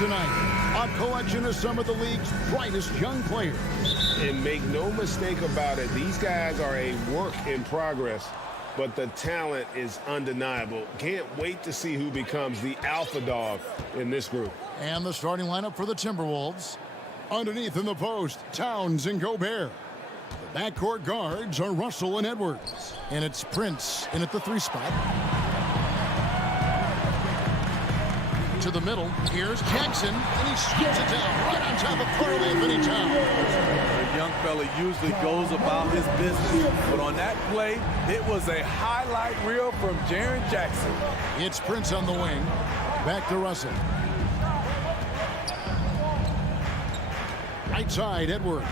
tonight, a collection of some of the league's brightest young players. And make no mistake about it, these guys are a work in progress, but the talent is undeniable. Can't wait to see who becomes the alpha dog in this group. And the starting lineup for the Timberwolves. Underneath in the post, Towns and Gobert. The backcourt guards are Russell and Edwards. And it's Prince in at the 3 spot. To the middle, here's Jackson, and he scoops it down right on top of Karl Anthony Towns. The young fella usually goes about his business, but on that play, it was a highlight reel from Jaren Jackson. It's Prince on the wing. Back to Russell. Right side, Edwards.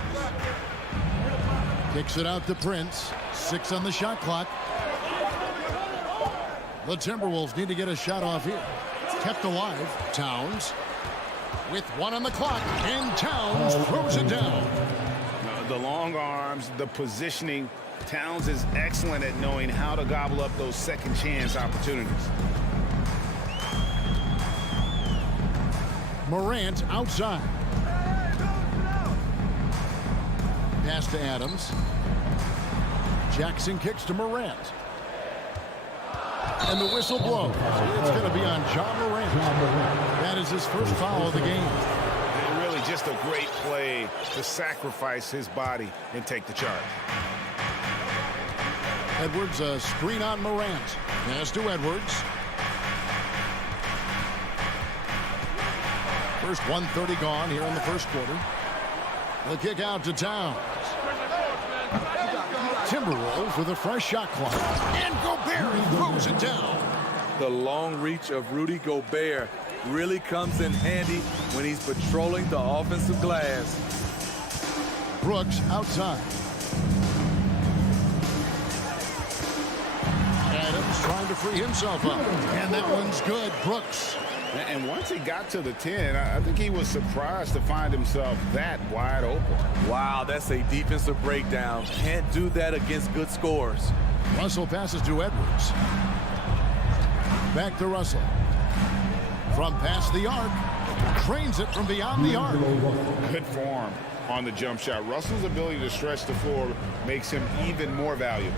Kicks it out to Prince. 6 on the shot clock. The Timberwolves need to get a shot off here. Kept alive. Towns with 1 on the clock, and Towns throws it down. The long arms, the positioning. Towns is excellent at knowing how to gobble up those second chance opportunities. Morant outside. Pass to Adams. Jackson kicks to Morant. And the whistle blows. It's going to be on John Morant. That is his first foul of the game. And really just a great play to sacrifice his body and take the charge. Edwards, a screen on Morant. Pass to Edwards. First 1:30 gone here in the first quarter. The kick out to Towns. Timberwolves with a fresh shot clock. And Gobert throws it down. The long reach of Rudy Gobert really comes in handy when he's patrolling the offensive glass. Brooks outside. Adams trying to free himself up. And that one's good. Brooks. And once he got to the 10, I think he was surprised to find himself that wide open. Wow, that's a defensive breakdown. Can't do that against good scores. Russell passes to Edwards. Back to Russell. From past the arc. Trains it from beyond the arc. Good form on the jump shot. Russell's ability to stretch the floor makes him even more valuable.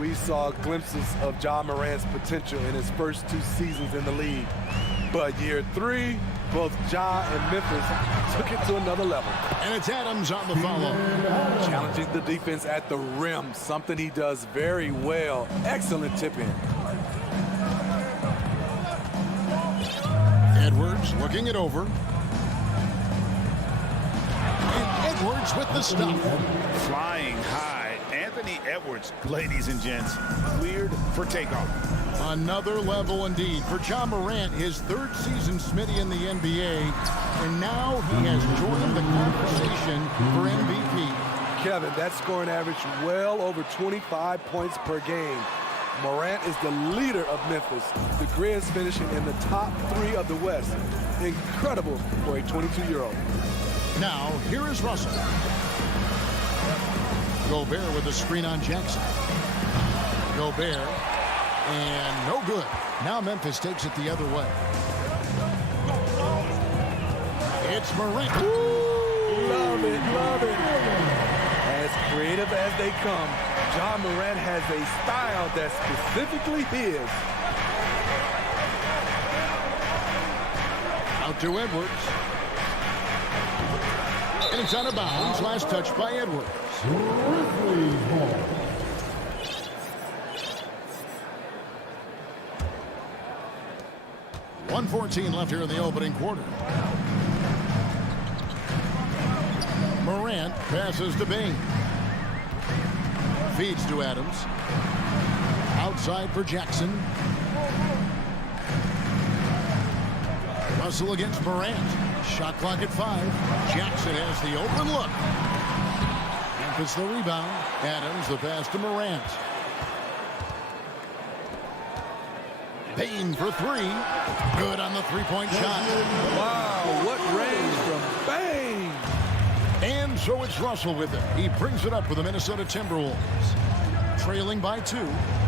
We saw glimpses of Ja Morant's potential in his first 2 seasons in the league. But year 3, both Ja and Memphis took it to another level. And it's Adams on the follow. Challenging the defense at the rim, something he does very well. Excellent tip-in. Edwards looking it over. And Edwards with the stop. Flying high. Anthony Edwards, ladies and gents, cleared for takeoff. Another level indeed for Ja Morant, his 3rd season Smitty in the NBA, and now he has joined the conversation for MVP. Kevin, that scoring average well over 25 points per game. Morant is the leader of Memphis. The Grizz finishing in the top 3 of the West. Incredible for a 22-year-old. Now, here is Russell. Gobert with a screen on Jackson. Gobert. And no good. Now Memphis takes it the other way. It's Morant. Ooh, love it, love it. As creative as they come, Ja Morant has a style that's specifically his. Out to Edwards. And it's out of bounds. Last touch by Edwards. 1:14 left here in the opening quarter. Morant passes to Bain. Feeds to Adams. Outside for Jackson. Russell against Morant. Shot clock at 5. Jackson has the open look. Memphis the rebound. Adams the pass to Morant. Bain for 3. Good on the three-point shot. Wow, what range from Bain. And so it's Russell with it. He brings it up for the Minnesota Timberwolves. Trailing by 2.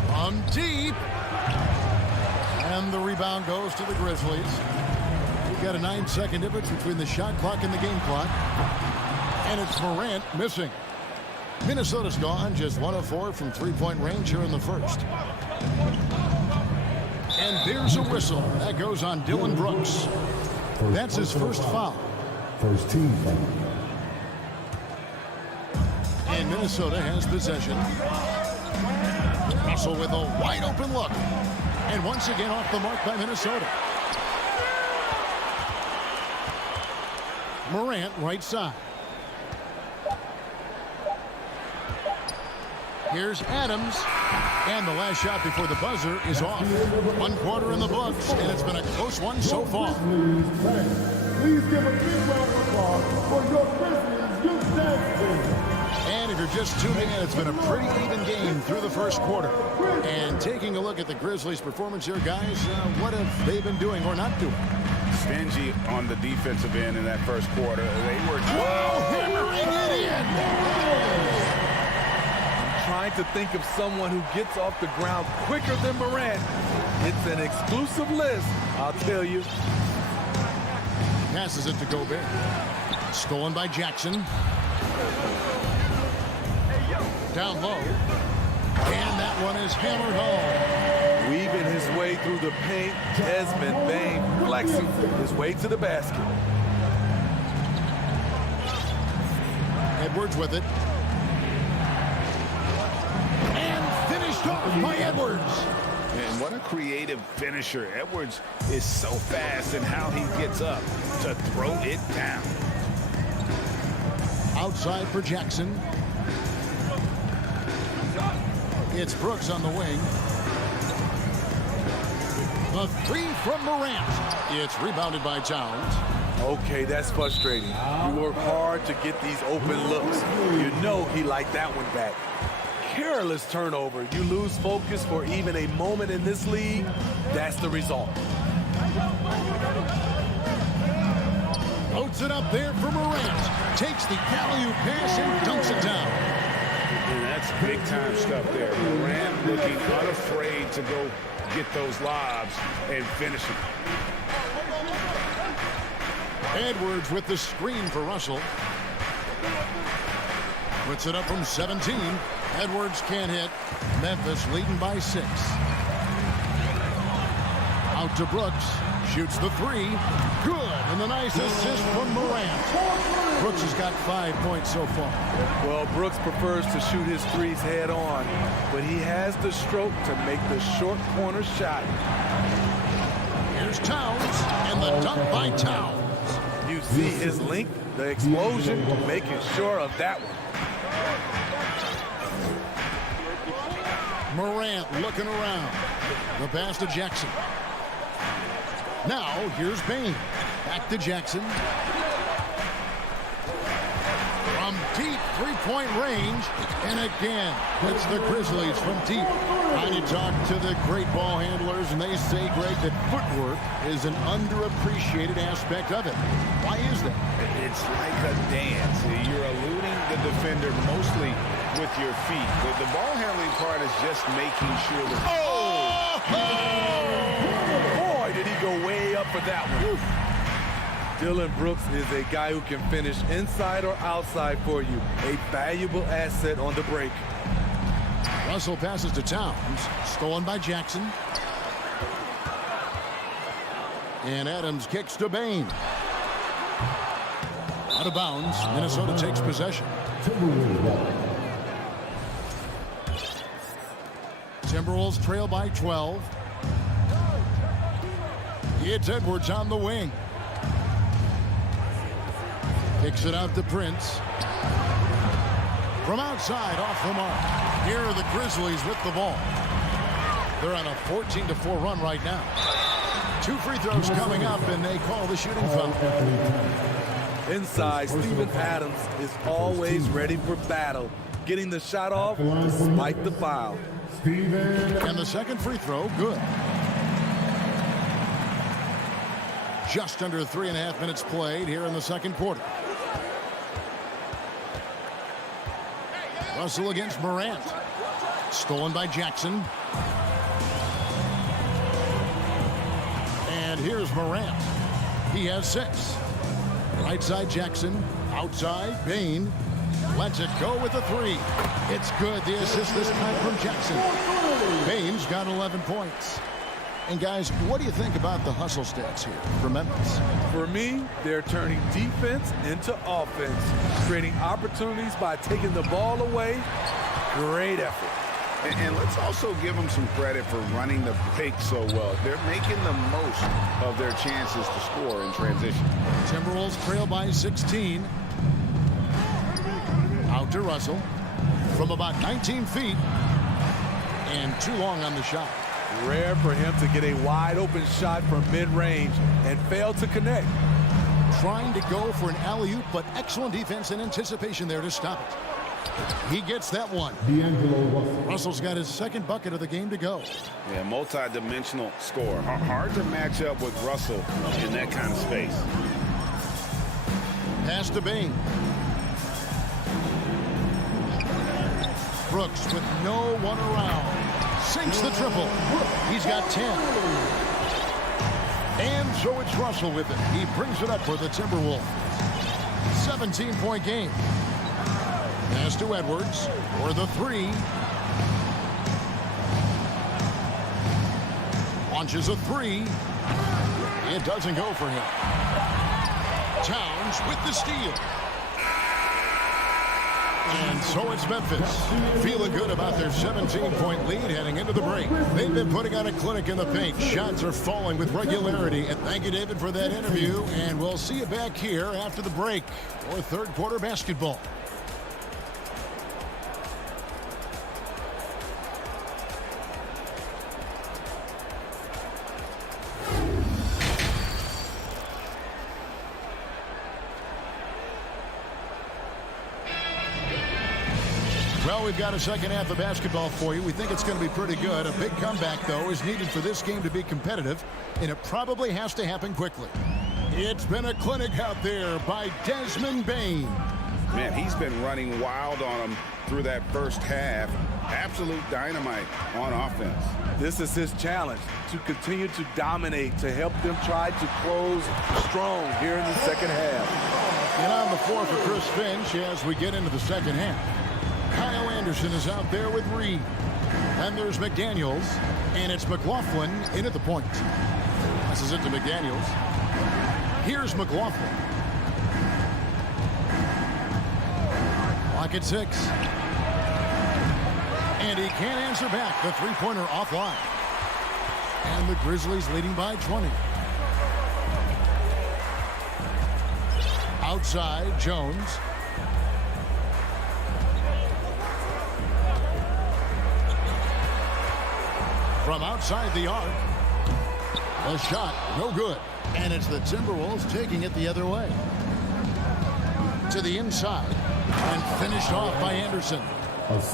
From deep. And the rebound goes to the Grizzlies. got a 9-second difference between the shot clock and the game clock. And it's Morant missing. Minnesota's gone just 1 of 4 from three-point range here in the first. And there's a whistle. That goes on Dylan Brooks. That's his first foul. First team foul. And Minnesota has possession. Russell with a wide open look. And once again off the mark by Minnesota. Morant right side. Here's Adams. And the last shot before the buzzer is off. 1 quarter in the books, and it's been a close one so far. Please give a big round of applause for your Grizzlies youth dance team. And if you're just tuning in, it's been a pretty even game through the first quarter. And taking a look at the Grizzlies' performance here, guys, what have they been doing or not doing? Stingy on the defensive end in that first quarter. They were Hammering it in. Trying to think of someone who gets off the ground quicker than Morant. It's an exclusive list, I'll tell you. Passes it to Gobert. Stolen by Jackson. Down low. And that one is hammered home. Weaving his way through the paint, Desmond Bain flexing his way to the basket. Edwards with it. And finished off by Edwards. And what a creative finisher. Edwards is so fast in how he gets up to throw it down. Outside for Jackson. It's Brooks on the wing. The three from Morant. It's rebounded by Towns. Okay, that's frustrating. You work hard to get these open looks. You know he liked that one back. Careless turnover. You lose focus for even a moment in this league. That's the result. Loads it up there for Morant. Takes the alley-oop pass and dunks it down. And that's big-time stuff there. Morant looking unafraid to go get those lobs and finish them. Edwards with the screen for Russell. Puts it up from 17. Edwards can't hit. Memphis leading by 6. Out to Brooks. Shoots the 3. Good. And the nice assist from Morant. Brooks has got 5 points so far. Well, Brooks prefers to shoot his threes head on, but he has the stroke to make the short corner shot. Here's Towns. And the dunk by Towns. You see his length, the explosion, making sure of that one. Morant looking around. The pass to Jackson. Now, here's Bain. Back to Jackson. From deep three-point range. And again, it's the Grizzlies from deep. I talk to the great ball handlers, and they say, Greg, that footwork is an underappreciated aspect of it. Why is that? It's like a dance. You're eluding the defender mostly with your feet. The ball handling part is just making sure that... Boy, did he go way up for that one. Dylan Brooks is a guy who can finish inside or outside for you. A valuable asset on the break. Russell passes to Towns. Stolen by Jackson. And Adams kicks to Bain. Out of bounds. Minnesota takes possession. Timberwolves trail by 12. It's Edwards on the wing. Kicks it out to Prince. From outside, off the mark. Here are the Grizzlies with the ball. They're on a 14-4 run right now. 2 free throws coming up, and they call the shooting foul. Inside, Steven Adams is always ready for battle, getting the shot off despite the foul. And the second free throw, good. Just under 3.5 minutes played here in the second quarter. Russell against Morant. Stolen by Jackson. And here's Morant. He has 6. Right side Jackson. Outside Bain. Lets it go with a 3. It's good. The assist this time from Jackson. Bain's got 11 points. And guys, what do you think about the hustle stats here for Memphis? For me, they're turning defense into offense, creating opportunities by taking the ball away. Great effort. And let's also give them some credit for running the break so well. They're making the most of their chances to score in transition. Timberwolves trail by 16. Out to Russell from about 19 feet. And too long on the shot. Rare for him to get a wide open shot from mid-range and fail to connect. Trying to go for an alley-oop, but excellent defense and anticipation there to stop it. He gets that one. Russell's got his 2nd bucket of the game to go. Yeah, multi-dimensional score. Hard to match up with Russell in that kind of space. Pass to Bain. Brooks with no one around. Sinks the triple. He's got 10. And so it's Russell with it. He brings it up for the Timberwolves. 17-point game. Pass to Edwards for the 3. Launches a 3. It doesn't go for him. Towns with the steal. And so it's Memphis, feeling good about their 17-point lead heading into the break. They've been putting on a clinic in the paint. Shots are falling with regularity. And thank you, David, for that interview. And we'll see you back here after the break for 3rd quarter basketball. Well, we've got a 2nd half of basketball for you. We think it's going to be pretty good. A big comeback, though, is needed for this game to be competitive, and it probably has to happen quickly. It's been a clinic out there by Desmond Bain. Man, he's been running wild on them through that first half. Absolute dynamite on offense. This is his challenge, to continue to dominate, to help them try to close strong here in the 2nd half. And on the floor for Chris Finch as we get into the 2nd half. Kyle Anderson is out there with Reed. And there's McDaniels. And it's McLaughlin in at the point. Passes it to McDaniels. Here's McLaughlin. Clock at 6. And he can't answer back. The 3-pointer offline. And the Grizzlies leading by 20. Outside, Jones. From outside the arc. A shot, no good. And it's the Timberwolves taking it the other way. To the inside. And finished off by Anderson.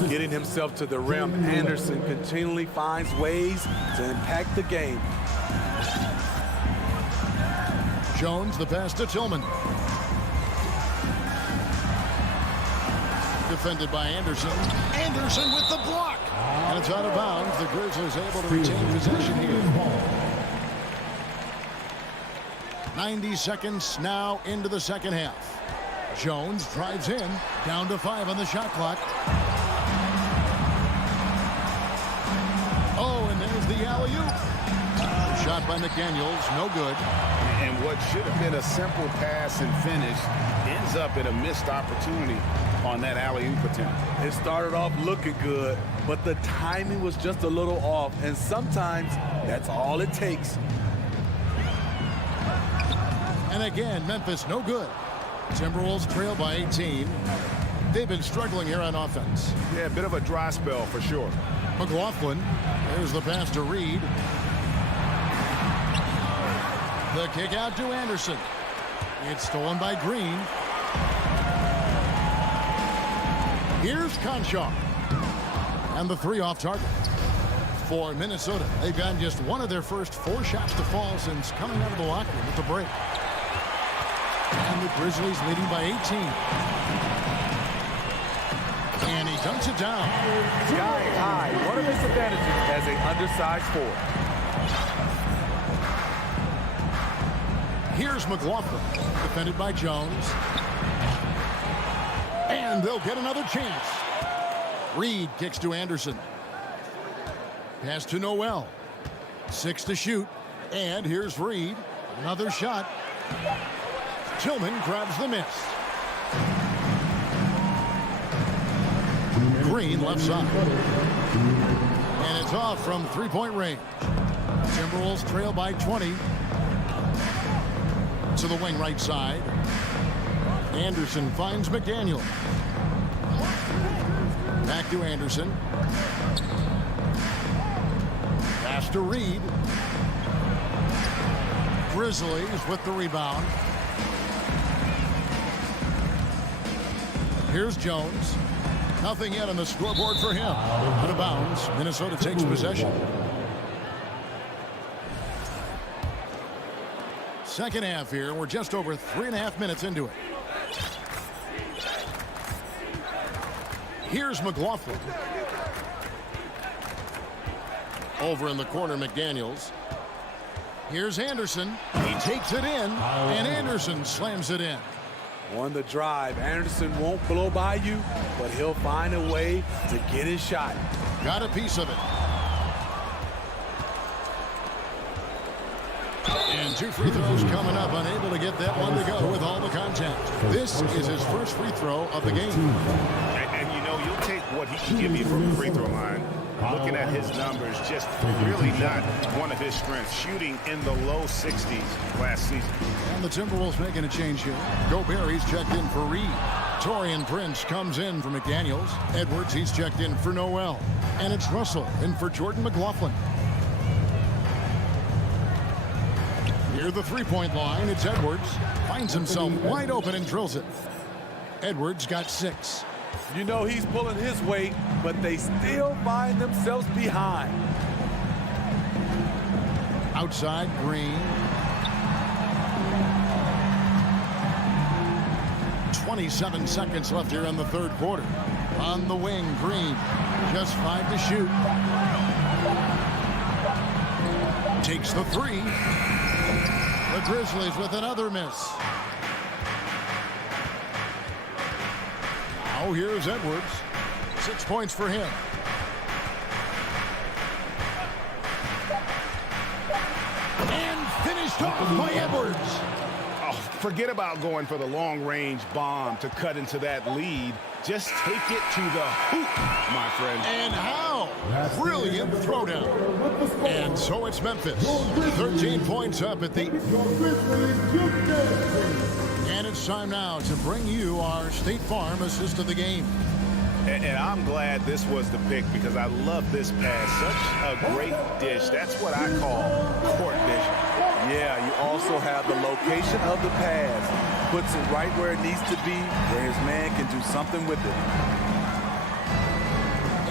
Getting himself to the rim, Anderson continually finds ways to impact the game. Jones, the pass to Tillman. Defended by Anderson. Anderson with the block. And it's out of bounds. The Grizzlies able to retain possession here. 90 seconds now into the 2nd half. Jones drives in. Down to 5 on the shot clock. Oh, and there's the alley-oop. Shot by McDaniels. No good. And what should have been a simple pass and finish ends up in a missed opportunity on that alley-oop attempt. It started off looking good, but the timing was just a little off, and sometimes that's all it takes. And again, Memphis no good. Timberwolves trail by 18. They've been struggling here on offense. Yeah, a bit of a dry spell for sure. McLaughlin, there's the pass to Reed. The kick out to Anderson. It's stolen by Green. Here's Conchar. And the 3 off target. For Minnesota, they've gotten just one of their first 4 shots to fall since coming out of the locker room at the break. And the Grizzlies leading by 18. And he dunks it down. Sky high, one of his advantages as an undersized forward. Here's McLaughlin, defended by Jones. And they'll get another chance. Reed kicks to Anderson. Pass to Noel. 6 to shoot. And here's Reed. Another shot. Tillman grabs the miss. Green left side. And it's off from three-point range. Timberwolves trail by 20. To the wing right side. Anderson finds McDaniel. Back to Anderson. Pass to Reed. Grizzlies with the rebound. Here's Jones. Nothing yet on the scoreboard for him. Out of bounds. Minnesota takes possession. Second half here. We're just over 3.5 minutes into it. Here's McLaughlin. Over in the corner, McDaniels. Here's Anderson. He takes it in, and Anderson slams it in. On the drive, Anderson won't blow by you, but he'll find a way to get his shot. Got a piece of it. And 2 free throws coming up, unable to get that one to go with all the contact. This is his first free throw of the game. And you know, you'll take what he can give you from the free throw line. Looking at his numbers, just really not one of his strengths. Shooting in the low 60s last season. And the Timberwolves making a change here. Gobert, he's checked in for Reed. Torian Prince comes in for McDaniels. Edwards, he's checked in for Noel. And it's Russell in for Jordan McLaughlin. Near the three-point line, it's Edwards. Finds himself wide open and drills it. Edwards got 6. You know he's pulling his weight, but they still find themselves behind. Outside, Green. 27 seconds left here in the third quarter. On the wing, Green. Just 5 to shoot. Takes the 3. The Grizzlies with another miss. Now here's Edwards. 6 points for him. And finished off by Edwards. Oh, forget about going for the long-range bomb to cut into that lead. Just take it to the hoop, my friend. And how? Brilliant throwdown. And so it's Memphis. 13 points up at the... And it's time now to bring you our State Farm assist of the game. And I'm glad this was the pick because I love this pass. Such a great dish. That's what I call court vision. Yeah, you also have the location of the pass. Puts it right where it needs to be, where his man can do something with it.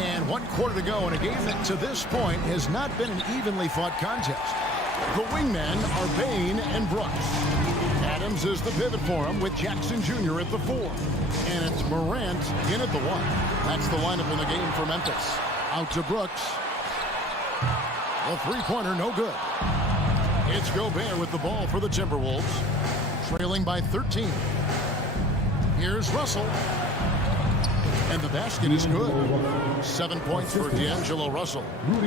And 1 quarter to go in a game that to this point has not been an evenly fought contest. The wingmen are Bain and Brooks. Adams is the pivot for him with Jackson Jr. at the 4. And it's Morant in at the 1. That's the lineup in the game for Memphis. Out to Brooks. A three-pointer, no good. It's Gobert with the ball for the Timberwolves. Trailing by 13. Here's Russell. And the basket is good. 7 points for D'Angelo Russell.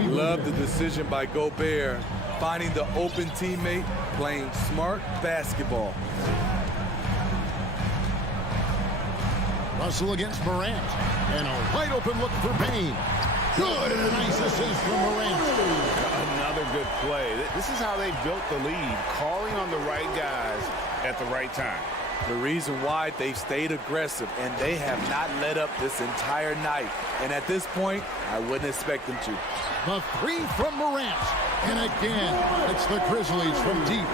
Love the decision by Gobert. Finding the open teammate, playing smart basketball. Russell against Morant. And a wide open look for Payne. Good, and a nice assist from Morant. Another good play. This is how they built the lead, calling on the right guys at the right time. The reason why they've stayed aggressive, and they have not let up this entire night. And at this point, I wouldn't expect them to. The 3 from Morant. And again, it's the Grizzlies from deep.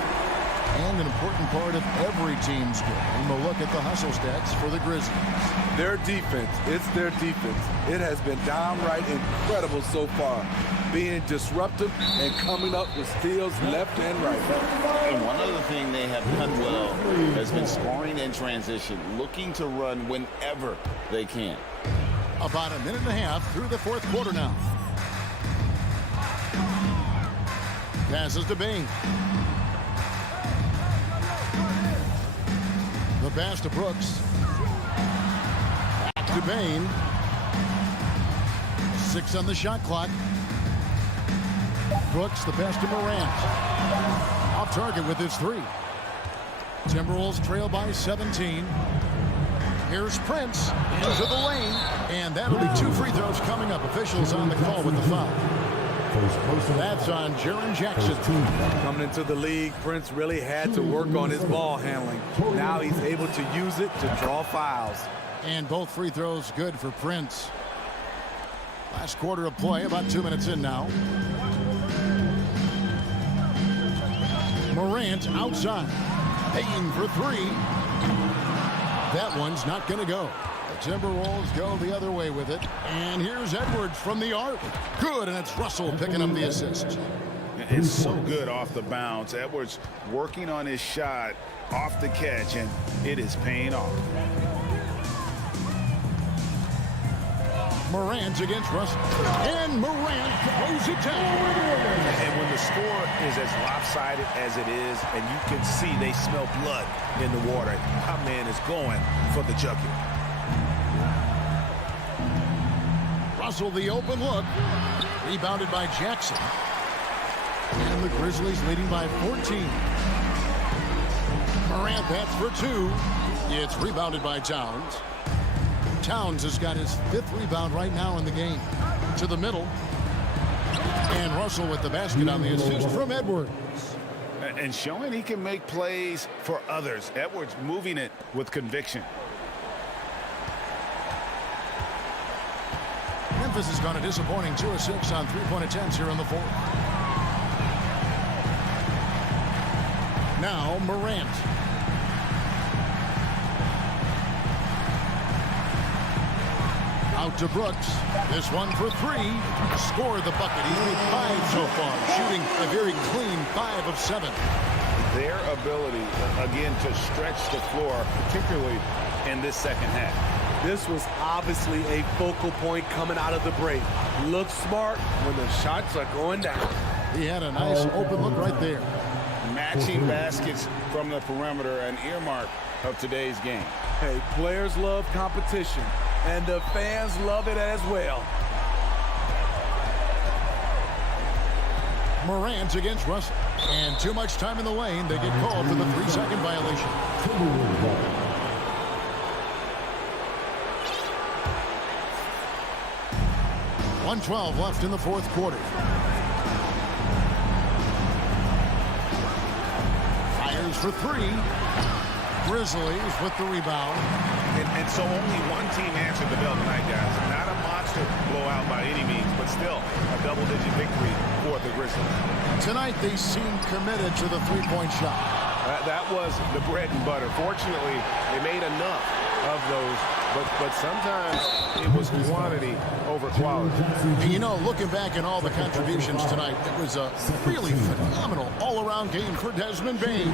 And an important part of every team's game. We'll look at the hustle stats for the Grizzlies. Their defense, it's their defense. It has been downright incredible so far. Being disruptive and coming up with steals left and right. And one other thing they have done well has been scoring in transition, looking to run whenever they can. About a minute and a half through the fourth quarter now. Passes to Bain. The pass to Brooks. Back to Bain. 6 on the shot clock. Brooks, the pass to Morant. Off target with his 3. Timberwolves trail by 17. Here's Prince into the lane. And that'll be 2 free throws coming up. Officials on the call with the foul. That's on Jaren Jackson. Coming into the league, Prince really had to work on his ball handling. Now he's able to use it to draw fouls. And both free throws good for Prince. Last quarter of play, about 2 minutes in now. Morant outside. Payton for 3. That one's not going to go. The Timberwolves go the other way with it. And here's Edwards from the arc. Good, and it's Russell picking up the assist. It's so good off the bounce. Edwards working on his shot off the catch, and it is paying off. Morant against Russell. And Morant throws it down. And when the score is as lopsided as it is, and you can see they smell blood in the water, our man is going for the jugular. Russell, the open look. Rebounded by Jackson. And the Grizzlies leading by 14. Morant bats for 2. It's rebounded by Towns. Towns has got his 5th rebound right now in the game. To the middle. And Russell with the basket on the assist from Edwards. And showing he can make plays for others. Edwards moving it with conviction. Memphis has gone a disappointing 2 of 6 on 3-point attempts here in the 4th. Now Morant. Out to Brooks. This one for 3. Score the bucket. He's made 5 so far. Shooting a very clean 5 of 7. Their ability, again, to stretch the floor, particularly in this second half. This was obviously a focal point coming out of the break. Looks smart when the shots are going down. He had a nice open look right there. Matching baskets from the perimeter, an earmark of today's game. Hey, players love competition, and the fans love it as well. Morant against Russell. And too much time in the lane. They get called for the 3-second violation. 1:12 left in the 4th quarter. Fires for 3. Grizzlies with the rebound. And so only one team answered the bell tonight, guys. Not a monster blowout by any means, but still a double-digit victory for the Grizzlies. Tonight they seem committed to the 3-point shot. That was the bread and butter. Fortunately, they made enough of those, but sometimes it was quantity over quality. And you know, looking back at all the contributions tonight, it was a really phenomenal all-around game for Desmond Bain.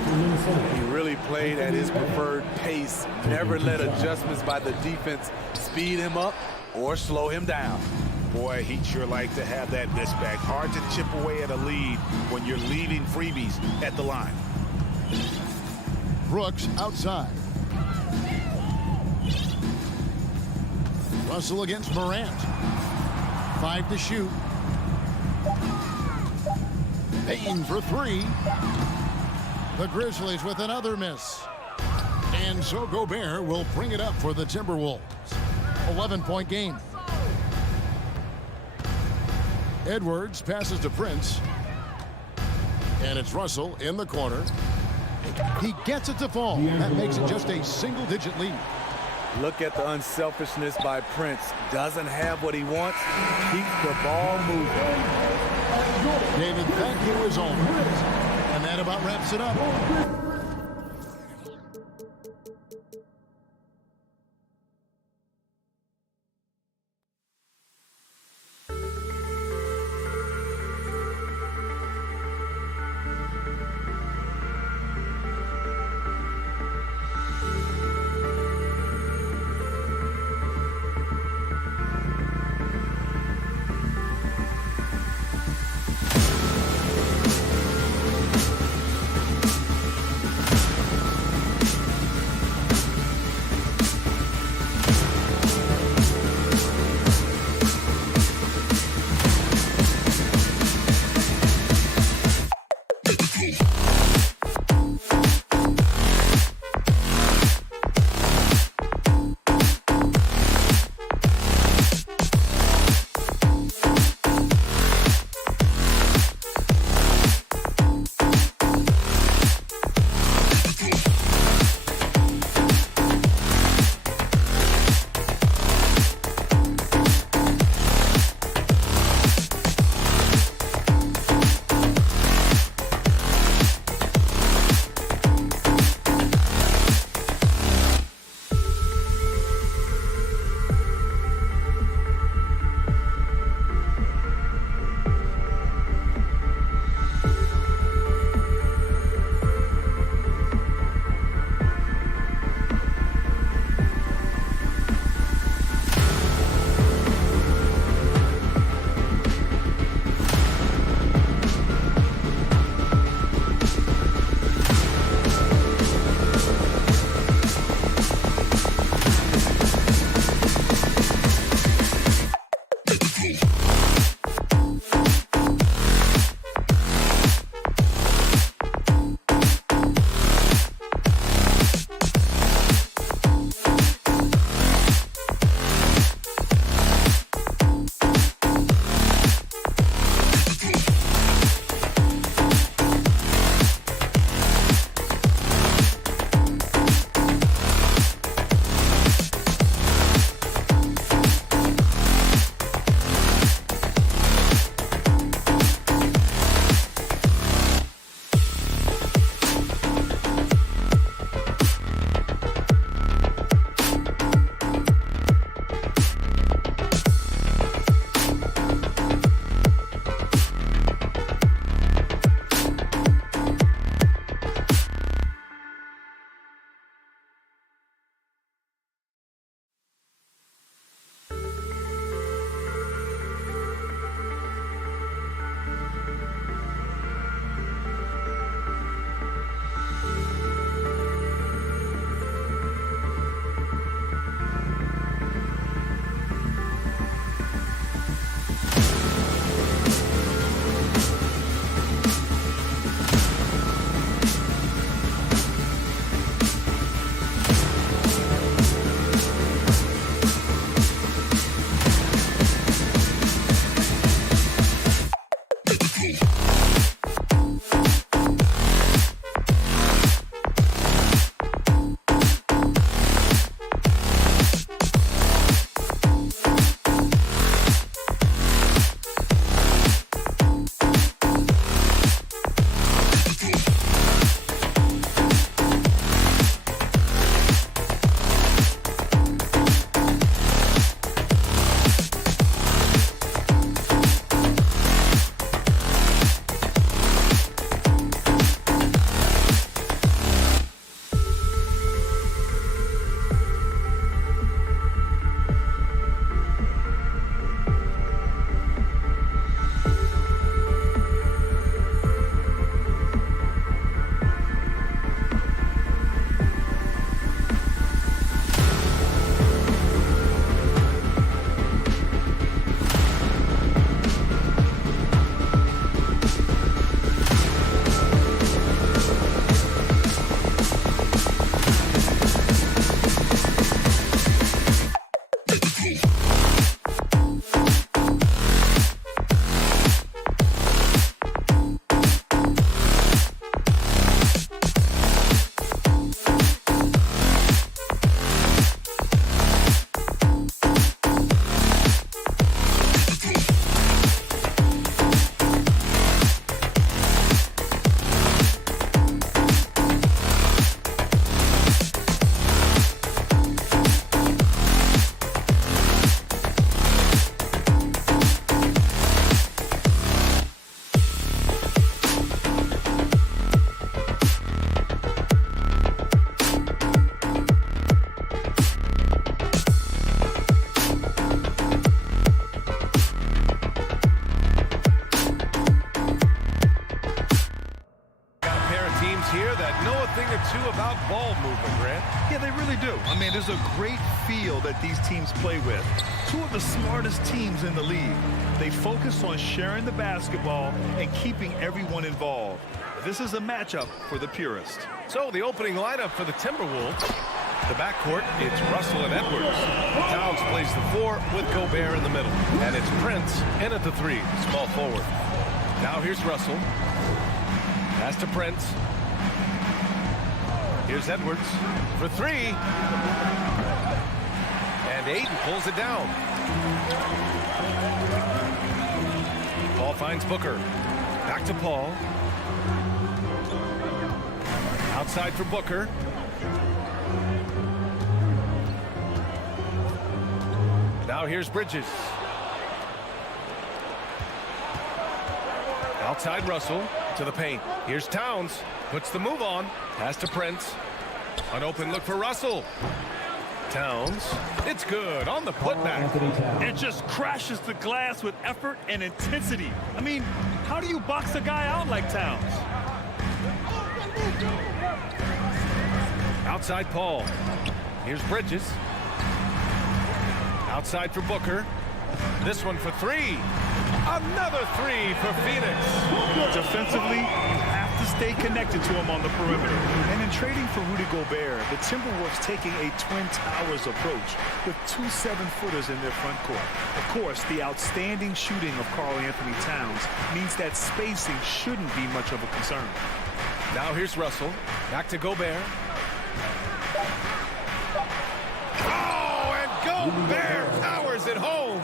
He really played at his preferred pace. Never let adjustments by the defense speed him up or slow him down. Boy, he'd sure like to have that miss back. Hard to chip away at a lead when you're leaving freebies at the line. Brooks outside. Russell against Morant. 5 to shoot. Payton for 3. The Grizzlies with another miss. And so Gobert will bring it up for the Timberwolves. 11-point game. Edwards passes to Prince. And it's Russell in the corner. He gets it to fall. That makes it just a single-digit lead. Look at the unselfishness by Prince. Doesn't have what he wants. Keeps the ball moving. David, thank you as always. And that about wraps it up. And there's a great feel that these teams play with. Two of the smartest teams in the league. They focus on sharing the basketball and keeping everyone involved. This is a matchup for the purist. So the opening lineup for the Timberwolves. The backcourt, it's Russell and Edwards. Towns plays the 4 with Gobert in the middle. And it's Prince in at the 3, small forward. Now here's Russell. Pass to Prince. Here's Edwards for 3. And Aiden pulls it down. Paul finds Booker. Back to Paul. Outside for Booker. Now here's Bridges. Outside Russell to the paint. Here's Towns. Puts the move on. Pass to Prince. An open look for Russell. Towns. It's good on the putback. And just crashes the glass with effort and intensity. I mean, how do you box a guy out like Towns? Outside Paul. Here's Bridges. Outside for Booker. This one for 3. Another 3 for Phoenix. Defensively, you have to stay connected to him on the perimeter. And in trading for Rudy Gobert, the Timberwolves taking a Twin Towers approach with 2 7-footers in their front court. Of course, the outstanding shooting of Karl Anthony Towns means that spacing shouldn't be much of a concern. Now here's Russell. Back to Gobert. Oh, and Gobert powers it home.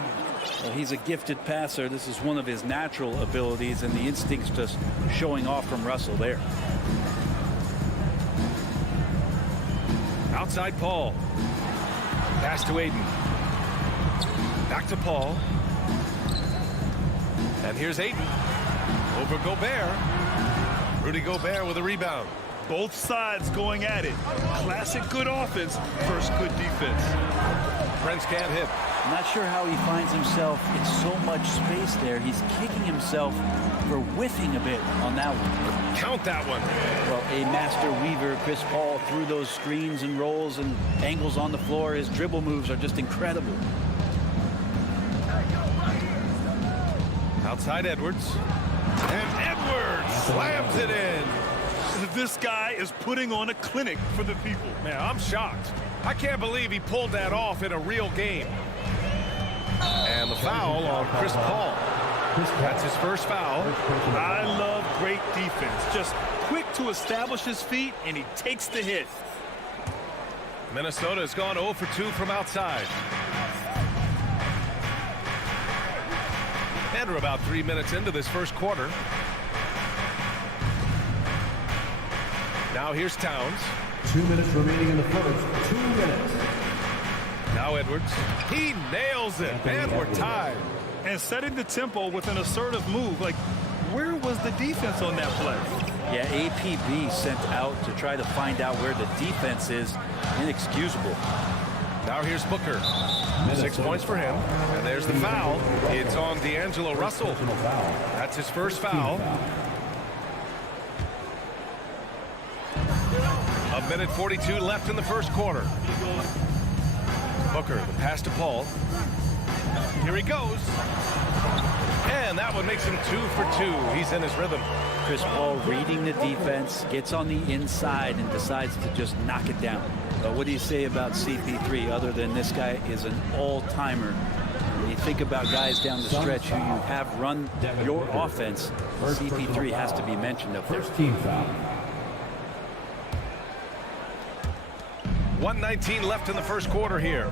Well, he's a gifted passer. This is one of his natural abilities, and the instincts just showing off from Russell there. Outside Paul. Pass to Aiden. Back to Paul. And here's Aiden. Over Gobert. Rudy Gobert with a rebound. Both sides going at it. Classic good offense versus good defense. Prince can't hit. I'm not sure how he finds himself in so much space there. He's kicking himself for whiffing a bit on that one. Count that one. Well, a master weaver, Chris Paul, through those screens and rolls and angles on the floor. His dribble moves are just incredible. Outside Edwards. And Edwards slams it in. This guy is putting on a clinic for the people. Man, I'm shocked. I can't believe he pulled that off in a real game. And the foul on Chris Paul. That's his first foul. I love great defense. Just quick to establish his feet, and he takes the hit. Minnesota has gone 0 for 2 from outside. And we're about 3 minutes into this first quarter. Now here's Towns. 2 minutes remaining in the first. 2 minutes. Now Edwards. He nails it. And we're tied. And setting the tempo with an assertive move. Like, where was the defense on that play? Yeah, APB sent out to try to find out where the defense is. Inexcusable. Now here's Booker. 6 points for him. And there's the foul. It's on D'Angelo Russell. That's his first foul. A minute 42 left in the first quarter. Booker, the pass to Paul. Here he goes. And that one makes him 2 for 2. He's in his rhythm. Chris Paul reading the defense, gets on the inside and decides to just knock it down. But what do you say about CP3 other than this guy is an all-timer? When you think about guys down the stretch who you have run your offense, CP3 has to be mentioned up there. First team foul. 1:19 left in the first quarter here.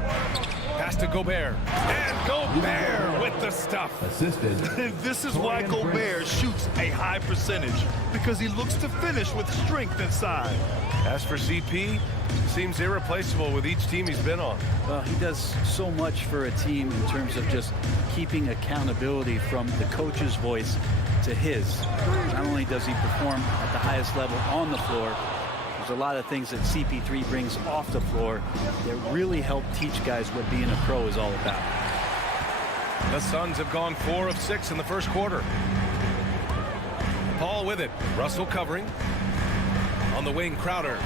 Pass to Gobert. And Gobert with the stuff. Assisted. This is why Gobert shoots a high percentage, because he looks to finish with strength inside. As for CP, seems irreplaceable with each team he's been on. Well, he does so much for a team in terms of just keeping accountability from the coach's voice to his. Not only does he perform at the highest level on the floor, there's a lot of things that CP3 brings off the floor that really help teach guys what being a pro is all about. The Suns have gone 4 of 6 in the first quarter. Paul with it. Russell covering. On the wing, Crowder.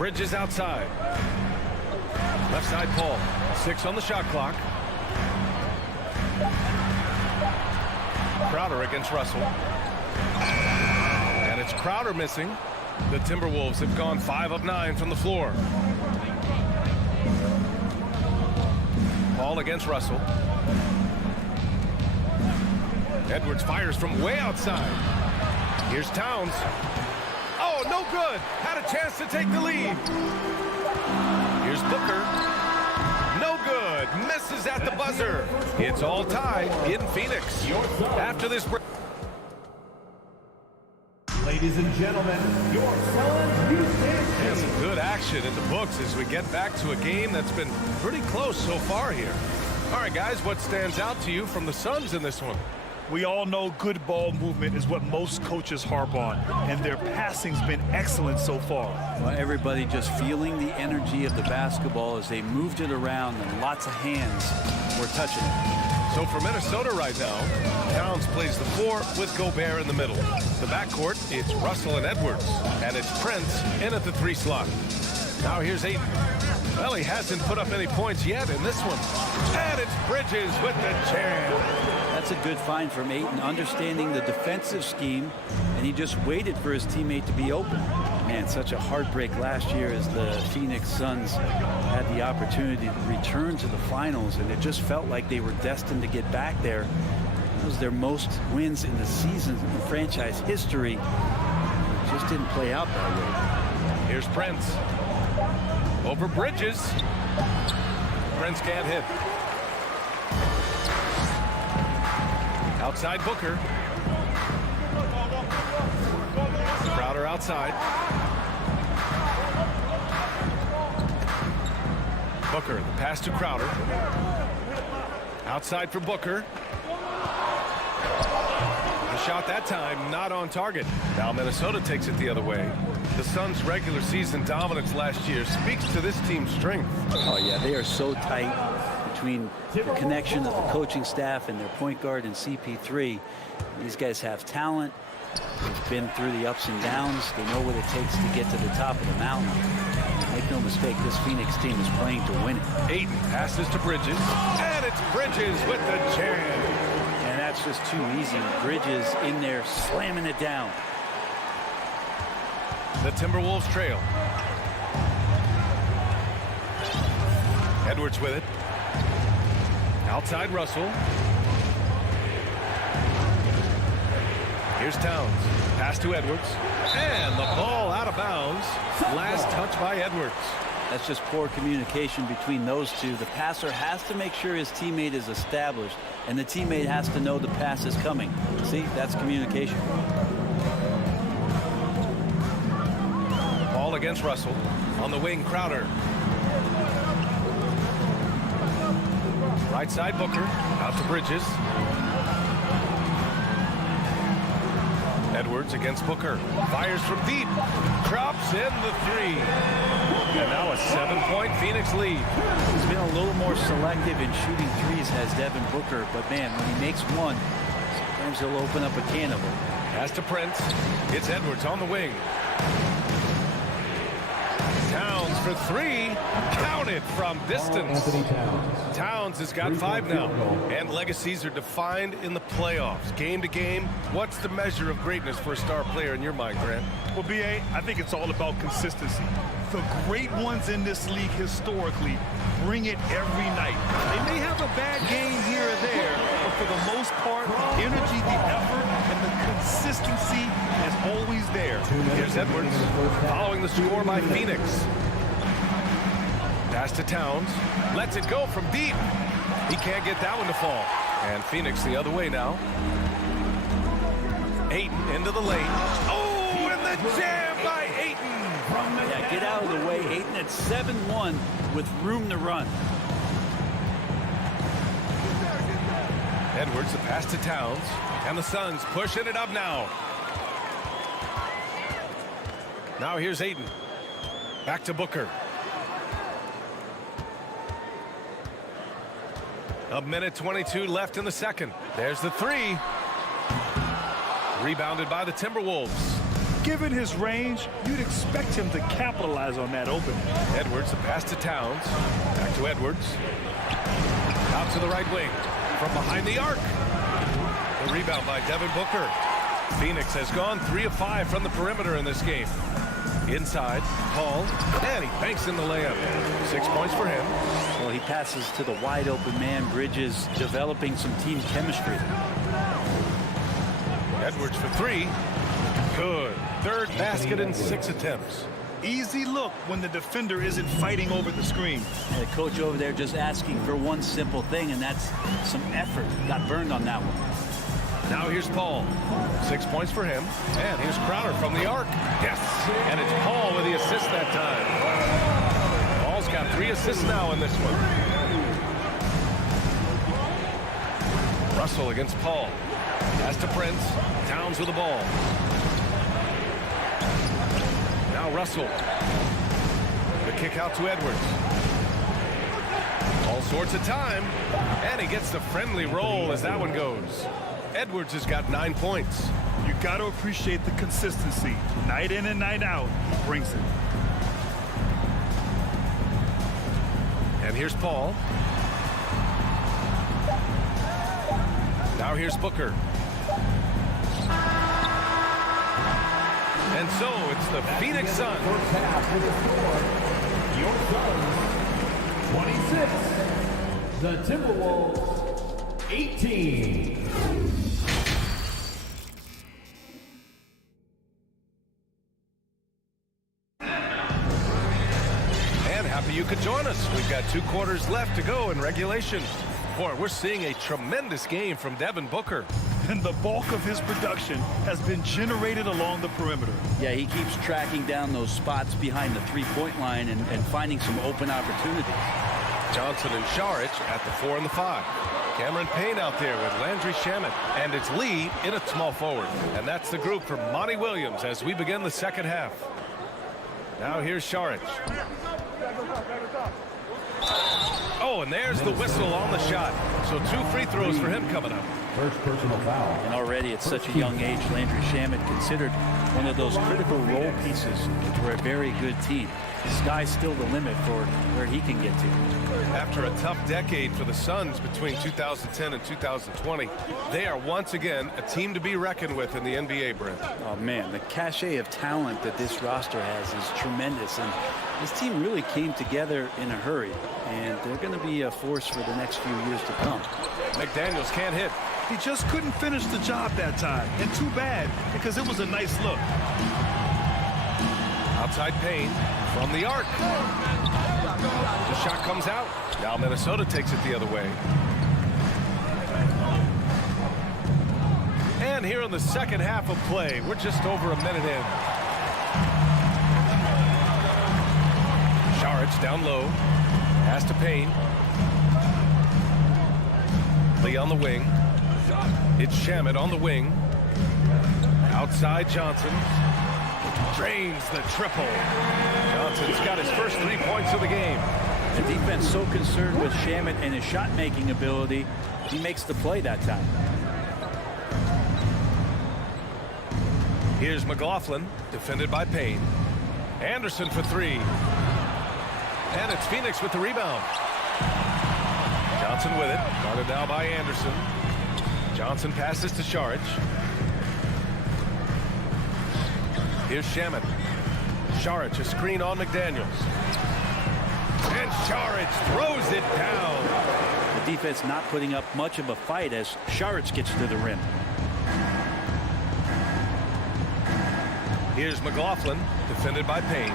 Bridges outside. Left side Paul. 6 on the shot clock. Crowder against Russell. And it's Crowder missing. The Timberwolves have gone 5 of 9 from the floor. Paul against Russell. Edwards fires from way outside. Here's Towns. Oh, no good. Had a chance to take the lead. Here's Booker. No good. Misses at the buzzer. It's all tied in Phoenix. After this break. Ladies and gentlemen, your Suns Houston. Some good action in the books as we get back to a game that's been pretty close so far here. All right, guys, what stands out to you from the Suns in this one? We all know good ball movement is what most coaches harp on, and their passing's been excellent so far. Well, everybody just feeling the energy of the basketball as they moved it around, and lots of hands were touching it. So for Minnesota right now, Towns plays the 4 with Gobert in the middle. The backcourt, it's Russell and Edwards, and it's Prince in at the 3 slot. Now here's Ayton. Well, he hasn't put up any points yet in this one. And it's Bridges with the jam. That's a good find from Ayton, understanding the defensive scheme, and he just waited for his teammate to be open. Man, such a heartbreak last year as the Phoenix Suns had the opportunity to return to the finals, and it just felt like they were destined to get back there. It was their most wins in the season in franchise history. It just didn't play out that way. Here's Prince. Over Bridges. Prince can't hit. Outside Booker. Crowder outside. Booker, the pass to Crowder. Outside for Booker. The shot that time not on target. Now Minnesota takes it the other way. The Suns' regular season dominance last year speaks to this team's strength. Oh, yeah, they are so tight between the connection of the coaching staff and their point guard and CP3. These guys have talent. They've been through the ups and downs. They know what it takes to get to the top of the mountain. Make no mistake, this Phoenix team is playing to win it. Ayton passes to Bridges, and it's Bridges with the jam. And that's just too easy. Bridges in there slamming it down. The Timberwolves trail. Edwards with it. Outside Russell. Here's Towns. Pass to Edwards. And the ball out of bounds. Last touch by Edwards. That's just poor communication between those two. The passer has to make sure his teammate is established, and the teammate has to know the pass is coming. See, that's communication. Ball against Russell. On the wing, Crowder. Right side, Booker. Out to Bridges. Edwards against Booker. Fires from deep. Drops in the 3. And now a 7-point Phoenix lead. He's been a little more selective in shooting threes, has Devin Booker. But, man, when he makes one, sometimes he'll open up a can of them. Pass to Prince. It's Edwards on the wing. Towns for 3. Counted from distance. Towns has got 5 now. And legacies are defined in the playoffs. Game to game, what's the measure of greatness for a star player in your mind, Grant? Well, B.A., I think it's all about consistency. The great ones in this league historically bring it every night. They may have a bad game here or there, but for the most part, the energy, the effort, and the consistency is always there. Here's Edwards following the score by Phoenix. Pass to Towns. Lets it go from deep. He can't get that one to fall. And Phoenix the other way now. Ayton into the lane. Oh, and the jam by Ayton. Yeah, get out of the way. Ayton at 7-1 with room to run. Edwards, the pass to Towns. And the Suns pushing it up now. Now here's Ayton. Back to Booker. A minute 22 left in the second. There's the 3. Rebounded by the Timberwolves. Given his range, you'd expect him to capitalize on that opening. Edwards, the pass to Towns. Back to Edwards. Out to the right wing. From behind the arc. The rebound by Devin Booker. Phoenix has gone 3 of 5 from the perimeter in this game. Inside, Paul, and he banks in the layup. 6 points for him. Well, he passes to the wide open man. Bridges developing some team chemistry. Edwards for 3. Good. Third basket in 6 attempts. Easy look when the defender isn't fighting over the screen. The coach over there just asking for one simple thing, and that's some effort. Got burned on that one. Now here's Paul. 6 points for him. And here's Crowder from the arc. Yes. And it's Paul with the assist that time. Paul's got 3 assists now in this one. Russell against Paul. Pass to Prince. Towns with the ball. Now Russell. The kick out to Edwards. All sorts of time. And he gets the friendly roll as that one goes. Edwards has got 9 points. You got to appreciate the consistency. Night in and night out, he brings it. And here's Paul. Now here's Booker. And so it's the Phoenix Suns. First half with the score, your Suns 26, the Timberwolves 18. And happy you could join us. We've got 2 quarters left to go in regulation. Boy, we're seeing a tremendous game from Devin Booker. And the bulk of his production has been generated along the perimeter. Yeah, he keeps tracking down those spots behind the three-point line and finding some open opportunities. Johnson and Sharic at the 4 and the 5. Cameron Payne out there with Landry Shamet. And it's Lee in a small forward. And that's the group for Monty Williams as we begin the second half. Now here's Sharic. Oh, and there's the whistle on the shot. So 2 free throws for him coming up. First personal foul. And already at such a young age, Landry Shamet considered one of those critical role pieces for a very good team. The sky's still the limit for where he can get to. After a tough decade for the Suns between 2010 and 2020, they are once again a team to be reckoned with in the NBA, Brent. Oh, man, the cachet of talent that this roster has is tremendous. And this team really came together in a hurry. And they're going to be a force for the next few years to come. McDaniels can't hit. He just couldn't finish the job that time. And too bad, because it was a nice look. Outside Payne from the arc. The shot comes out. Now Minnesota takes it the other way. And here in the second half of play, we're just over a minute in. Sharic down low. Pass to Payne. Lee on the wing. It's Shamet on the wing. Outside Johnson. Drains the triple. Johnson's got his first 3 points of the game. The defense so concerned with Shamet and his shot-making ability, he makes the play that time. Here's McLaughlin, defended by Payne. Anderson for 3. And it's Phoenix with the rebound. Johnson with it. Guarded now by Anderson. Johnson passes to Sharic. Here's Shamet. Sharic, a screen on McDaniels. And Sharic throws it down. The defense not putting up much of a fight as Sharic gets to the rim. Here's McLaughlin, defended by Payne.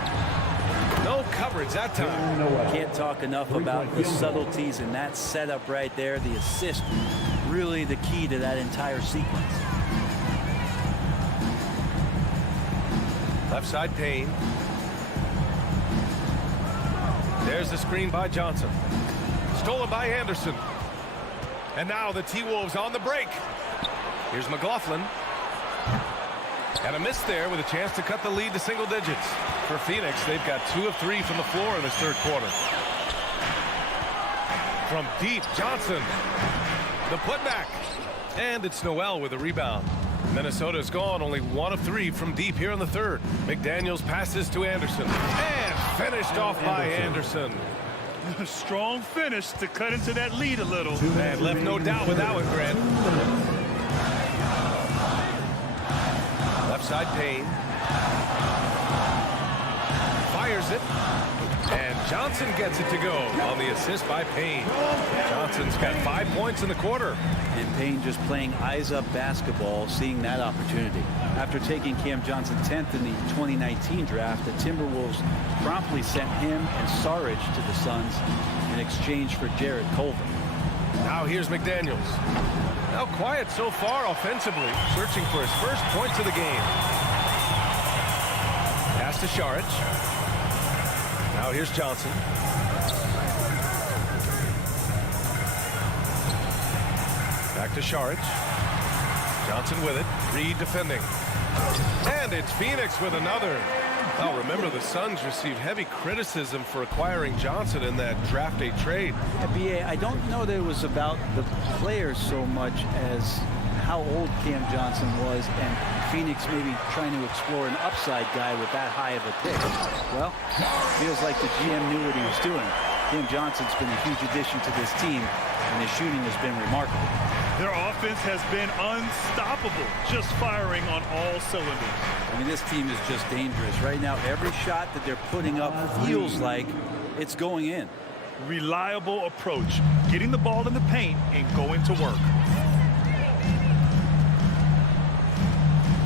No coverage that time. Can't talk enough about the subtleties in that setup right there. The assist, really the key to that entire sequence. Left side Payne. There's the screen by Johnson. Stolen by Anderson. And now the T-Wolves on the break. Here's McLaughlin. And a miss there with a chance to cut the lead to single digits. For Phoenix, they've got 2 of 3 from the floor in this third quarter. From deep, Johnson. The putback. And it's Noel with a rebound. Minnesota's gone only 1 of 3 from deep here in the third. McDaniels passes to Anderson. And finished off by Anderson. Strong finish to cut into that lead a little. And left no doubt with that one, Grant. Left side Payne. Fires it. And Johnson gets it to go on the assist by Payne. Johnson's got 5 points in the quarter. And Payne just playing eyes-up basketball, seeing that opportunity. After taking Cam Johnson 10th in the 2019 draft, the Timberwolves promptly sent him and Saric to the Suns in exchange for Jarrett Culver. Now here's McDaniels. Now quiet so far offensively, searching for his first points of the game. Pass to Saric. Now here's Johnson. Back to Saric. Johnson with it. Reed defending. And it's Phoenix with another. Now remember, the Suns received heavy criticism for acquiring Johnson in that draft day trade. Yeah, B.A., I don't know that it was about the players so much as how old Cam Johnson was and Phoenix maybe trying to explore an upside guy with that high of a pick. Well, feels like the GM knew what he was doing. Cam Johnson's been a huge addition to this team, and his shooting has been remarkable. Their offense has been unstoppable, just firing on all cylinders. I mean, this team is just dangerous. Right now, every shot that they're putting up feels like it's going in. Reliable approach, getting the ball in the paint and going to work.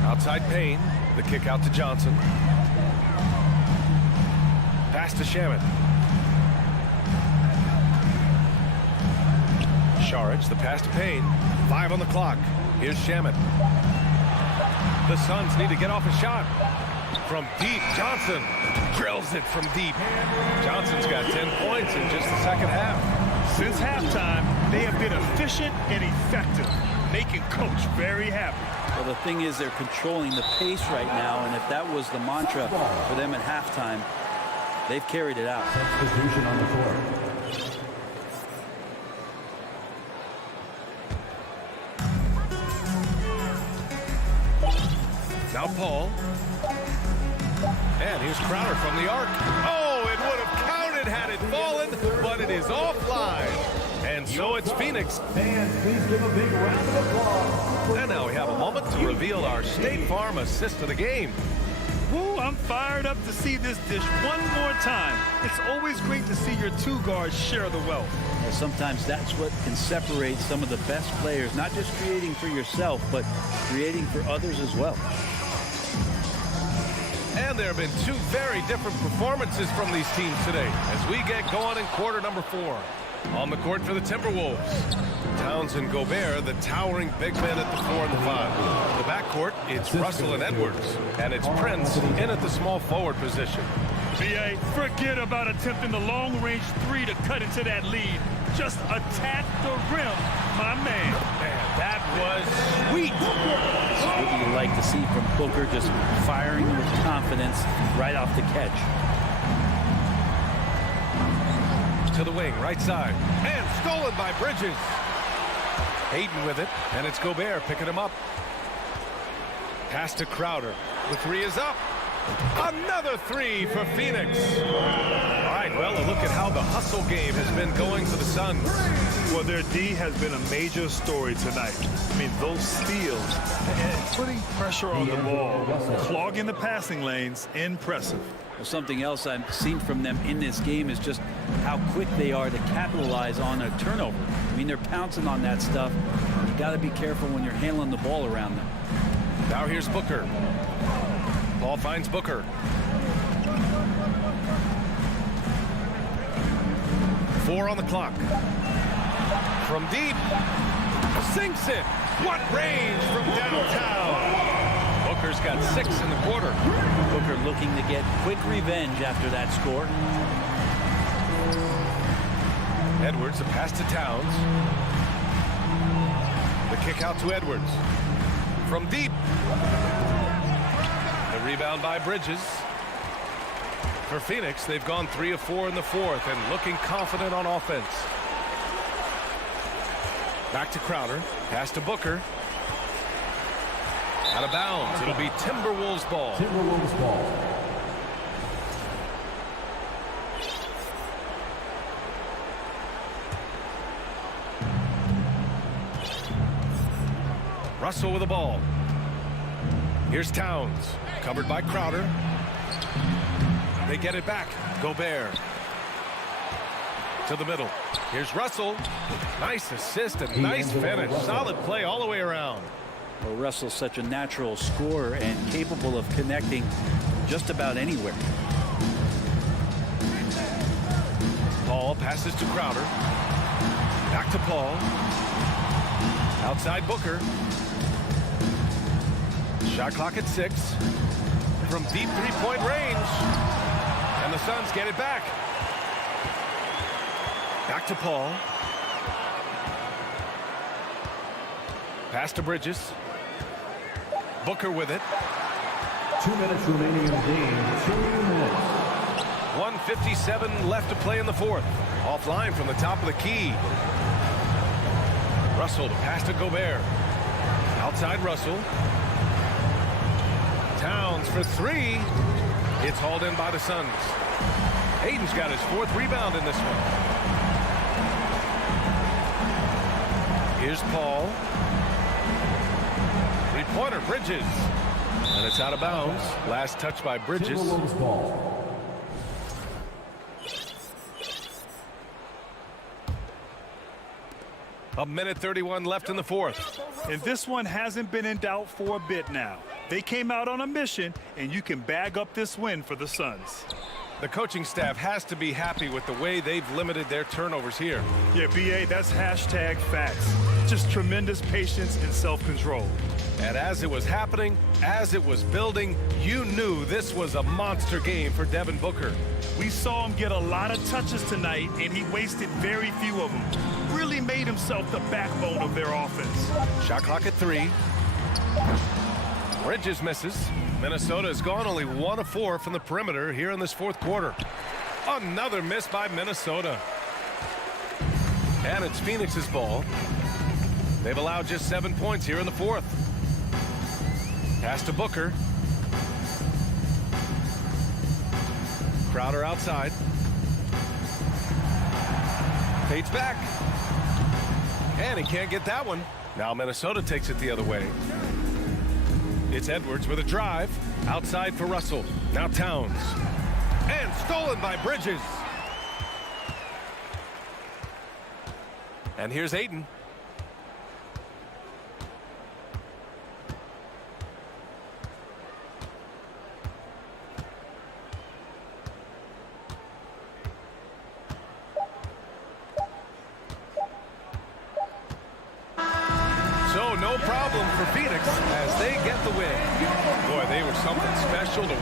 Outside Payne, the kick out to Johnson. Pass to Shaman. Saric, the pass to Payne. 5 on the clock. Here's Shaman. The Suns need to get off a shot. From deep, Johnson drills it from deep. Johnson's got 10 points in just the second half. Since halftime, they have been efficient and effective, making Coach very happy. Well, the thing is they're controlling the pace right now, and if that was the mantra for them at halftime, they've carried it out. Substitution on the court. Now Paul. And here's Crowder from the arc. Oh, it would have counted had it fallen, but it is offline. And so it's Phoenix. Fans, please give a big round of applause. And now we have a moment to reveal our State Farm assist of the game. Woo, I'm fired up to see this dish one more time. It's always great to see your two guards share the wealth. Well, sometimes that's what can separate some of the best players, not just creating for yourself, but creating for others as well. And there have been 2 very different performances from these teams today as we get going in quarter number 4. On the court for the Timberwolves, Towns and Gobert, the towering big men at the 4 and the 5. The backcourt, it's Russell and Edwards, and it's Prince in at the small forward position. B.A., forget about attempting the long-range 3 to cut into that lead. Just attack the rim, my man. Man, that was sweet. What do you like to see from Booker, just firing with confidence right off the catch? To the wing, right side, and stolen by Bridges. Hayden with it, and it's Gobert picking him up. Pass to Crowder. The 3 is up. Another 3 for Phoenix. All right, well, a look at how the hustle game has been going for the Suns. Well, their D has been a major story tonight. I mean, those steals and putting pressure on the ball, clogging the passing lanes, impressive. Well, something else I've seen from them in this game is just how quick they are to capitalize on a turnover. I mean, they're pouncing on that stuff. You got to be careful when you're handling the ball around them. Now here's Booker. Paul finds Booker. Four on the clock. From deep. Sinks it. What range from downtown. Booker's got 6 in the quarter. Booker looking to get quick revenge after that score. Edwards, a pass to Towns. The kick out to Edwards. From deep. The rebound by Bridges. For Phoenix, they've gone 3 of 4 in the fourth and looking confident on offense. Back to Crowder. Pass to Booker. Out of bounds. It'll be Timberwolves ball. Timberwolves ball. Russell with the ball. Here's Towns. Covered by Crowder. They get it back. Gobert. To the middle. Here's Russell. Nice assist and nice finish. Solid play all the way around. Well, Russell's such a natural scorer and capable of connecting just about anywhere. Paul passes to Crowder. Back to Paul. Outside Booker. Shot clock at 6. From deep three-point range. And the Suns get it back. Back to Paul. Pass to Bridges. Booker with it. 2 minutes remaining in the game. 2 minutes. 1:57 left to play in the fourth. Offline from the top of the key. Russell to pass to Gobert. Outside Russell. Towns for 3. It's hauled in by the Suns. Aiden's got his 4th rebound in this one. Here's Paul. Three-pointer, Bridges. And it's out of bounds. Last touch by Bridges. Timberwolves ball. A minute 31 left in the fourth. And this one hasn't been in doubt for a bit now. They came out on a mission, and you can bag up this win for the Suns. The coaching staff has to be happy with the way they've limited their turnovers here. Yeah, B.A., that's hashtag facts. Just tremendous patience and self-control. And as it was happening, as it was building, you knew this was a monster game for Devin Booker. We saw him get a lot of touches tonight, and he wasted very few of them. Really made himself the backbone of their offense. Shot clock at 3. Bridges misses. Minnesota has gone only 1 of 4 from the perimeter here in this fourth quarter. Another miss by Minnesota. And it's Phoenix's ball. They've allowed just 7 points here in the fourth. Pass to Booker. Crowder outside. Fades back. And he can't get that one. Now Minnesota takes it the other way. It's Edwards with a drive. Outside for Russell. Now Towns. And stolen by Bridges. And here's Ayton. So no problem for Phoenix as they get the win. Boy, they were something special to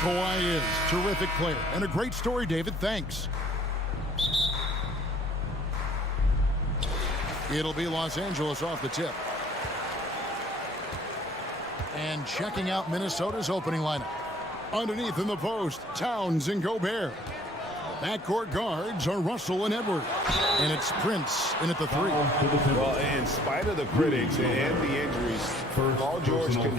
Kawhi is a terrific player and a great story, David. Thanks. It'll be Los Angeles off the tip. And checking out Minnesota's opening lineup. Underneath in the post, Towns and Gobert. Backcourt guards are Russell and Edwards. And it's Prince in at the 3. Well, in spite of the critics and the injuries, Paul George continues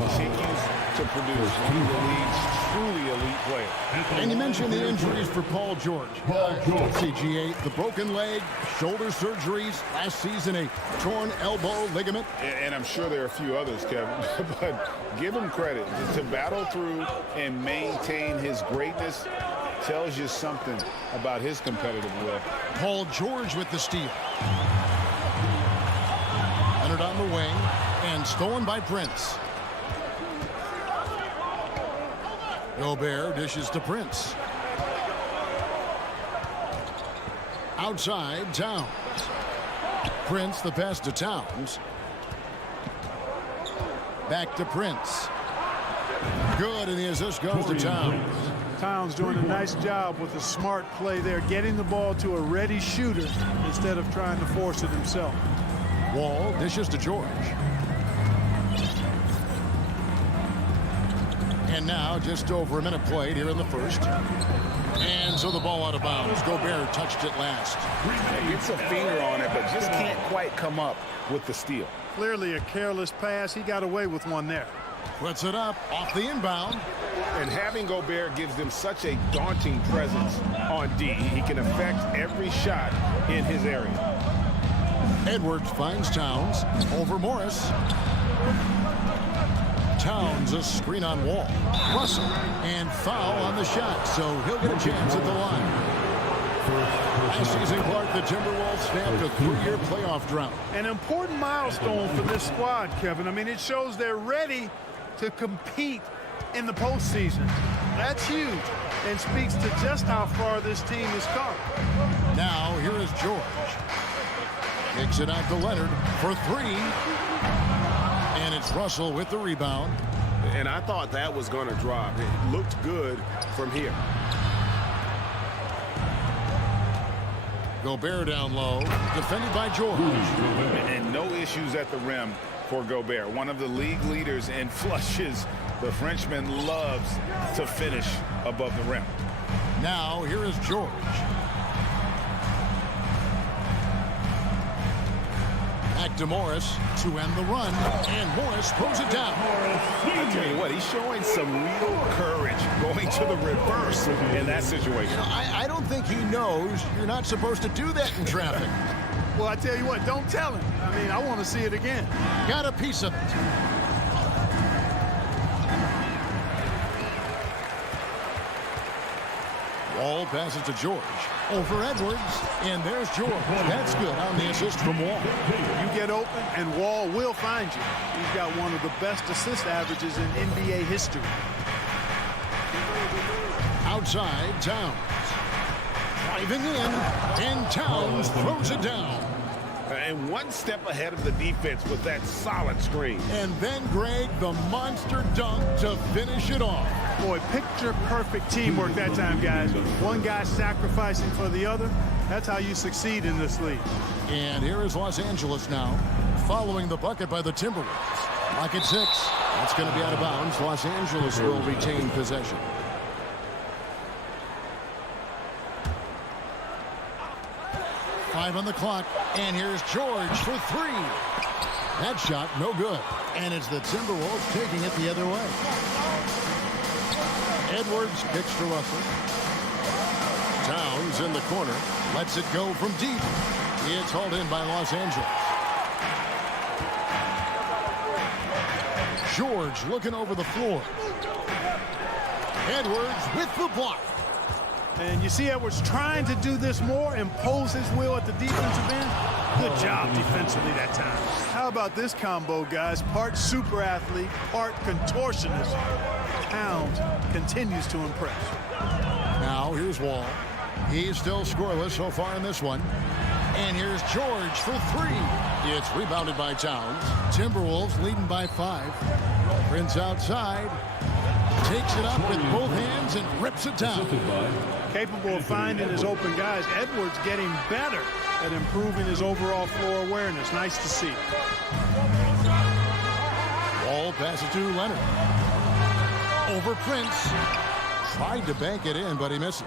to produce one of the league's truly elite players. And you mentioned the injuries for Paul George. Let's see, G8, the broken leg, shoulder surgeries, last season a torn elbow ligament. And I'm sure there are a few others, Kevin, but give him credit. To battle through and maintain his greatness tells you something about his competitive will. Paul George with the steal. Leonard on the wing and stolen by Prince. Gobert dishes to Prince. Outside, Towns. Prince the pass to Towns. Back to Prince. Good, and the assist goes to Towns. Towns doing a nice job with a smart play there, getting the ball to a ready shooter instead of trying to force it himself. Wall dishes to George. And now just over a minute played here in the first. And so the ball out of bounds. Gobert touched it last. Gets a finger on it, but just can't quite come up with the steal. Clearly a careless pass. He got away with one there. Puts it up off the inbound. And having Gobert gives them such a daunting presence on D. He can affect every shot in his area. Edwards finds Towns over Morris. Towns a screen on Wall. Russell and foul on the shot, so he'll get a chance at the line. Last season, Clark, the Timberwolves snapped a 3-year playoff drought. An important milestone for this squad, Kevin. I mean, it shows they're ready to compete in the postseason. That's huge and speaks to just how far this team has come. Now, here is George. Kicks it out to Leonard for 3. And it's Russell with the rebound. And I thought that was going to drop. It looked good from here. Gobert down low, defended by George. And no issues at the rim for Gobert. One of the league leaders in flushes. The Frenchman loves to finish above the rim. Now, here is George. Back to Morris to end the run, and Morris throws it down. I tell you what, he's showing some real courage going to the reverse in that situation. I don't think he knows you're not supposed to do that in traffic. Well, I tell you what, don't tell him. I mean, I want to see it again. Got a piece of it. Wall passes to George. Over Edwards, and there's George. That's good on the assist from Wall. You get open, and Wall will find you. He's got one of the best assist averages in NBA history. Outside, Towns. Driving in, and Towns throws it down. And one step ahead of the defense with that solid screen. And then, Greg, the monster dunk to finish it off. Boy, picture-perfect teamwork that time, guys. One guy sacrificing for the other. That's how you succeed in this league. And here is Los Angeles now, following the bucket by the Timberwolves. Clock at 6. That's going to be out of bounds. Los Angeles will retain possession. Five on the clock, and here's George for 3. That shot, no good. And it's the Timberwolves taking it the other way. Edwards kicks to Russell. Towns in the corner. Lets it go from deep. It's hauled in by Los Angeles. George looking over the floor. Edwards with the block. And you see Edwards trying to do this more, impose his will at the defensive end. Good job defensively that time. How about this combo, guys? Part super athlete, part contortionist. Towns continues to impress. Now here's Wall. He's still scoreless so far in this one. And here's George for 3. It's rebounded by Towns. Timberwolves leading by 5. Prince outside. takes it up with both hands and rips it down. Capable of finding his open guys. Edwards getting better at improving his overall floor awareness. Nice to see. Wall passes to Leonard. Over Prince. Tried to bank it in, but he misses.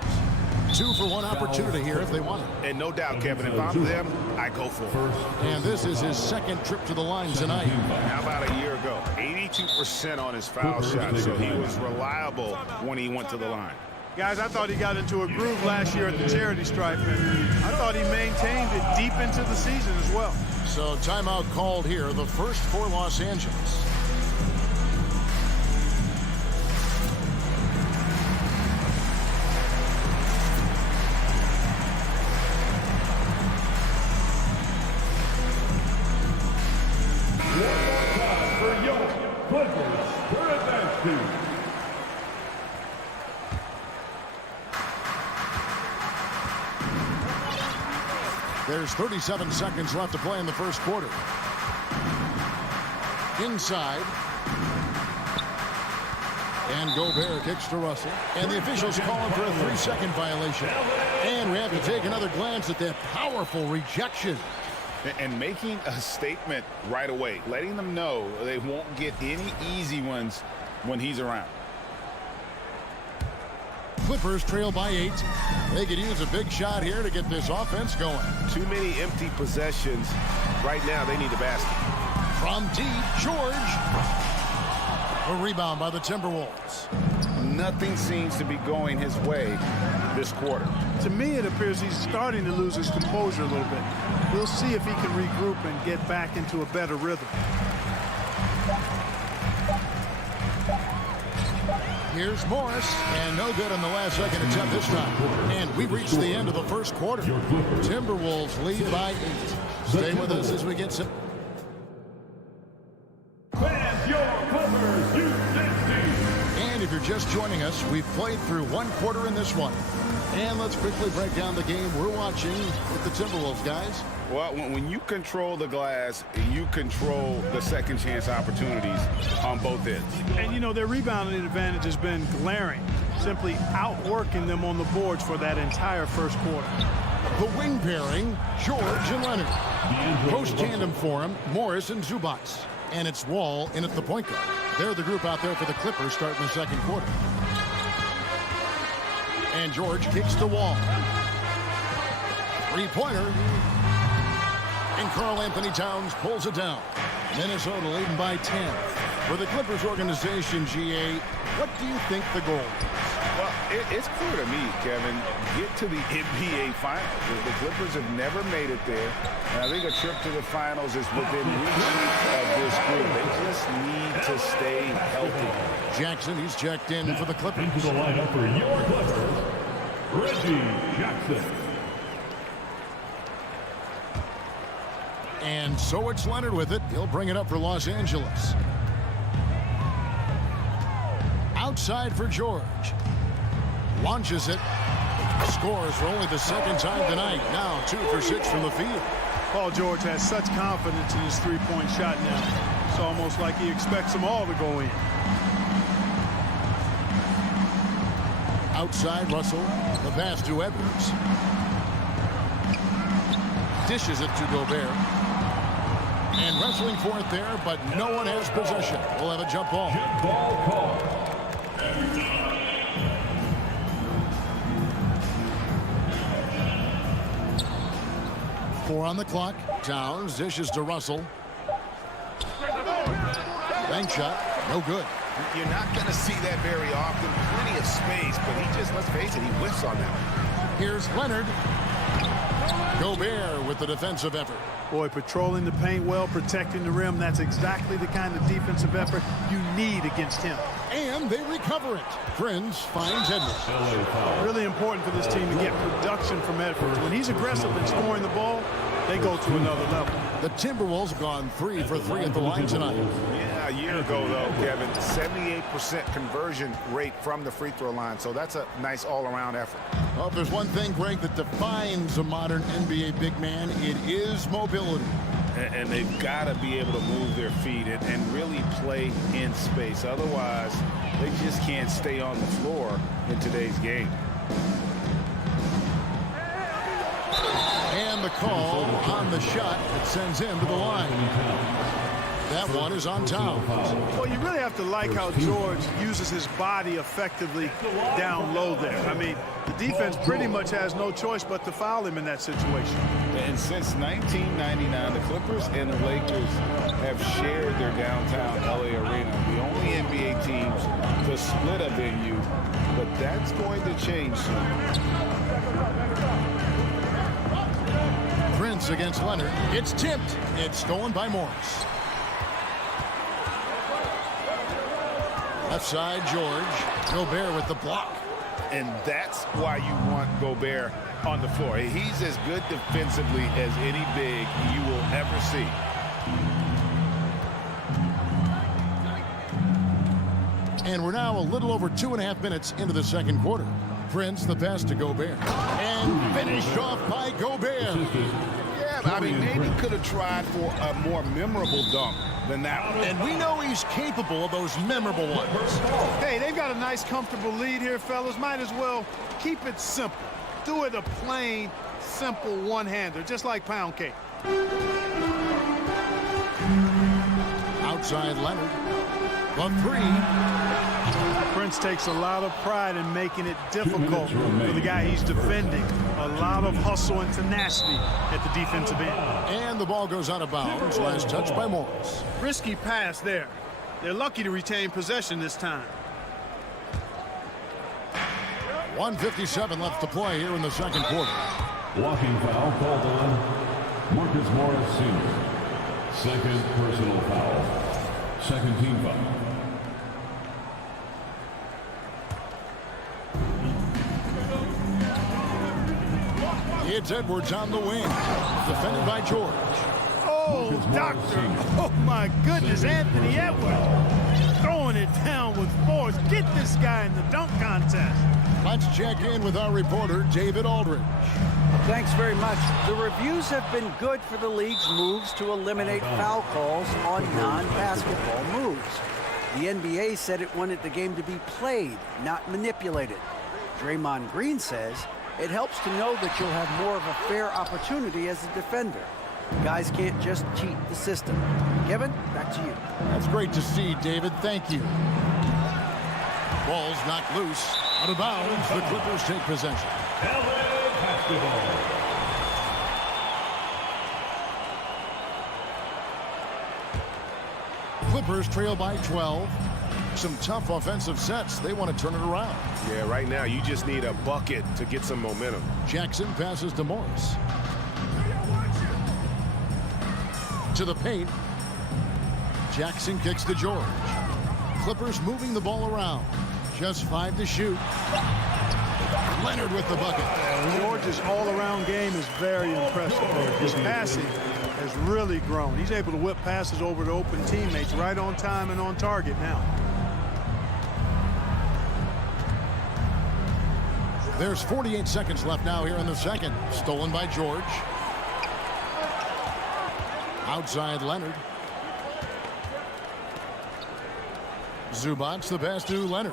2-for-1 opportunity here if they want it. And no doubt, Kevin, if I'm them, I go for it. And this is his second trip to the line tonight. How about a year ago? 82% on his foul shot, so he was reliable when he went to the line. Guys, I thought he got into a groove last year at the charity stripe, and I thought he maintained it deep into the season as well. So timeout called here, the first for Los Angeles. There's 37 seconds left to play in the first quarter. Inside. And Gobert kicks to Russell. And the officials calling for a 3-second violation. And we have to take another glance at that powerful rejection. And making a statement right away, letting them know they won't get any easy ones when he's around. Clippers trail by 8. They could use a big shot here to get this offense going. Too many empty possessions. Right now, they need a basket. From deep, George. A rebound by the Timberwolves. Nothing seems to be going his way this quarter. To me, it appears he's starting to lose his composure a little bit. We'll see if he can regroup and get back into a better rhythm. Here's Morris, and no good on the last second attempt this time. And we've reached the end of the first quarter. Timberwolves lead by 8. Stay with us as we get some. And if you're just joining us, we've played through one quarter in this one. And let's quickly break down the game we're watching with the Timberwolves, guys. Well, when you control the glass, you control the second chance opportunities on both ends. And, you know, their rebounding advantage has been glaring, simply outworking them on the boards for that entire first quarter. The wing pairing, George and Leonard. Post tandem for him, Morris and Zubac. And it's Wall in at the point guard. They're the group out there for the Clippers starting the second quarter. And George kicks the Wall. 3-pointer. And Karl Anthony Towns pulls it down. Minnesota leading by 10. For the Clippers organization, GA, what do you think the goal is? Well, it's clear to me, Kevin, get to the NBA Finals. The Clippers have never made it there. And I think a trip to the Finals is within reach of this group. They just need to stay healthy. Jackson, he's checked in for the Clippers. Into the lineup for your Clippers, Reggie Jackson. And so it's Leonard with it. He'll bring it up for Los Angeles. Outside for George. Launches it. Scores for only the second time tonight. Now 2 for 6 from the field. Paul George has such confidence in his three-point shot now. It's almost like he expects them all to go in. Outside Russell. The pass to Edwards. Dishes it to Gobert. And wrestling for it there, but no one has possession. We'll have a jump ball. Jump ball call. 4 on the clock. Towns dishes to Russell. Bank shot. No good. You're not going to see that very often. Plenty of space, but he just, let's face it, he whiffs on that. Here's Leonard. Gobert with the defensive effort. Boy, patrolling the paint well, protecting the rim. That's exactly the kind of defensive effort you need against him. And they recover it. Prince finds Edwards. Really important for this team to get production from Edwards. When he's aggressive in scoring the ball, they go to another level. The Timberwolves have gone 3 for 3 at the line tonight. Yeah, a year ago, though, Kevin, 78% conversion rate from the free throw line. So that's a nice all-around effort. Well, if there's one thing, Greg, that defines a modern NBA big man, it is mobility. And they've got to be able to move their feet and really play in space. Otherwise, they just can't stay on the floor in today's game. And the call on the shot that sends him to the line. That one is on Towns. Well, you really have to like how George uses his body effectively down low there. I mean, the defense pretty much has no choice but to foul him in that situation. And since 1999, the Clippers and the Lakers have shared their downtown LA arena. The only NBA teams to split a venue, but that's going to change soon. Prince against Leonard. It's tipped. It's stolen by Morris. Left side, George. Gobert with the block. And that's why you want Gobert on the floor. He's as good defensively as any big you will ever see. And we're now a little over 2.5 minutes into the second quarter. Prince, the pass to Gobert. And finished off by Gobert. Yeah, I mean, maybe could have tried for a more memorable dunk than that one. And we know he's capable of those memorable ones. Hey, they've got a nice, comfortable lead here, fellas. Might as well keep it simple. Do it a plain, simple one-hander, just like pound cake. Outside Leonard. The three. Prince takes a lot of pride in making it difficult for the guy he's defending. A lot of hustle and tenacity at the defensive end. And the ball goes out of bounds. Last touch by Morris. Risky pass there. They're lucky to retain possession this time. 1:57 left to play here in the second quarter. Blocking foul called on Marcus Morris Sr. Second personal foul. Second team foul. It's Edwards on the wing. Defended by George. Oh, doctor. Oh, my goodness, Anthony Edwards. Throwing it down with force. Get this guy in the dunk contest. Let's check in with our reporter, David Aldridge. Thanks very much. The reviews have been good for the league's moves to eliminate foul calls on non-basketball moves. The NBA said it wanted the game to be played, not manipulated. Draymond Green says it helps to know that you'll have more of a fair opportunity as a defender. Guys can't just cheat the system. Kevin, back to you. That's great to see, David. Thank you. Ball's knocked loose. Out of bounds. The Clippers take possession. Clippers trail by 12. Some tough offensive sets. They want to turn it around. Yeah, right now you just need a bucket to get some momentum. Jackson passes to Morris. To the paint. Jackson kicks to George. Clippers moving the ball around. Just 5 to shoot. Leonard with the bucket. George's all-around game is very impressive. His passing has really grown. He's able to whip passes over to open teammates right on time and on target now. There's 48 seconds left now here in the second. Stolen by George. Outside Leonard. Zubac's the pass to Leonard.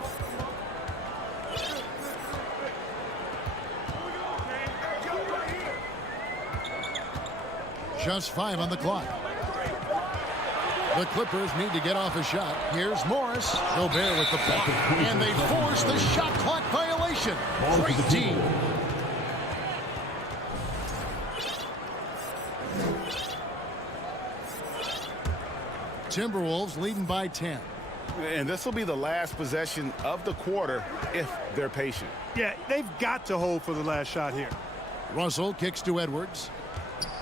Just 5 on the clock. The Clippers need to get off a shot. Here's Morris. Gobert with the block. And they force the shot clock violation. Great team. Timberwolves leading by 10. And this will be the last possession of the quarter if they're patient. Yeah, they've got to hold for the last shot here. Russell kicks to Edwards.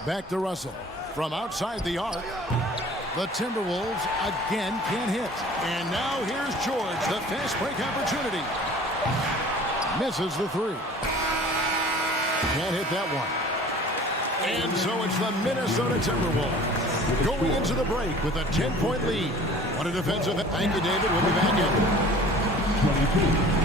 Back to Russell. From outside the arc. The Timberwolves again can't hit. And now here's George, the fast break opportunity. Misses the three. Can't hit that one. And so it's the Minnesota Timberwolves going into the break with a 10-point lead. On a defensive. Thank you, David. We'll be back in. 22.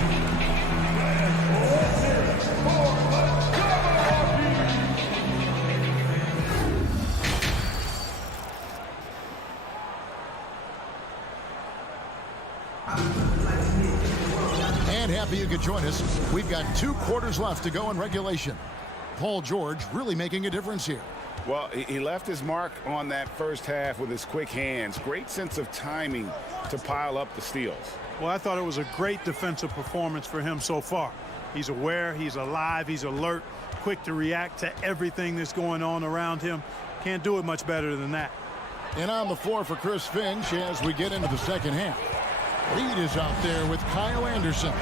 Happy you could join us. We've got 2 quarters left to go in regulation. Paul George really making a difference here. Well, he left his mark on that first half with his quick hands. Great sense of timing to pile up the steals. Well, I thought it was a great defensive performance for him so far. He's aware, he's alive, he's alert, quick to react to everything that's going on around him. Can't do it much better than that. And on the floor for Chris Finch as we get into the second half. Reed is out there with Kyle Anderson.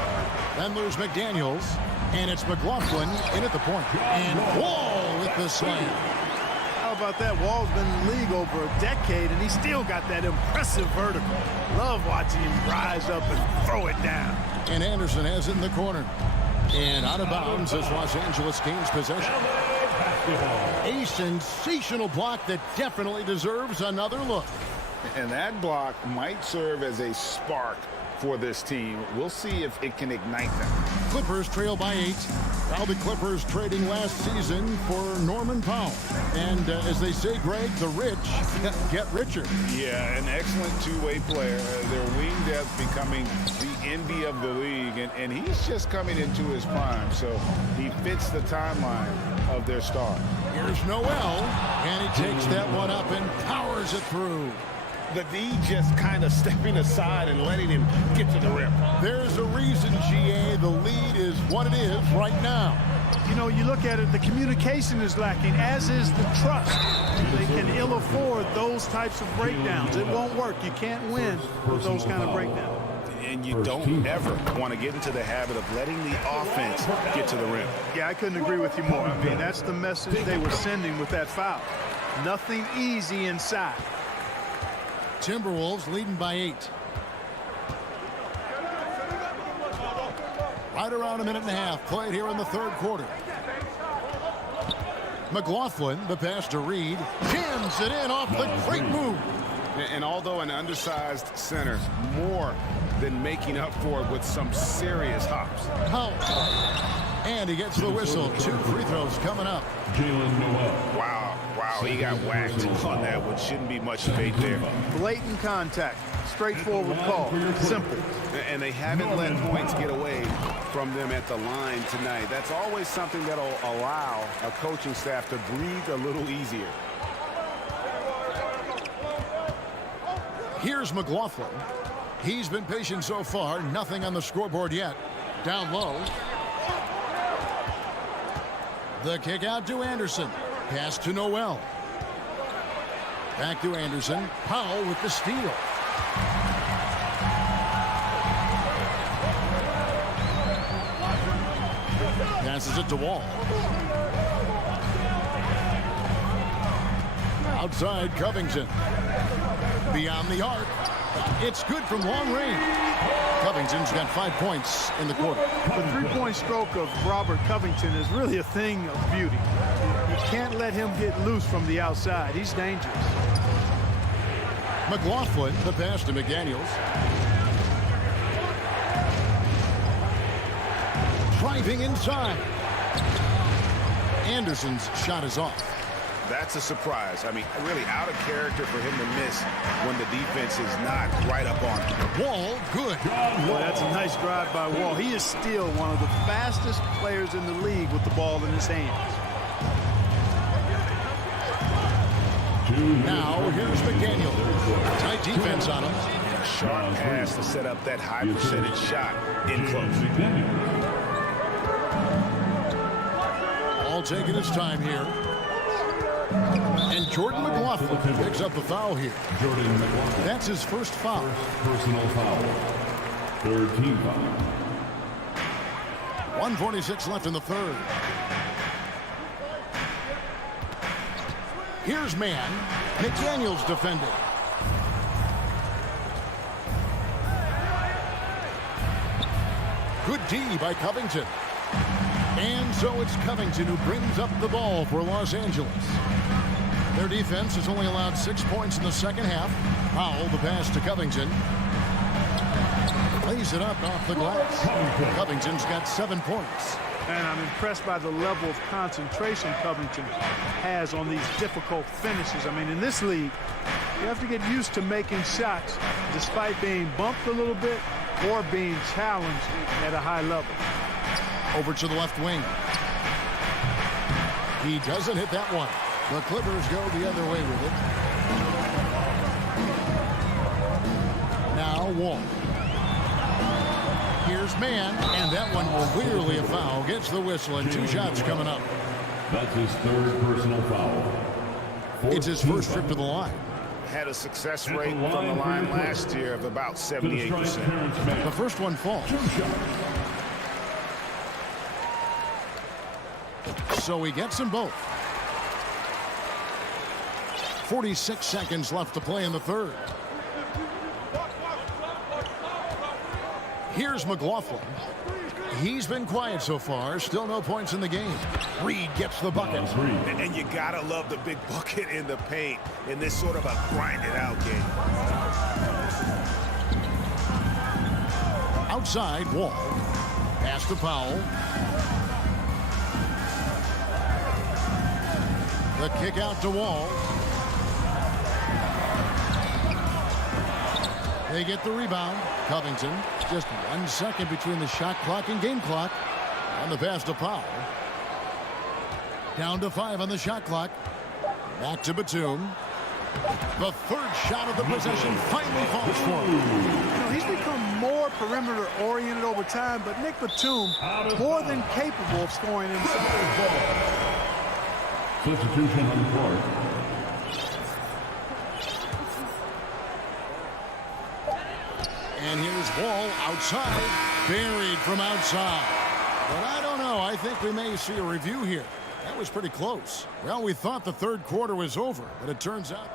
Then there's McDaniels. And it's McLaughlin in at the point. And Wall with the slam. How about that? Wall's been in the league over a decade, and he's still got that impressive vertical. Love watching him rise up and throw it down. And Anderson has it in the corner. And out of bounds as Los Angeles gains possession. A sensational block that definitely deserves another look. And that block might serve as a spark for this team. We'll see if it can ignite them. Clippers trail by 8. Now the Clippers trading last season for Norman Powell. And as they say, Greg, the rich get richer. Yeah, an excellent two-way player. Their wing depth becoming the envy of the league. And he's just coming into his prime. So he fits the timeline of their star. Here's Noel. And he takes that one up and powers it through. The D just kind of stepping aside and letting him get to the rim. There's a reason, GA, the lead is what it is right now. You know, you look at it, the communication is lacking, as is the trust. They can ill afford those types of breakdowns. It won't work. You can't win with those kind of breakdowns. And you don't ever want to get into the habit of letting the offense get to the rim. Yeah, I couldn't agree with you more. I mean, that's the message they were sending with that foul. Nothing easy inside. Timberwolves leading by 8. Right around a minute and a half played here in the third quarter. McLaughlin, the pass to Reed, jams it in off the great move. And although an undersized center, more than making up for it with some serious hops. And he gets the whistle. 2 free throws coming up. Jalen Noel. Wow, he got whacked on that one. Shouldn't be much debate there. Blatant contact. Straightforward call. Simple. And they haven't let points get away from them at the line tonight. That's always something that'll allow a coaching staff to breathe a little easier. Here's McLaughlin. He's been patient so far. Nothing on the scoreboard yet. Down low. The kick out to Anderson. Pass to Noel. Back to Anderson. Powell with the steal. Passes it to Wall. Outside Covington. Beyond the arc. It's good from long range. Covington's got 5 points in the quarter. The three-point stroke of Robert Covington is really a thing of beauty. You can't let him get loose from the outside. He's dangerous. McLaughlin, the pass to McDaniels. Driving inside. Anderson's shot is off. That's a surprise. I mean, really out of character for him to miss when the defense is not right up on him. Wall, good. Well, that's a nice drive by Wall. He is still one of the fastest players in the league with the ball in his hands. Now, here's McDaniel. Tight defense on him. And a sharp pass to set up that high percentage shot in close. All taking his time here. And Jordan McLaughlin picks up the foul here. Jordan McLaughlin. That's his first foul. Personal foul. Third team foul. 1:46 left in the third. Here's man. McDaniels defending. Good D by Covington. And so it's Covington who brings up the ball for Los Angeles. Their defense has only allowed 6 points in the second half. Powell, the pass to Covington. Lays it up off the glass. Covington's got 7 points. And I'm impressed by the level of concentration Covington has on these difficult finishes. I mean, in this league, you have to get used to making shots. Despite being bumped a little bit, or being challenged at a high level. Over to the left wing. He doesn't hit that one. The Clippers go the other way with it. Now Wall. Here's man, and that one clearly a foul. Gets the whistle, and 2 shots coming up. That's his 3rd personal foul. It's his first trip to the line. Had a success rate from the line last year of about 78%. The first one falls. So he gets them both. 46 seconds left to play in the third. Here's McLaughlin. He's been quiet so far. Still no points in the game. Reed gets the bucket. And you gotta love the big bucket in the paint in this sort of a grinded-out game. Outside, Wall. Pass to Powell. The kick out to Wall. They get the rebound. Covington. Just 1 second between the shot clock and game clock. On the pass to Powell. Down to 5 on the shot clock. Back to Batum. The third shot of the possession finally falls for him. You know, he's become more perimeter-oriented over time, but Nick Batum more than capable of scoring inside the ball. Substitution on the court. And here's Wall outside, buried from outside. But I don't know. I think we may see a review here. That was pretty close. Well, we thought the third quarter was over, but it turns out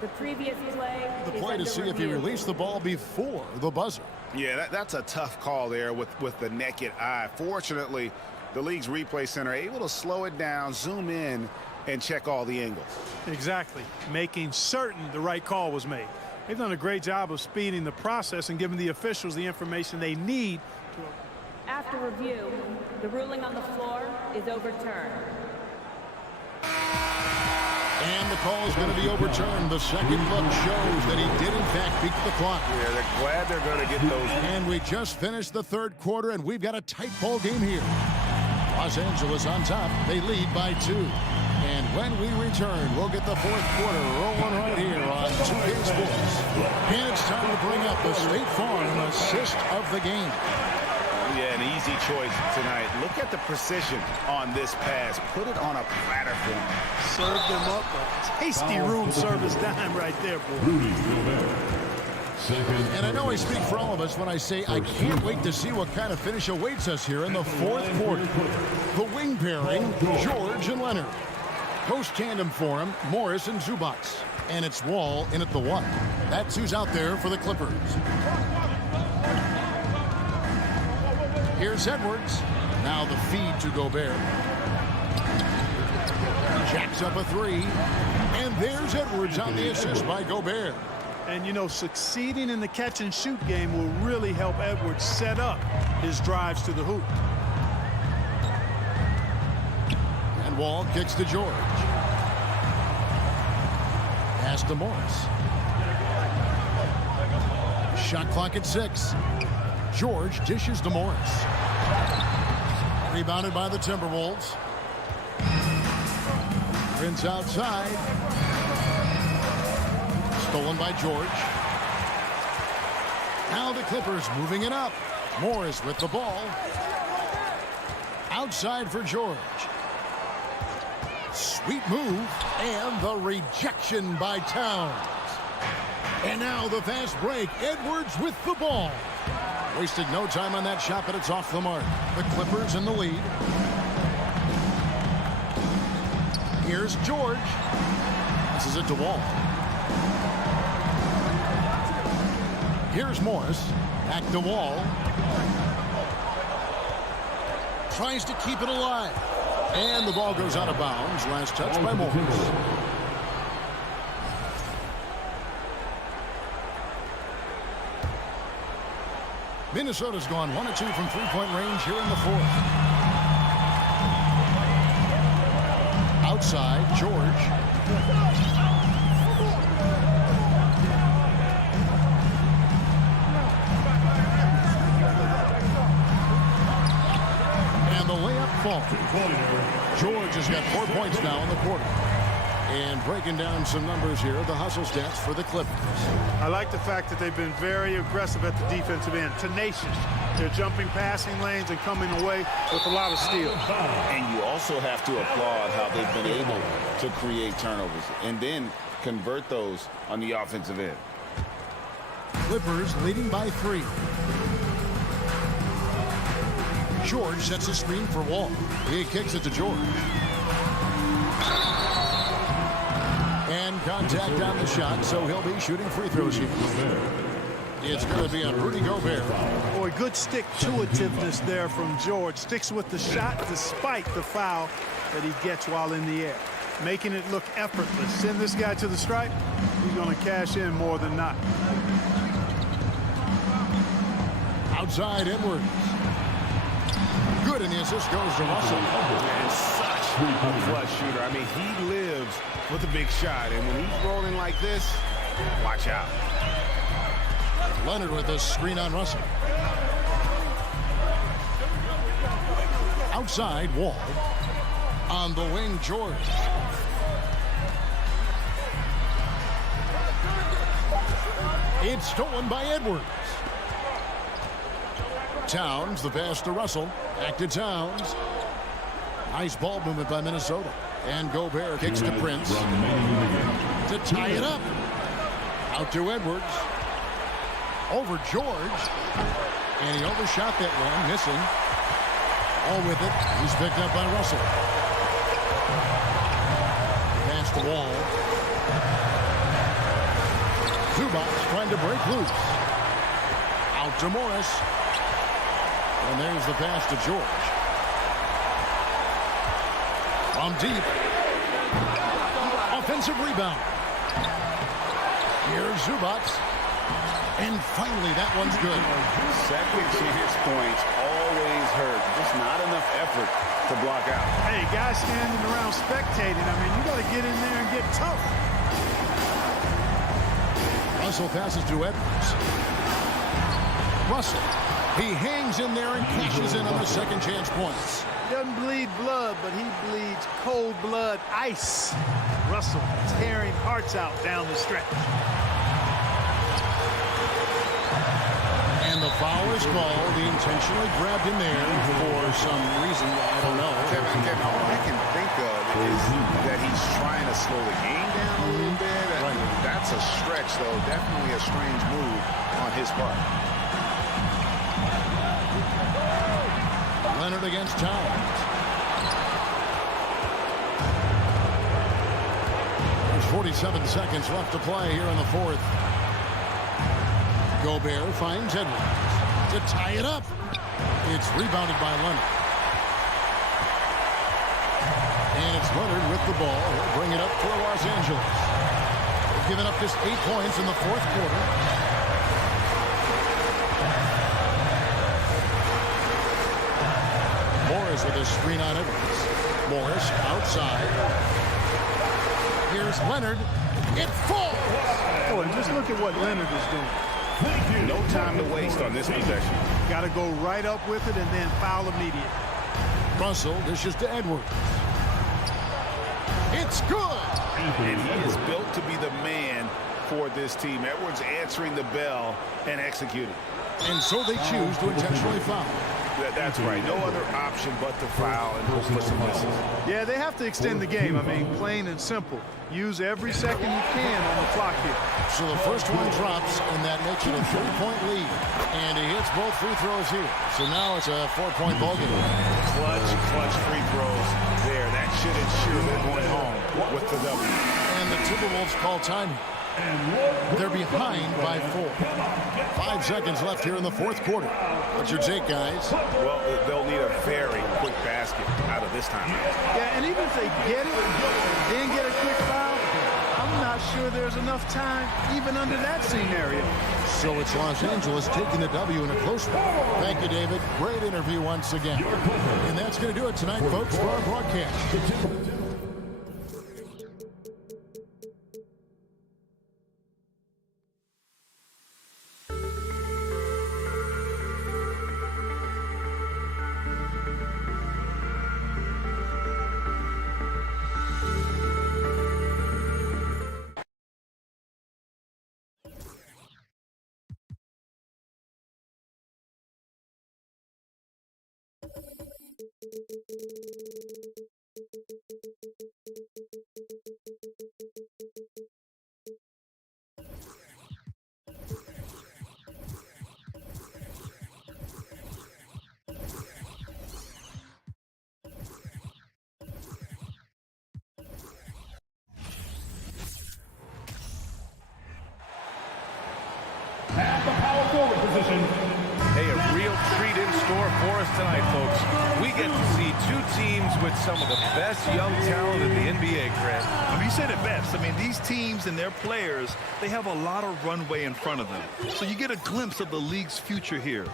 the previous play the play to see if he released the ball before the buzzer. Yeah, that's a tough call there with the naked eye. Fortunately, the league's replay center able to slow it down, zoom in, and check all the angles. Exactly, making certain the right call was made. They've done a great job of speeding the process and giving the officials the information they need. After review, the ruling on the floor is overturned. And the call is going to be overturned. The second look shows that he did, in fact, beat the clock. Yeah, they're glad they're going to get those. And we just finished the third quarter, and we've got a tight ball game here. Los Angeles on top. They lead by 2. And when we return, we'll get the fourth quarter rolling right here on 2K Sports. And it's time to bring up the State Farm assist of the game. Yeah, an easy choice tonight. Look at the precision on this pass. Put it on a platter for him. Served them up a tasty room service dime right there, boy. And I know I speak for all of us when I say I can't wait to see what kind of finish awaits us here in the fourth quarter. The wing pairing, George and Leonard. Post tandem for him, Morris and Zubac. And it's Wall in at the 1. That's who's out there for the Clippers. Here's Edwards. Now the feed to Gobert. Jacks up a 3. And there's Edwards on the assist by Gobert. And, you know, succeeding in the catch-and-shoot game will really help Edwards set up his drives to the hoop. And Wall kicks to George. Pass to Morris. Shot clock at 6. George dishes to Morris. Rebounded by the Timberwolves. Prince outside. Stolen by George. Now the Clippers moving it up. Morris with the ball. Outside for George. Sweet move. And the rejection by Towns. And now the fast break. Edwards with the ball. Wasted no time on that shot, but it's off the mark. The Clippers in the lead. Here's George. This is it to Wall. Here's Morris. Back to Wall. Tries to keep it alive. And the ball goes out of bounds. Last touch by Morris. Minnesota's gone 1 of 2 from three-point range here in the fourth. Outside, George. ball. George has got 4 points now in the quarter. And breaking down some numbers here, the hustle stats for the Clippers. I like the fact that they've been very aggressive at the defensive end, tenacious. They're jumping passing lanes and coming away with a lot of steals. And you also have to applaud how they've been able to create turnovers and then convert those on the offensive end. Clippers leading by 3. George sets a screen for Wall. He kicks it to George. And contact on the shot, so he'll be shooting free throws here. It's going to be on Rudy Gobert. Boy, good stick-to-itiveness there from George. Sticks with the shot despite the foul that he gets while in the air. Making it look effortless. Send this guy to the stripe, he's going to cash in more than not. Outside Edwards. Good, and the assist goes to Russell. And such a clutch shooter. I mean, he lives with a big shot, and when he's rolling like this, watch out. Leonard with the screen on Russell. Outside, Wall. On the wing, George. It's stolen by Edwards. Towns, the pass to Russell. Back to Towns. Nice ball movement by Minnesota. And Gobert kicks to Prince to tie it up. Out to Edwards. Over George. And he overshot that one, missing. All with it. He's picked up by Russell. Pass the Wall. Zubac trying to break loose. Out to Morris. And there's the pass to George. From deep. Offensive rebound. Here's Zubac. And finally, that one's good. Second chance points always hurt. Just not enough effort to block out. Hey, guys standing around spectating. I mean, you got to get in there and get tough. Russell passes to Edwards. Russell. He hangs in there and cashes in on the second chance points. He doesn't bleed blood, but he bleeds cold blood ice. Russell tearing hearts out down the stretch. And the foul is called. He intentionally grabbed him there for some reason. I don't know. Kevin, all I can think of is that he's trying to slow the game down a little bit. Right. That's a stretch, though. Definitely a strange move on his part. Leonard against Towns. There's 47 seconds left to play here in the fourth. Gobert finds Edwards to tie it up. It's rebounded by Leonard. And it's Leonard with the ball. He'll bring it up for Los Angeles. They've given up just 8 points in the fourth quarter. Morris with a screen on Edwards. Morris outside. Here's Leonard. It falls. Boy, just look at what Leonard is doing. No time to waste on this possession. Got to go right up with it and then foul immediate. Russell dishes to Edwards. It's good. And he is built to be the man for this team. Edwards answering the bell and executing. And so they choose to intentionally foul. That's right. No other option but to foul and hope for some misses. Yeah, they have to extend the game. I mean, plain and simple. Use every second you can on the clock here. So the first one drops, and that makes it a 3-point lead. And he hits both free throws here. So now it's a 4-point ball game. Clutch free throws there. That should ensure they're going home with the W. And the Timberwolves call time. They're behind by 4. 5 seconds left here in the fourth quarter. What's your take, guys? Well, they'll need a very quick basket out of this time. Yeah, and even if they get it and then get a quick foul, I'm not sure there's enough time even under that scenario. So it's Los Angeles taking the W in a close one. Thank you, David. Great interview once again. And that's going to do it tonight, folks, for our broadcast. position. Hey, a real treat in store for us tonight, folks. We get to see two teams with some of the best young talent in the NBA, Grant. I mean, you said it best. I mean, these teams and their players, they have a lot of runway in front of them. So you get a glimpse of the league's future here.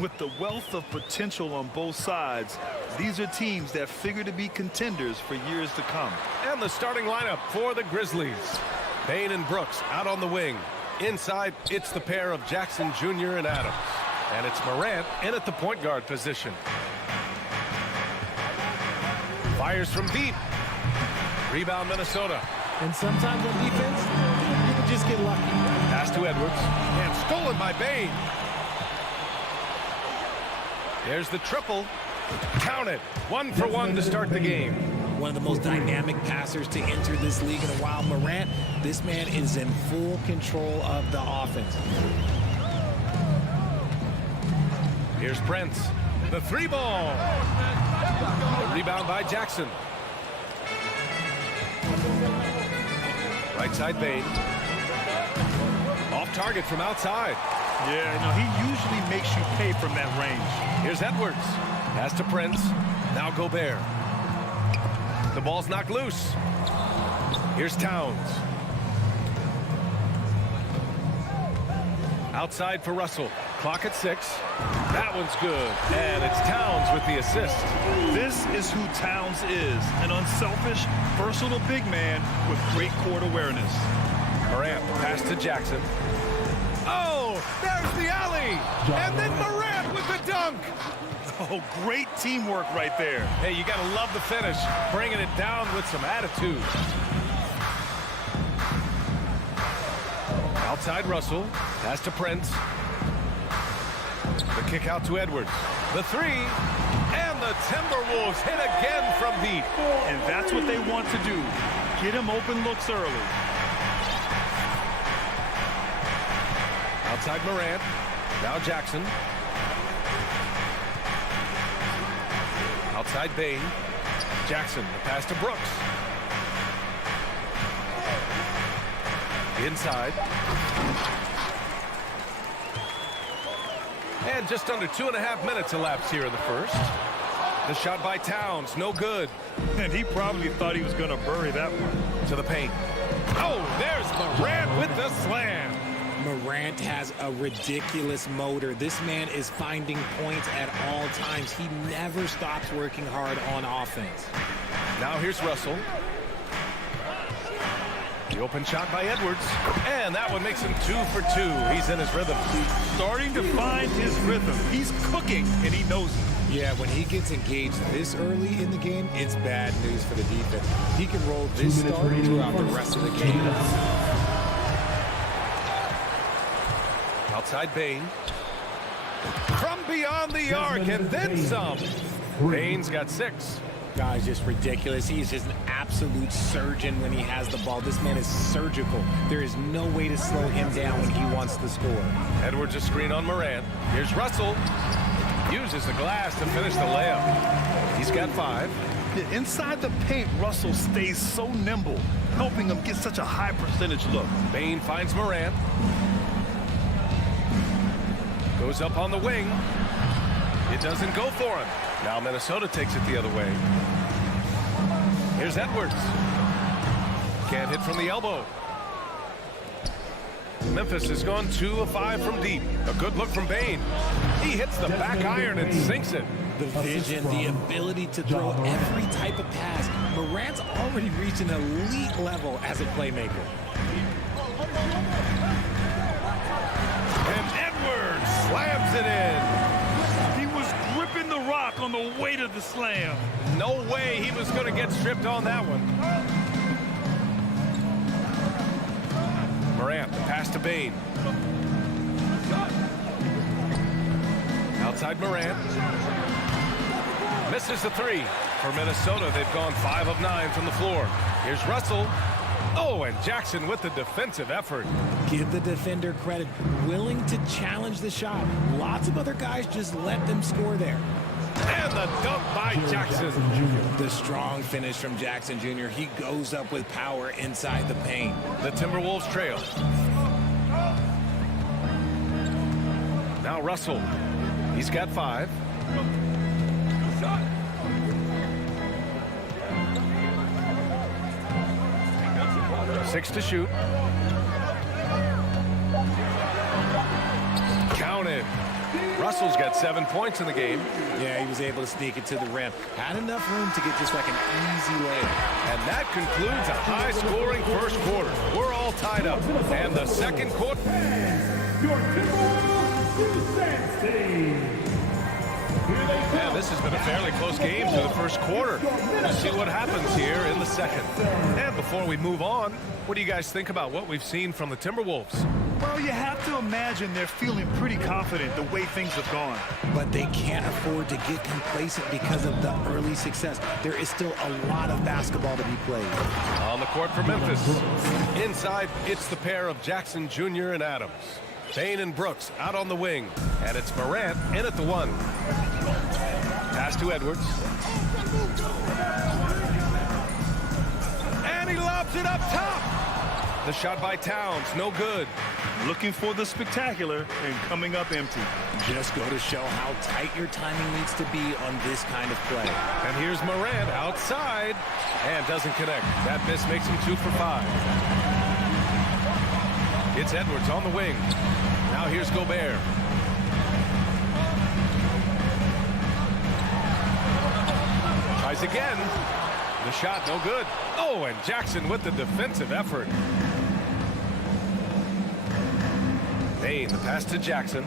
With the wealth of potential on both sides, these are teams that figure to be contenders for years to come. And the starting lineup for the Grizzlies. Payne and Brooks out on the wing. Inside, it's the pair of Jackson Jr. and Adams. And it's Morant in at the point guard position. Fires from deep. Rebound, Minnesota. And sometimes on defense, you can just get lucky. Pass to Edwards. And stolen by Bane. There's the triple. Counted. 1 for 1 to start the game. One of the most dynamic passers to enter this league in a while. Morant, this man is in full control of the offense. Here's Prince. The 3-ball. The rebound by Jackson. Right side Bane. Off target from outside. Yeah, you know, he usually makes you pay from that range. Here's Edwards. Pass to Prince. Now Gobert. The ball's knocked loose. Here's Towns. Outside for Russell. Clock at 6. That one's good. And it's Towns with the assist. This is who Towns is. An unselfish, versatile big man with great court awareness. Morant pass to Jackson. Oh, there's the alley. And then Morant with the dunk. Oh, great teamwork right there. Hey, you got to love the finish. Bringing it down with some attitude. Outside Russell. Pass to Prince. The kick out to Edwards. The 3. And the Timberwolves hit again from deep. And that's what they want to do. Get him open looks early. Outside Morant. Now Jackson. Outside Bane. Jackson, the pass to Brooks. Inside. And just under 2.5 minutes elapsed here in the first. The shot by Towns, no good. And he probably thought he was going to bury that one. To the paint. Oh, there's Morant with the slam. Morant has a ridiculous motor. This man is finding points at all times. He never stops working hard on offense. Now here's Russell. The open shot by Edwards. And that one makes him 2 for 2. He's in his rhythm. Starting to find his rhythm. He's cooking, and he knows it. Yeah, when he gets engaged this early in the game, it's bad news for the defense. He can roll this start throughout the rest of the game. Outside Bane. From beyond the arc, and then some. Bane's got 6. Guy's just ridiculous. He's just an absolute surgeon when he has the ball. This man is surgical. There is no way to slow him down when he wants to score. Edwards a screen on Morant. Here's Russell. Uses the glass to finish the layup. He's got 5. Inside the paint, Russell stays so nimble, helping him get such a high percentage look. Bane finds Morant. Goes up on the wing. It doesn't go for him. Now Minnesota takes it the other way. Here's Edwards. Can't hit from the elbow. Memphis has gone 2 of 5 from deep. A good look from Bane. He hits the back iron and sinks it. The vision, the ability to throw every type of pass. Morant's already reached an elite level as a playmaker. And Edwards slams it in. Gripping the rock on the weight of the slam. No way he was going to get stripped on that one. Morant, the pass to Bane. Outside Morant. Misses the 3. For Minnesota, they've gone 5 of 9 from the floor. Here's Russell. Oh, and Jackson with the defensive effort. Give the defender credit. Willing to challenge the shot. Lots of other guys just let them score there. And the dunk by Jackson. The strong finish from Jackson Jr. He goes up with power inside the paint. The Timberwolves trail. Now Russell. He's got 5. Six to shoot. Counted. Russell's got 7 points in the game. Yeah, he was able to sneak it to the rim. Had enough room to get just like an easy layup. And that concludes a high-scoring first quarter. We're all tied up. And the second quarter. Your Timberwolves, Man, this has been a fairly close game through the first quarter. Let's see what happens here in the second. And before we move on, what do you guys think about what we've seen from the Timberwolves? Well, you have to imagine they're feeling pretty confident the way things have gone. But they can't afford to get complacent because of the early success. There is still a lot of basketball to be played. On the court for Memphis. Inside, it's the pair of Jackson Jr. and Adams. Bane and Brooks out on the wing. And it's Morant in at the 1. Pass to Edwards. And he lobs it up top. The shot by Towns, no good. Looking for the spectacular and coming up empty. Just go to show how tight your timing needs to be on this kind of play. And here's Morant outside and doesn't connect. That miss makes him 2 for 5. It's Edwards on the wing. Now here's Gobert. Tries again. The shot no good. Oh, and Jackson with the defensive effort. Bane, the pass to Jackson.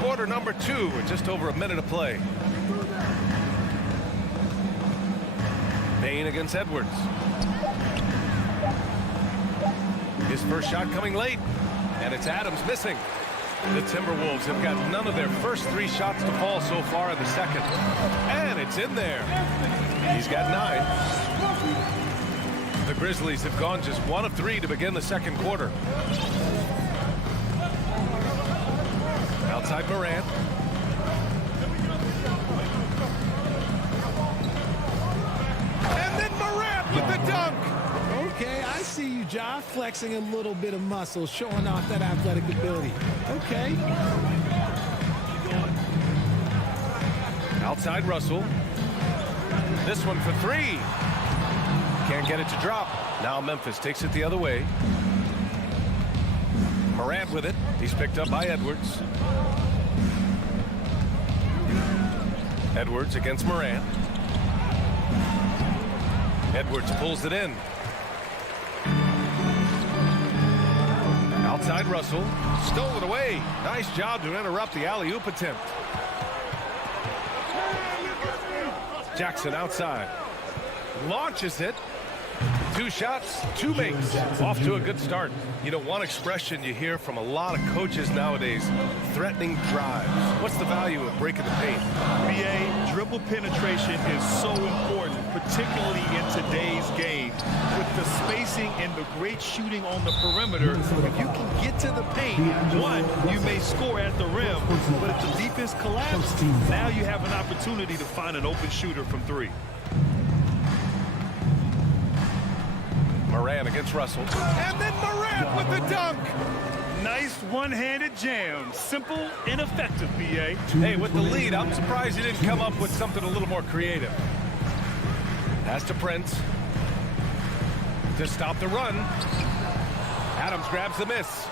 Quarter number 2 with just over a minute of play. Bane against Edwards. His first shot coming late, and it's Adams missing. The Timberwolves have got none of their first 3 shots to fall so far in the second. And it's in there. He's got 9. The Grizzlies have gone just 1 of 3 to begin the second quarter. Outside Morant. And then Morant with the dunk. Okay, I see you, Ja, flexing a little bit of muscle, showing off that athletic ability. Okay. Outside Russell. This one for 3. Can't get it to drop. Now Memphis takes it the other way. Morant with it. He's picked up by Edwards. Edwards against Morant. Edwards pulls it in. Outside Russell. Stole it away. Nice job to interrupt the alley-oop attempt. Jackson outside. Launches it. 2 shots, 2 makes. Off to a good start. You know, one expression you hear from a lot of coaches nowadays, threatening drives. What's the value of breaking the paint? BA, dribble penetration is so important, particularly in today's game. With the spacing and the great shooting on the perimeter, if you can get to the paint, 1, you may score at the rim, but if the defense collapses, now you have an opportunity to find an open shooter from 3. Morant against Russell. And then Morant with the dunk. Nice one-handed jam. Simple and effective, BA. Hey, with the lead, I'm surprised he didn't come up with something a little more creative. Pass to Prince. To stop the run. Adams grabs the miss.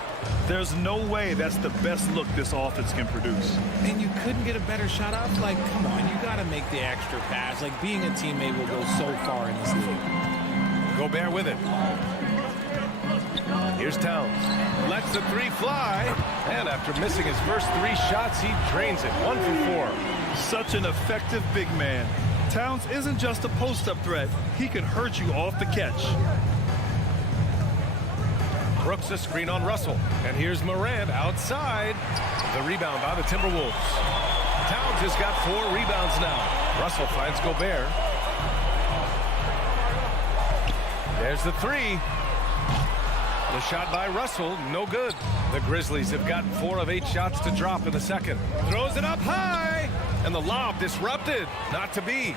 There's no way that's the best look this offense can produce. And you couldn't get a better shot off? Like, come on, you got to make the extra pass. Like, being a teammate will go so far in this league. Gobert with it. Here's Towns. Lets the 3 fly. And after missing his first 3 shots, he drains it. 1 for 4. Such an effective big man. Towns isn't just a post-up threat. He can hurt you off the catch. Brooks a screen on Russell. And here's Morant outside. The rebound by the Timberwolves. Towns has got 4 rebounds now. Russell finds Gobert. There's the 3. The shot by Russell, no good. The Grizzlies have gotten 4 of 8 shots to drop in the second. Throws it up high, and the lob disrupted. Not to be.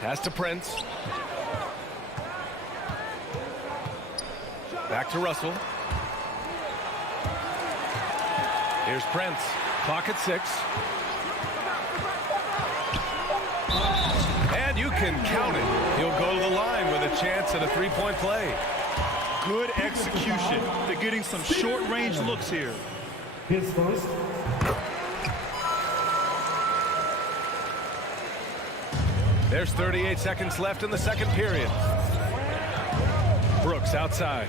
Pass to Prince. Back to Russell. Here's Prince. Clock at 6. And you can count it. He'll go to the line with a chance at a three-point play. Good execution. They're getting some short-range looks here. His first. There's 38 seconds left in the second period. Brooks outside.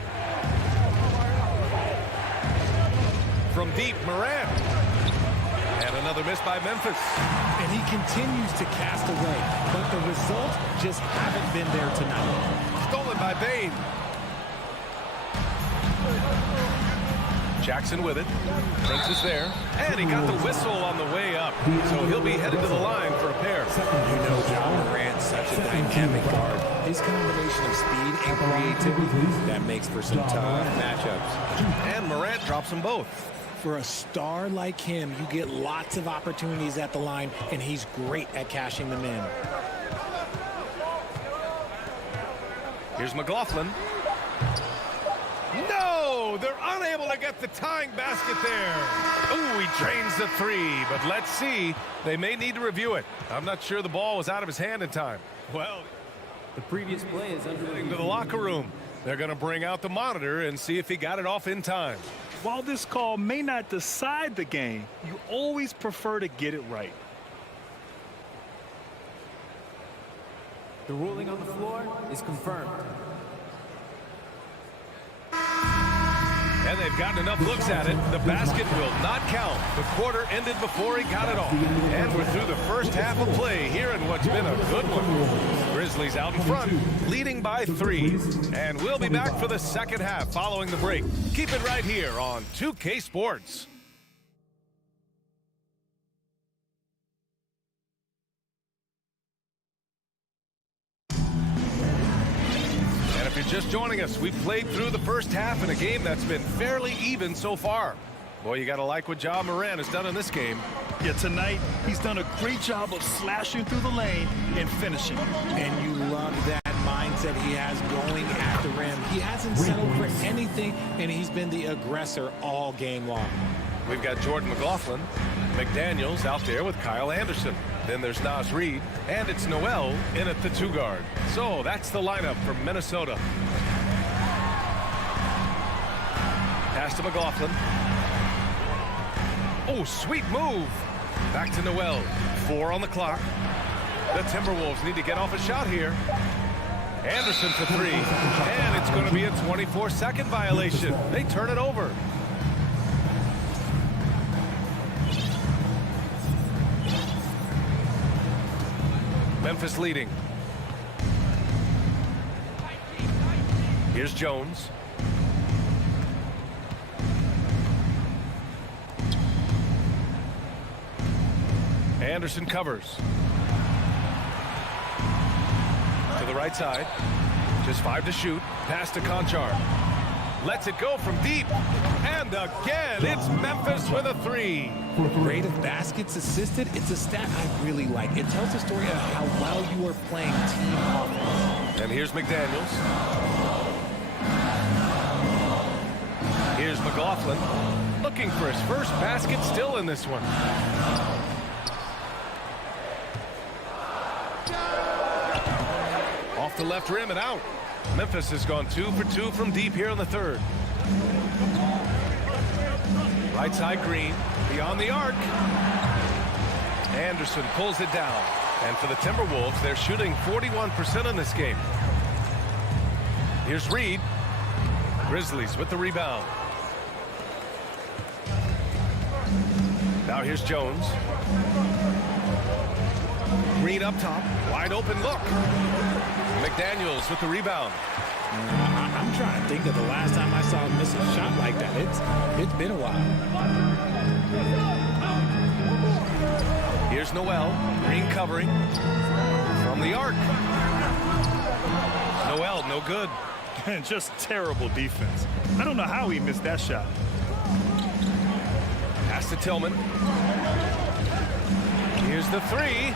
From deep, Morant. And another miss by Memphis. And he continues to cast away, but the results just haven't been there tonight. Stolen by Bain. Jackson with it. Thinks it's there. And he got the whistle on the way up. So he'll be headed to the line for a pair. You know John Morant's such a dynamic guard. His combination of speed and creativity, that makes for some tough matchups. And Morant drops them both. For a star like him, you get lots of opportunities at the line, and he's great at cashing them in. Here's McLaughlin. No! They're unable to get the tying basket there. Ooh, he drains the three, but let's see. They may need to review it. I'm not sure the ball was out of his hand in time. Well, the previous play is under to the locker room. They're going to bring out the monitor and see if he got it off in time. While this call may not decide the game, you always prefer to get it right. The ruling on the floor is confirmed. And they've gotten enough looks at it. The basket will not count. The quarter ended before he got it off. And we're through the first half of play here in what's been a good one. Grizzlies out in front, leading by 3. And we'll be back for the second half following the break. Keep it right here on 2K Sports. If you're just joining us, we've played through the first half in a game that's been fairly even so far. Boy, you got to like what Ja Morant has done in this game. Yeah, tonight he's done a great job of slashing through the lane and finishing. And you love that mindset he has going at the rim. He hasn't settled for anything, and he's been the aggressor all game long. We've got Jordan McLaughlin, McDaniels out there with Kyle Anderson. Then there's Naz Reid, and it's Noel in at the 2 guard. So that's the lineup from Minnesota. Pass to McLaughlin. Oh, sweet move. Back to Noel. 4 on the clock. The Timberwolves need to get off a shot here. Anderson for 3. And it's going to be a 24-second violation. They turn it over. Memphis leading. Here's Jones. Anderson covers. To the right side. Just 5 to shoot. Pass to Conchar. Lets it go from deep. And again, it's Memphis with a 3. Rate of baskets assisted, it's a stat I really like. It tells the story of how well you are playing team offense. And here's McDaniels. Here's McLaughlin. Looking for his first basket still in this one. Off the left rim and out. Memphis has gone 2 for 2 from deep here in the third. Right side Green, beyond the arc. Anderson pulls it down. And for the Timberwolves, they're shooting 41% in this game. Here's Reid. Grizzlies with the rebound. Now here's Jones. Reid up top, wide open look. McDaniels with the rebound. I'm trying to think of the last time I saw him miss a shot like that. It's been a while. Here's Noel. Green covering. From the arc. Noel, no good. Just terrible defense. I don't know how he missed that shot. Pass to Tillman. Here's the 3.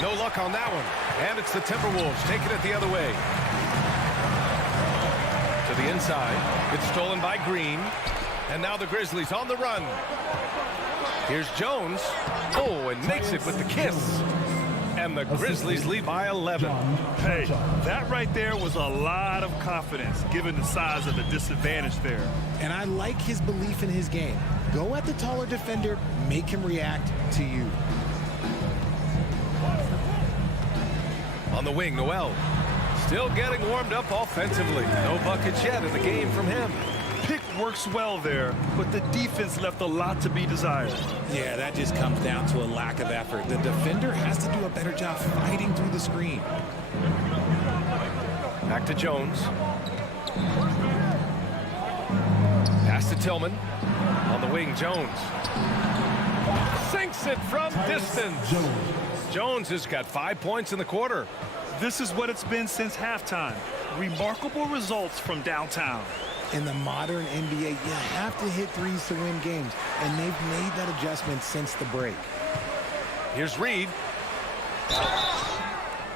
No luck on that one. And it's the Timberwolves taking it the other way. To to the inside. It's stolen by Green. And now the Grizzlies on the run. Here's Jones. Oh, and makes it with the kiss. And the Grizzlies lead by 11. Hey, that right there was a lot of confidence, given the size of the disadvantage there. And I like his belief in his game. Go at the taller defender, make him react to you. On the wing, Noel. Still getting warmed up offensively. No buckets yet in the game from him. Pick works well there, but the defense left a lot to be desired. Yeah, that just comes down to a lack of effort. The defender has to do a better job fighting through the screen. Back to Jones. Pass to Tillman. On the wing, Jones. Sinks it from distance. Jones has got 5 points in the quarter. This is what it's been since halftime. Remarkable results from downtown. In the modern NBA, you have to hit threes to win games, and they've made that adjustment since the break. Here's Reed.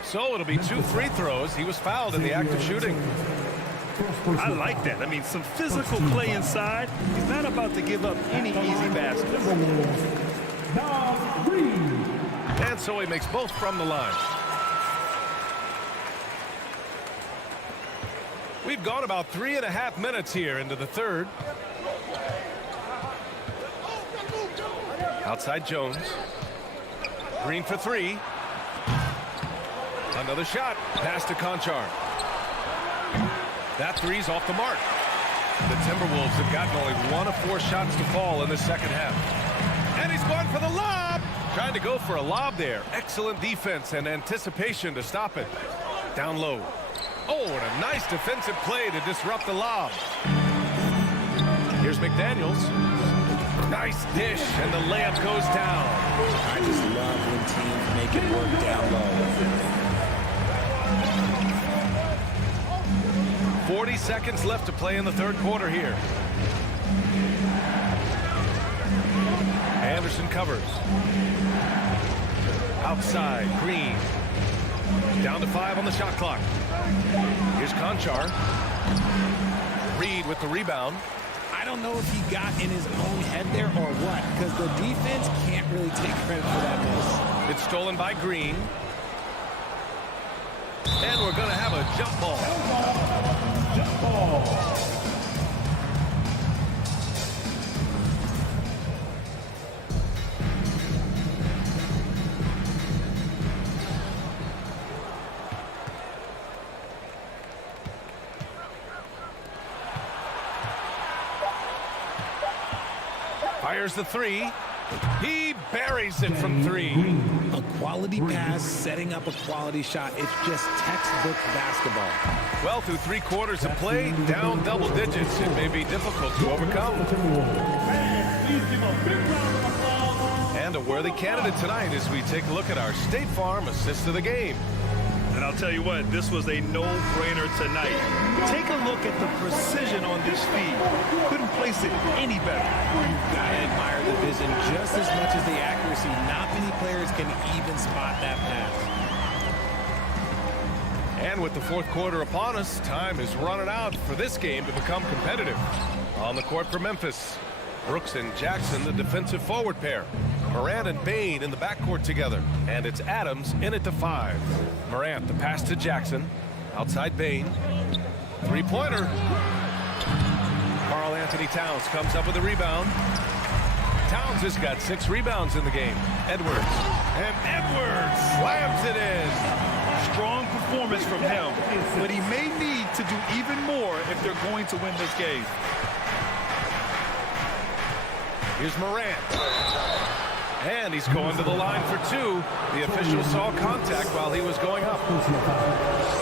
So it'll be 2 free throws. He was fouled in the act of shooting. I like that. I mean, some physical play inside. He's not about to give up any easy baskets. And so he makes both from the line. We've gone about 3.5 minutes here into the third. Outside Jones. Green for 3. Another shot. Pass to Conchar. That 3's off the mark. The Timberwolves have gotten only 1 of 4 shots to fall in the second half. And he's going for the lob. Trying to go for a lob there. Excellent defense and anticipation to stop it. Down low. Oh, and a nice defensive play to disrupt the lob. Here's McDaniels. Nice dish, and the layup goes down. I just love when teams make it work down low. 40 seconds left to play in the third quarter here. Anderson covers. Outside, Green. Down to 5 on the shot clock. Here's Conchar. Reed with the rebound. I don't know if he got in his own head there or what, because the defense can't really take credit for that miss. It's stolen by Green. And we're going to have a jump ball. Jump ball. Fires the 3. He buries it from 3. A quality pass, setting up a quality shot. It's just textbook basketball. Well, through 3 quarters of play, down double digits. It may be difficult to overcome. And a worthy candidate tonight as we take a look at our State Farm assist of the game. And I'll tell you what, this was a no-brainer tonight. Take a look at the precision on this feed. Couldn't place it any better. You've got to admire the vision just as much as the accuracy. Not many players can even spot that pass. And with the fourth quarter upon us, time is running out for this game to become competitive. On the court for Memphis, Brooks and Jackson, the defensive forward pair. Morant and Bain in the backcourt together. And it's Adams in at the 5. Morant, the pass to Jackson. Outside Bain. 3-pointer. Karl Anthony Towns comes up with a rebound. Towns has got 6 rebounds in the game. Edwards. And Edwards slams it in. Strong performance from him, but he may need to do even more if they're going to win this game. Here's Morant. And he's going to the line for 2. The official saw contact while he was going up.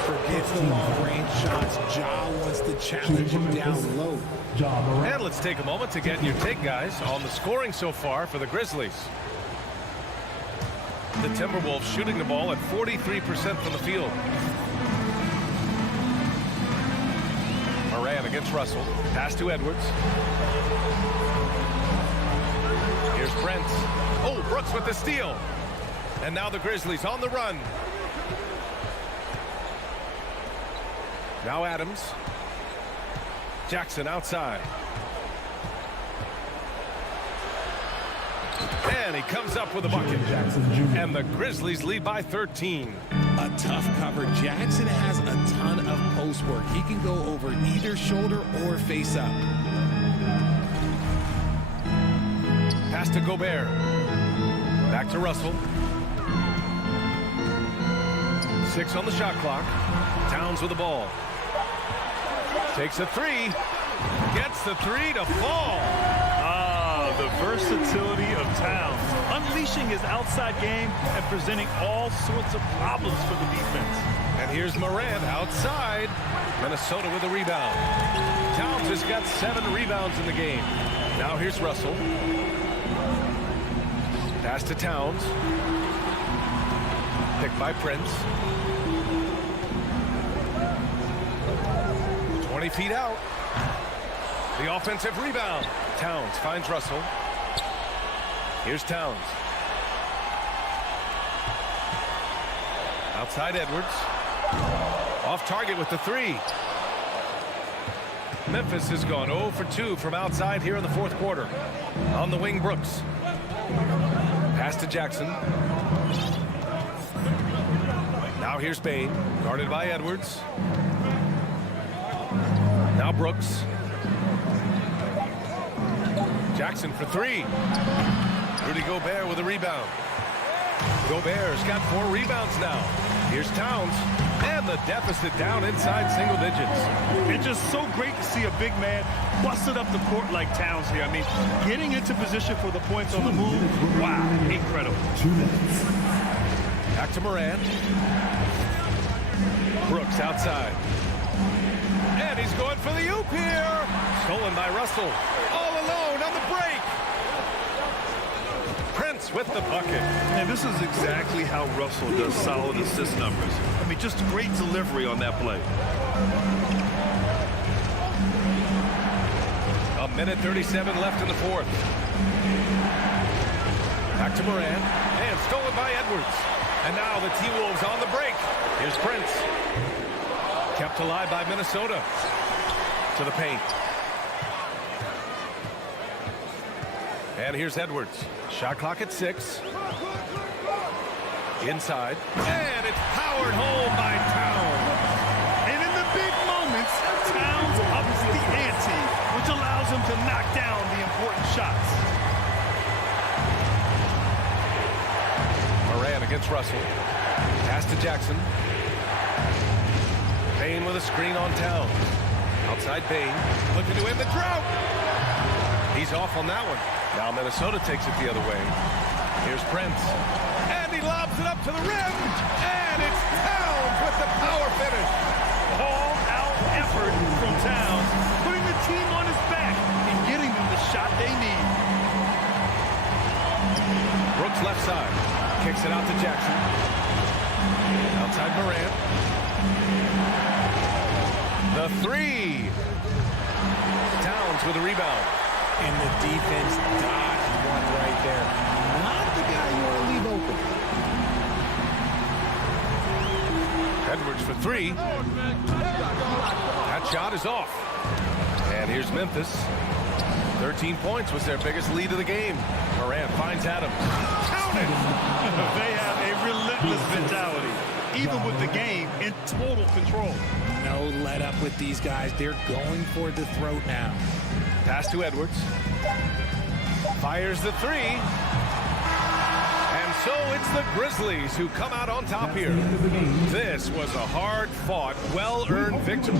Forget the long-range shots. Ja wants to challenge him down low. And let's take a moment to get your take, guys, on the scoring so far for the Grizzlies. The Timberwolves shooting the ball at 43% from the field. Morant against Russell. Pass to Edwards. Here's Brent. Oh, Brooks with the steal. And now the Grizzlies on the run. Now Adams. Jackson outside. And he comes up with a bucket. And the Grizzlies lead by 13. A tough cover. Jackson has a ton of post work. He can go over either shoulder or face up. Pass to Gobert. Back to Russell. 6 on the shot clock. Towns with the ball. Takes a 3. Gets the 3 to fall. The versatility of Towns, unleashing his outside game and presenting all sorts of problems for the defense. And here's Morant outside. Minnesota with a rebound. Towns has got 7 rebounds in the game. Now here's Russell. Pass to Towns. Picked by Prince. 20 feet out. The offensive rebound. Towns finds Russell. Here's Towns. Outside Edwards. Off target with the 3. Memphis has gone 0 for 2 from outside here in the fourth quarter. On the wing, Brooks. Pass to Jackson. Now here's Bain, guarded by Edwards. Now Brooks. Jackson for 3. Rudy Gobert with a rebound. Gobert's got 4 rebounds now. Here's Towns. And the deficit down inside single digits. It's just so great to see a big man busted up the court like Towns here. I mean, getting into position for the points on the move. Wow, incredible. Back to Morant. Brooks outside. And he's going for the oop here. Stolen by Russell. All alone on the break. Prince with the bucket. And this is exactly how Russell does solid assist numbers. I mean, just great delivery on that play. A minute 37 left in the fourth. Back to Morant. And stolen by Edwards. And now the T-Wolves on the break. Here's Prince. Kept alive by Minnesota. To the paint. And here's Edwards. Shot clock at 6. Inside. And it's powered home by Towns. And in the big moments, Towns ups the ante, which allows him to knock down the important shots. Morant against Russell. Pass to Jackson. Bain with a screen on Towns. Outside Bain. Looking to end the drought. He's off on that one. Now Minnesota takes it the other way. Here's Prince. And he lobs it up to the rim. And it's Towns with the power finish. All-out effort from Towns, putting the team on his back and getting them the shot they need. Brooks left side. Kicks it out to Jackson. Outside Morant. The 3. Towns with a rebound. And the defense dodged one right there. Not the guy you want to leave open. Edwards for 3. That shot is off. And here's Memphis. 13 points was their biggest lead of the game. Morant finds Adams. Count it! They have a relentless mentality, even with the game in total control. No let up with these guys. They're going for the throat now. Pass to Edwards. Fires the 3. And so it's the Grizzlies who come out on top here. This was a hard-fought, well-earned victory.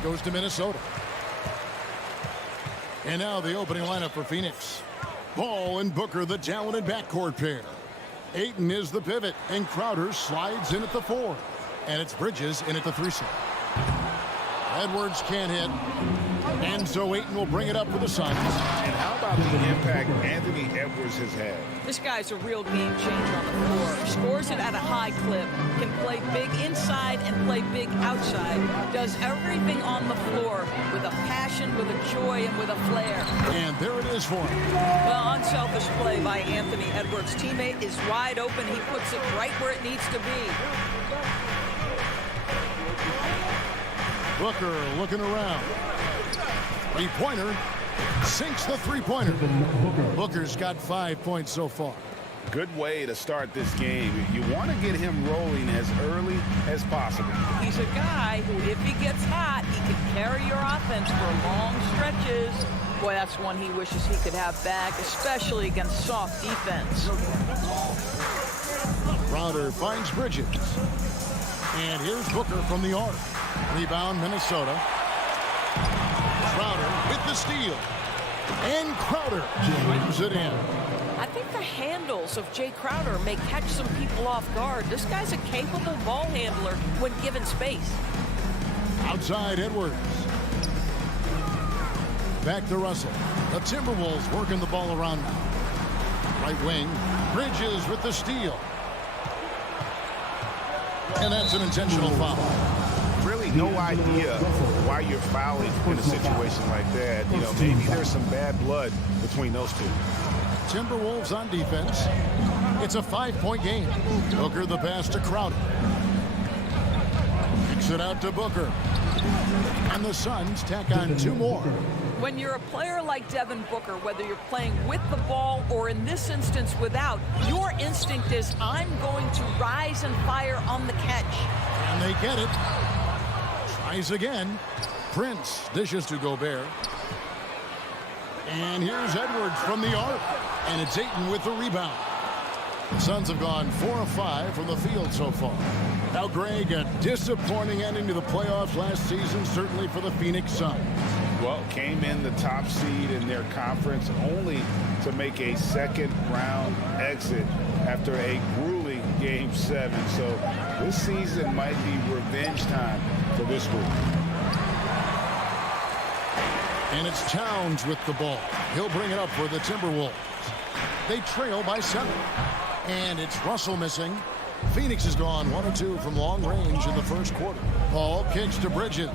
Smith goes to Minnesota. And now the opening lineup for Phoenix. Ball and Booker, the talented backcourt pair. Ayton is the pivot, and Crowder slides in at the 4. And it's Bridges in at the 3 slot. Edwards can't hit. And so Ayton will bring it up for the Suns. And how about the impact Anthony Edwards has had? This guy's a real game changer on the floor. Scores it at a high clip. Can play big inside and play big outside. Does everything on the floor with a passion, with a joy, and with a flair. And there it is for him. Well, unselfish play by Anthony Edwards. Teammate is wide open. He puts it right where it needs to be. Booker looking around. Three-pointer. Sinks the three-pointer. Booker's got 5 points so far. Good way to start this game. You want to get him rolling as early as possible. He's a guy who, if he gets hot, he can carry your offense for long stretches. Boy, that's one he wishes he could have back, especially against soft defense. Crowder finds Bridges. And here's Booker from the arc. Rebound, Minnesota. Crowder with the steal. And Crowder slams it in. I think the handles of Jay Crowder may catch some people off guard. This guy's a capable ball handler when given space. Outside Edwards. Back to Russell. The Timberwolves working the ball around now. Right wing. Bridges with the steal. And that's an intentional foul. Really no idea why you're fouling in a situation like that. You know, maybe there's some bad blood between those two. Timberwolves on defense. It's a 5-point game. Booker the pass to Crowder. Kicks it out to Booker. And the Suns tack on 2 more. When you're a player like Devin Booker, whether you're playing with the ball or in this instance without, your instinct is, I'm going to rise and fire on the catch. And they get it. Tries again. Prince dishes to Gobert. And here's Edwards from the arc. And it's Ayton with the rebound. The Suns have gone 4 of 5 from the field so far. Now, Greg, a disappointing ending to the playoffs last season, certainly for the Phoenix Suns. Well, came in the top seed in their conference only to make a second-round exit after a grueling Game 7. So this season might be revenge time for this group. And it's Towns with the ball. He'll bring it up for the Timberwolves. They trail by 7. And it's Russell missing. Phoenix has gone 1 of 2 from long range in the first quarter. Paul kicks to Bridges.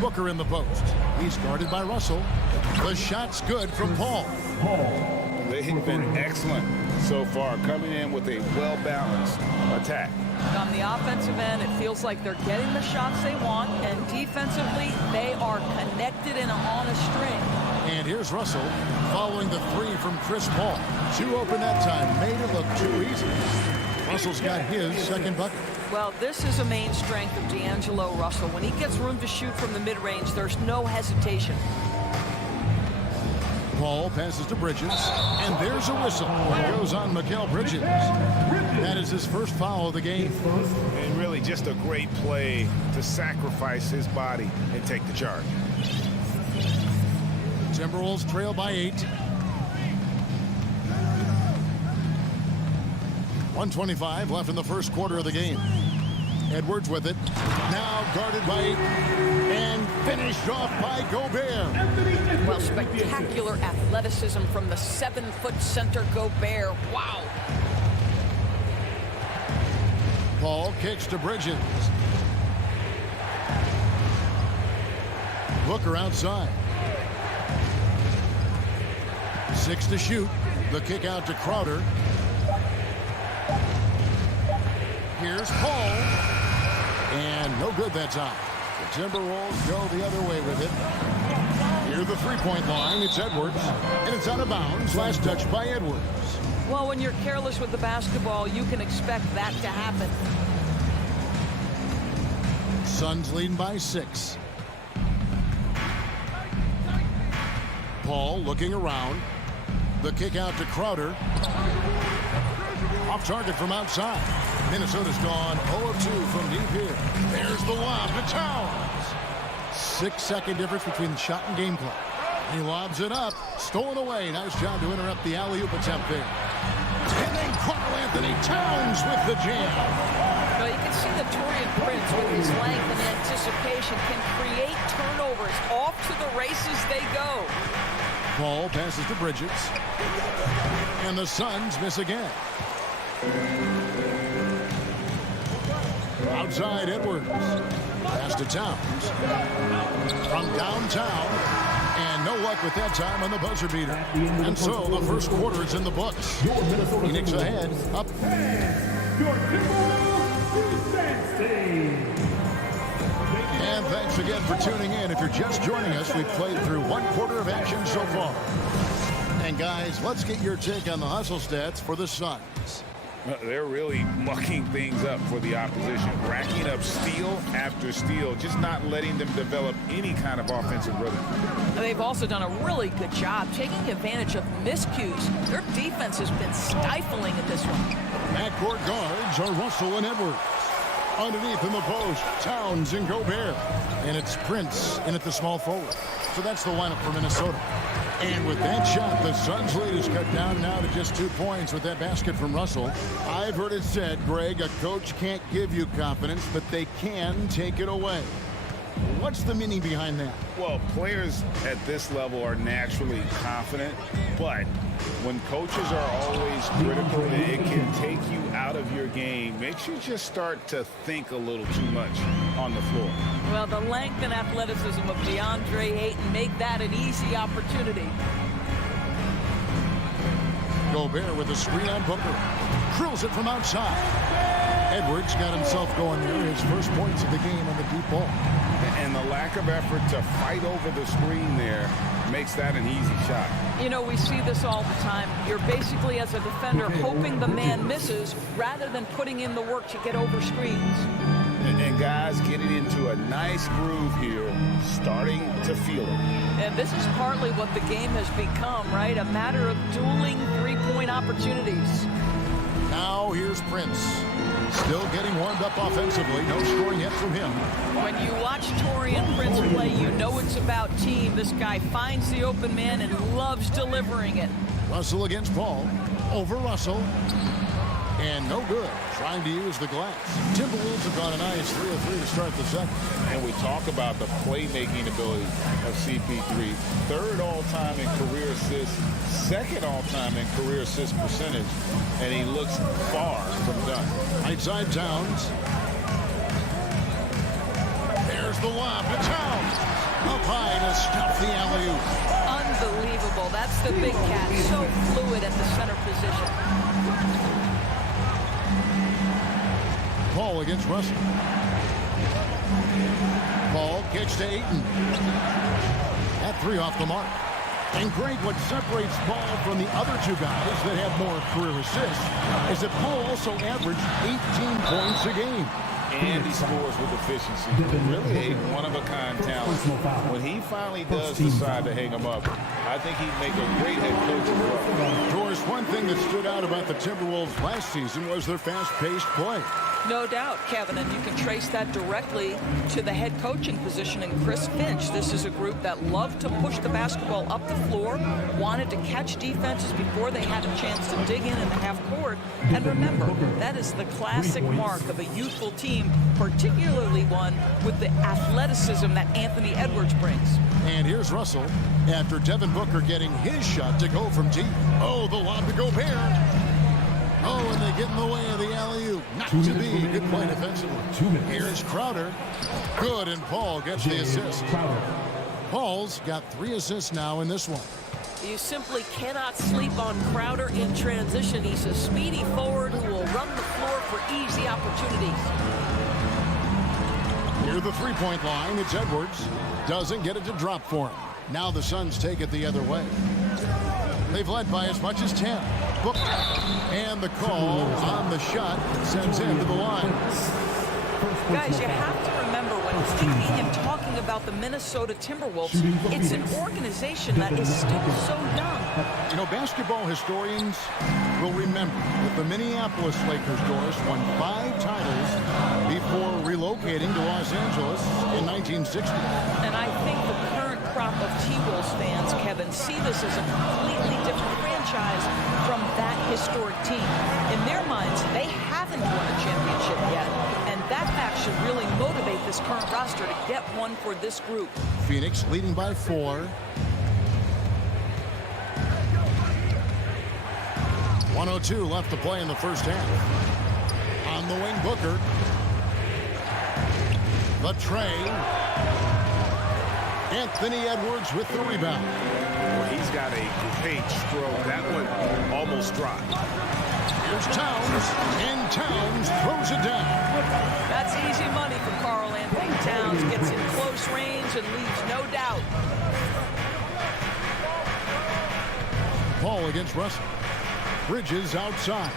Booker in the post. He's guarded by Russell. The shot's good from Paul. They've been excellent so far, coming in with a well-balanced attack. On the offensive end, it feels like they're getting the shots they want, and defensively, they are connected and on a string. And here's Russell following the 3 from Chris Paul. 2 open that time. Made it look too easy. Russell's got his second bucket. Well, this is a main strength of D'Angelo Russell. When he gets room to shoot from the mid-range, there's no hesitation. Paul passes to Bridges, and there's a whistle. It goes on Mikal Bridges. That is his first foul of the game. And really just a great play to sacrifice his body and take the charge. Timberwolves trail by 8. 1:25 left in the first quarter of the game. Edwards with it. Now guarded by Ayton and finished off by Gobert. Well, spectacular athleticism from the 7-foot center Gobert. Wow. Paul kicks to Bridges. Booker outside. 6 to shoot. The kick out to Crowder. Here's Paul. And no good that time. The Timberwolves go the other way with it. Near the three-point line, it's Edwards. And it's out of bounds. Last touch by Edwards. Well, when you're careless with the basketball, you can expect that to happen. Suns leading by 6. Paul looking around. The kick out to Crowder. Off target from outside. Minnesota's gone 0 of 2 from deep here. There's the lob to Towns. 6-second difference between the shot and game clock. He lobs it up, stolen away. Nice job to interrupt the alley-oop attempt there. And then Karl Anthony Towns with the jam. Well, you can see that Taurean Prince, with his length and anticipation, can create turnovers. Off to the races they go. Ball passes to Bridges. And the Suns miss again. Outside Edwards. Pass to Towns. From downtown. And no luck with that time on the buzzer beater. And so the first quarter is in the books. Phoenix ahead. Up. And thanks again for tuning in. If you're just joining us, we've played through one quarter of action so far. And guys, let's get your take on the hustle stats for the Suns. They're really mucking things up for the opposition, racking up steal after steal, just not letting them develop any kind of offensive rhythm. They've also done a really good job taking advantage of miscues. Their defense has been stifling in this one. Backcourt guards are Russell and Edwards. Underneath in the post, Towns and Gobert. And it's Prince in at the small forward. So that's the lineup for Minnesota. And with that shot, the Suns' lead is cut down now to just 2 points with that basket from Russell. I've heard it said, Greg, a coach can't give you confidence, but they can take it away. What's the meaning behind that? Well, players at this level are naturally confident, but when coaches are always critical and it can take you out of your game, makes you just start to think a little too much on the floor. Well, the length and athleticism of DeAndre Ayton make that an easy opportunity. Gobert with a screen on Booker. Drills it from outside. Edwards got himself going there. His first points of the game on the deep ball. And the lack of effort to fight over the screen there makes that an easy shot. You know, we see this all the time. You're basically, as a defender, hoping the man misses rather than putting in the work to get over screens. And guys getting into a nice groove here, starting to feel it. And this is partly what the game has become, right? A matter of dueling three-point opportunities. Now here's Prince. Still getting warmed up offensively. No scoring yet from him. When you watch Taurean Prince play, you know it's about team. This guy finds the open man and loves delivering it. Russell against Paul. Over Russell. And no good. Trying to use the glass. Timberwolves have gone a nice 3 of 3 to start the second. And we talk about the playmaking ability of CP3. Third all-time in career assists. Second all-time in career assist percentage. And he looks far from done. Right side Towns. There's the lob to Towns. Up high to stuff the alley-oop. Unbelievable. That's the big cat. So fluid at the center position. Paul against Russell. Paul kicks to Ayton. That 3 off the mark. And Greg, what separates Paul from the other 2 guys that have more career assists is that Paul also averaged 18 points a game. And he scores with efficiency. Really a one-of-a-kind talent. When he finally does decide to hang him up, I think he'd make a great head coach as well. George, one thing that stood out about the Timberwolves last season was their fast-paced play. No doubt, Kevin, and you can trace that directly to the head coaching position in Chris Finch. This is a group that loved to push the basketball up the floor, wanted to catch defenses before they had a chance to dig in the half court. And remember, that is the classic mark of a youthful team, particularly one with the athleticism that Anthony Edwards brings. And here's Russell after Devin Booker getting his shot to go from deep. Oh, the lob to Gobert. Oh, and they get in the way of the alley-oop. Not to be. Good play defensively. Here's Crowder. Good, and Paul gets the assist. Paul's got 3 assists now in this one. You simply cannot sleep on Crowder in transition. He's a speedy forward who will run the floor for easy opportunities. Near the three-point line, it's Edwards. Doesn't get it to drop for him. Now the Suns take it the other way. They've led by as much as 10. Book. And the call on the shot sends him to the line. Guys, you have to remember when thinking and talking about the Minnesota Timberwolves, it's an organization that is still so young. You know, basketball historians will remember that the Minneapolis Lakers, Doris, won 5 titles before relocating to Los Angeles in 1960. And I think the current crop of T-Wolves fans, Kevin, see this as a completely different franchise from that historic team. In their minds, they haven't won a championship yet, and that fact should really motivate this current roster to get one for this group. Phoenix leading by 4. 1:02 left to play in the first half. On the wing, Booker. The tray. Anthony Edwards with the rebound. Well, he's got a great stroke. That one almost dropped. Here's Towns, and Towns throws it down. That's easy money for Karl Anthony Towns. Gets in close range and leaves no doubt. Paul against Russell. Bridges outside.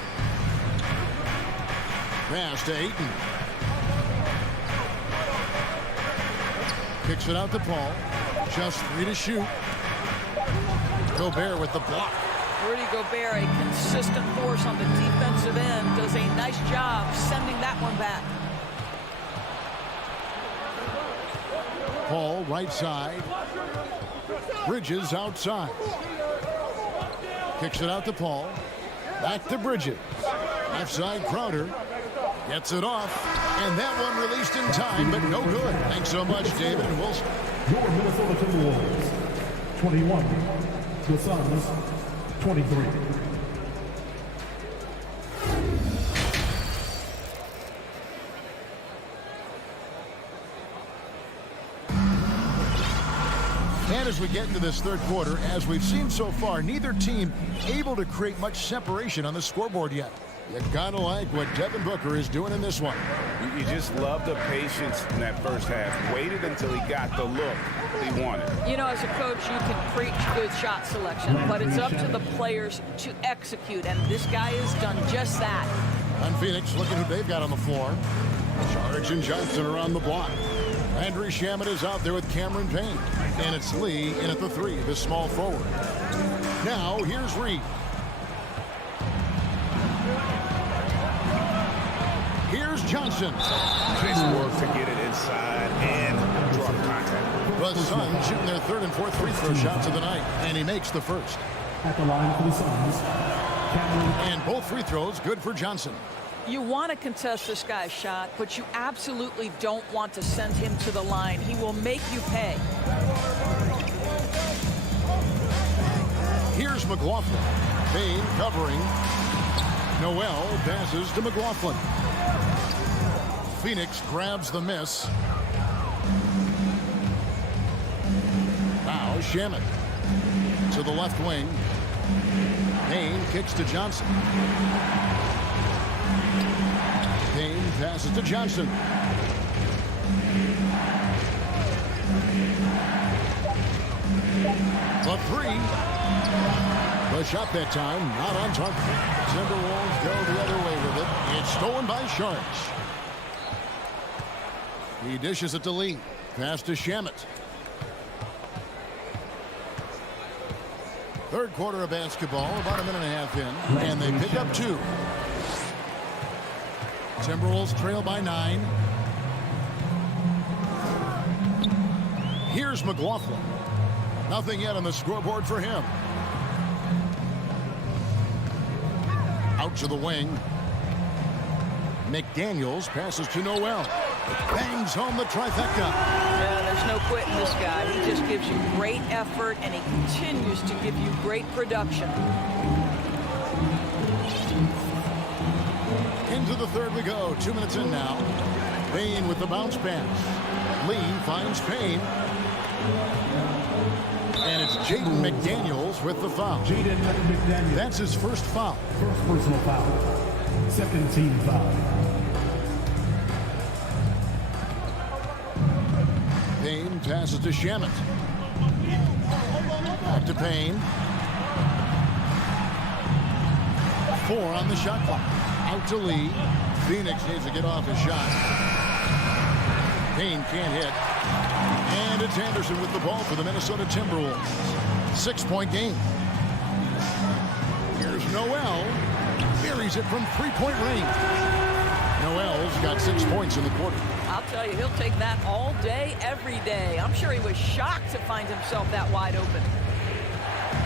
Pass to Ayton. Kicks it out to Paul. Just 3 to shoot. Gobert with the block. Rudy Gobert, a consistent force on the defensive end, does a nice job sending that one back. Paul right side. Bridges outside. Kicks it out to Paul. Back to Bridges. Left side, Crowder. Gets it off. And that one released in time, but no good. Thanks so much, David and Wilson. Your Minnesota Timberwolves, 21. The Suns, 23. And as we get into this third quarter, as we've seen so far, neither team able to create much separation on the scoreboard yet. You gotta like what Devin Booker is doing in this one. You just love the patience in that first half. Waited until he got the look he wanted. You know, as a coach, you can preach good shot selection, but it's up to the players to execute, and this guy has done just that. On Phoenix, looking who they've got on the floor. Charge and Johnson are on the block. Landry Shamet is out there with Cameron Payne. And it's Lee in at the 3, the small forward. Now, here's Reed. Here's Johnson. Nice work to get it inside and draw the contact. The Suns shooting their 3rd and 4th free throw shots of the night, and he makes the first. At the line for the Suns, and both free throws good for Johnson. You want to contest this guy's shot, but you absolutely don't want to send him to the line. He will make you pay. Here's McLaughlin. Payne covering. Noel passes to McLaughlin. Phoenix grabs the miss. Now Shamet to the left wing. Payne kicks to Johnson. Payne passes to Johnson. The 3. The shot that time not on target. Timberwolves go the other way with it. It's stolen by Sharks. He dishes it to Lee. Pass to Shamet. Third quarter of basketball, about a minute and a half in, and they pick up 2. Timberwolves trail by 9. Here's McLaughlin. Nothing yet on the scoreboard for him. Out to the wing. McDaniels passes to Noel. Bangs home the trifecta. Yeah, there's no quitting this guy. He just gives you great effort, and he continues to give you great production. Into the third we go. 2 minutes in now. Payne with the bounce pass. Lee finds Payne. And it's Jaden McDaniels with the foul. Jaden McDaniels. That's his first foul. First personal foul. Second team foul. Payne passes to Shamet. Back to Payne. 4 on the shot clock. Out to Lee. Phoenix needs to get off his shot. Payne can't hit. And it's Anderson with the ball for the Minnesota Timberwolves. 6-point game. Here's Noel. buries it from three-point range. Noel's got 6 points in the quarter. I'll tell you, he'll take that all day, every day. I'm sure he was shocked to find himself that wide open.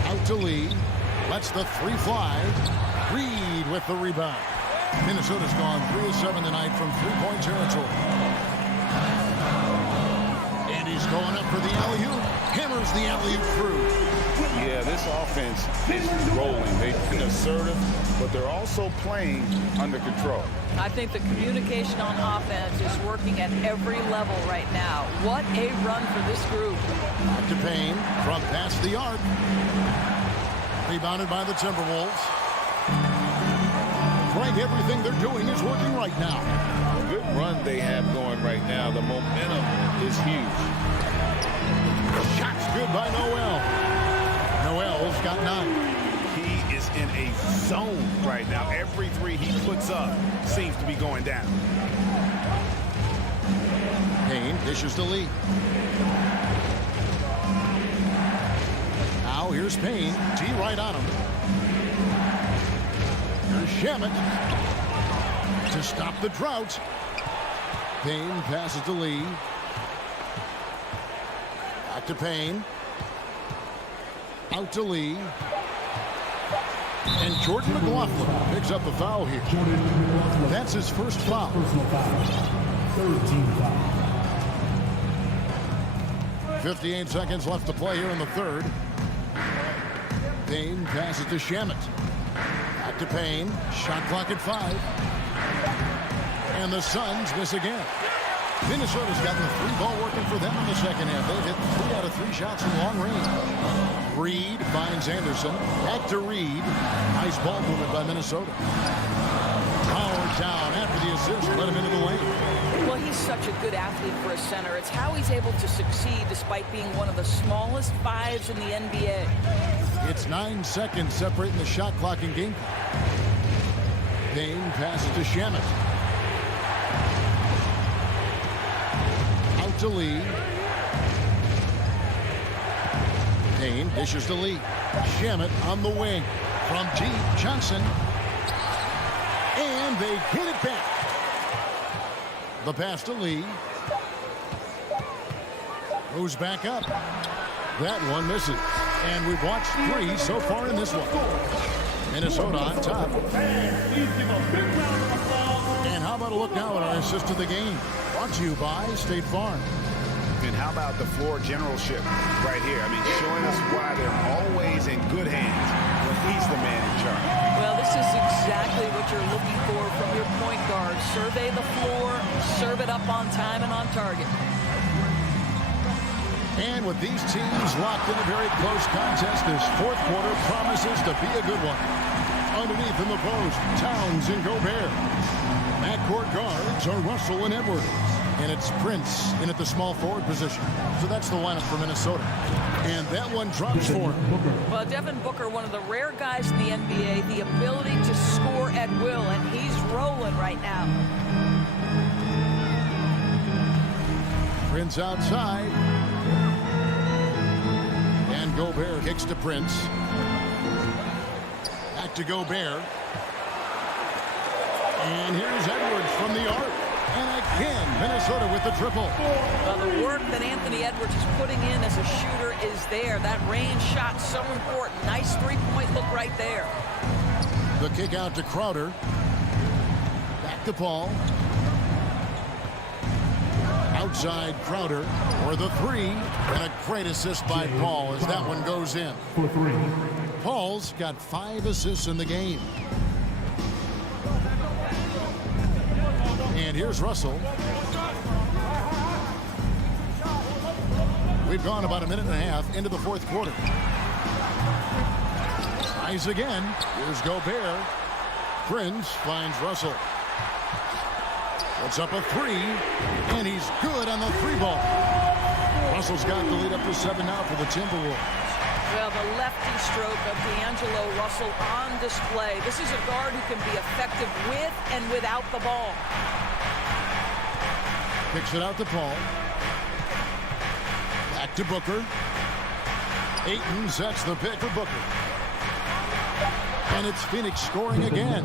Out to Lee. Lets the three fly. Reed with the rebound. Minnesota's gone 3 of 7 tonight from three-point territory. And he's going up for the alley-oop. Hammers the alley-oop through. Yeah, this offense is rolling. They've been assertive, but they're also playing under control. I think the communication on offense is working at every level right now. What a run for this group. Back to Payne from past the arc. Rebounded by the Timberwolves. Frank, everything they're doing is working right now. Good run they have going right now. The momentum is huge. Shot's good by Noel. Noel's got 9. He is in a zone right now. Every three he puts up seems to be going down. Payne dishes to Lee. Now here's Payne. T right on him. Here's Shamet to stop the drought. Payne passes to Lee. Back to Payne. Out to Lee. And Jordan McLaughlin picks up the foul here. That's his first foul. 58 seconds left to play here in the third. Payne passes to Shamet. Back to Payne. Shot clock at 5. And the Suns miss again. Minnesota's gotten the three ball working for them in the second half. They've hit 3 out of 3 shots from long range. Reed finds Anderson. Back to Reed. Nice ball movement by Minnesota. Power down after the assist. Let him into the lane. Well, he's such a good athlete for a center. It's how he's able to succeed despite being one of the smallest 5s in the NBA. It's 9 seconds separating the shot clock and game. Payne passes to Shamet. Out to Lee. Payne dishes to Lee. Shamet on the wing. From deep, Johnson. And they get it back. The pass to Lee. Moves back up. That one misses. And we've watched 3 so far in this one. Minnesota on top. And how about a look now at our assist of the game? Brought to you by State Farm. And how about the floor generalship right here? I mean, showing us why they're always in good hands when he's the man in charge. Well, this is exactly what you're looking for from your point guard. Survey the floor, serve it up on time and on target. And with these teams locked in a very close contest, this fourth quarter promises to be a good one. Underneath in the post, Towns and Gobert. Backcourt guards are Russell and Edwards. And it's Prince in at the small forward position. So that's the lineup for Minnesota. And that one drops for him. Well, Devin Booker, one of the rare guys in the NBA, the ability to score at will, and he's rolling right now. Prince outside. And Gobert kicks to Prince. Back to Gobert. And here's Edwards from the arc. And again, Minnesota with the triple. Well, the work that Anthony Edwards is putting in as a shooter is there. That range shot so important. Nice three-point look right there. The kick out to Crowder. Back to Paul. Outside Crowder for the 3. And a great assist by Paul as that one goes in. Paul's got 5 assists in the game. And here's Russell. We've gone about a minute and a half into the fourth quarter. Tries again. Here's Gobert. Prince finds Russell. Puts up a 3. And he's good on the 3-ball. Russell's got the lead up to 7 now for the Timberwolves. Well, the lefty stroke of D'Angelo Russell on display. This is a guard who can be effective with and without the ball. Kicks it out to Paul. Back to Booker. Ayton sets the pick for Booker. And it's Phoenix scoring again.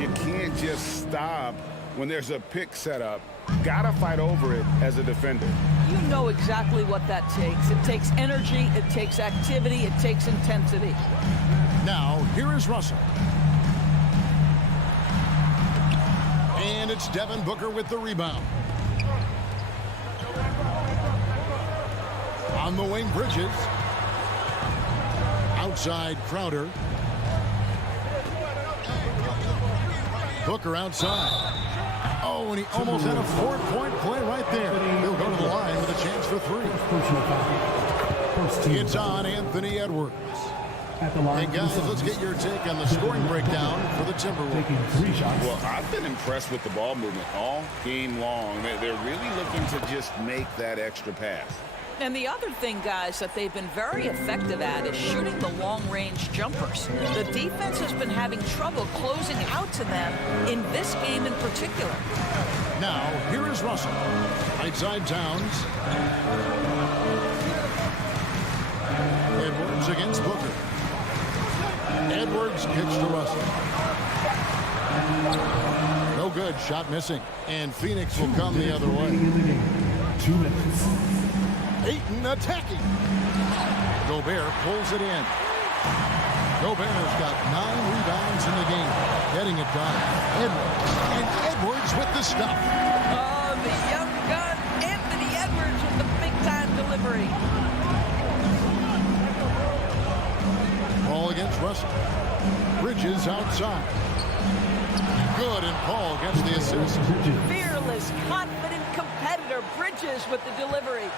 You can't just stop when there's a pick set up. Gotta fight over it as a defender. You know exactly what that takes. It takes energy, it takes activity, it takes intensity. Now, here is Russell. And it's Devin Booker with the rebound. On the wing, Bridges. Outside, Crowder. Booker outside. Oh, and he almost had a 4-point play right there. He'll go to the line with a chance for 3. It's on Anthony Edwards. Hey, guys, let's get your take on the scoring breakdown for the Timberwolves. Well, I've been impressed with the ball movement all game long. They're really looking to just make that extra pass. And the other thing, guys, that they've been very effective at is shooting the long-range jumpers. The defense has been having trouble closing out to them in this game in particular. Now, here is Russell. Right side, Towns. Edwards against Booker. Edwards kicks to Russell. No good. Shot missing. And Phoenix will come the other way. 2 minutes. Ayton attacking. Gobert pulls it in. Gobert's got 9 rebounds in the game. Getting it done. Edwards. And Edwards with the stuff. Oh, the young gun, Anthony Edwards with the big-time delivery. Ball against Russell. Bridges outside. Good, and Paul gets the assist. Fearless, confident competitor. Bridges with the delivery.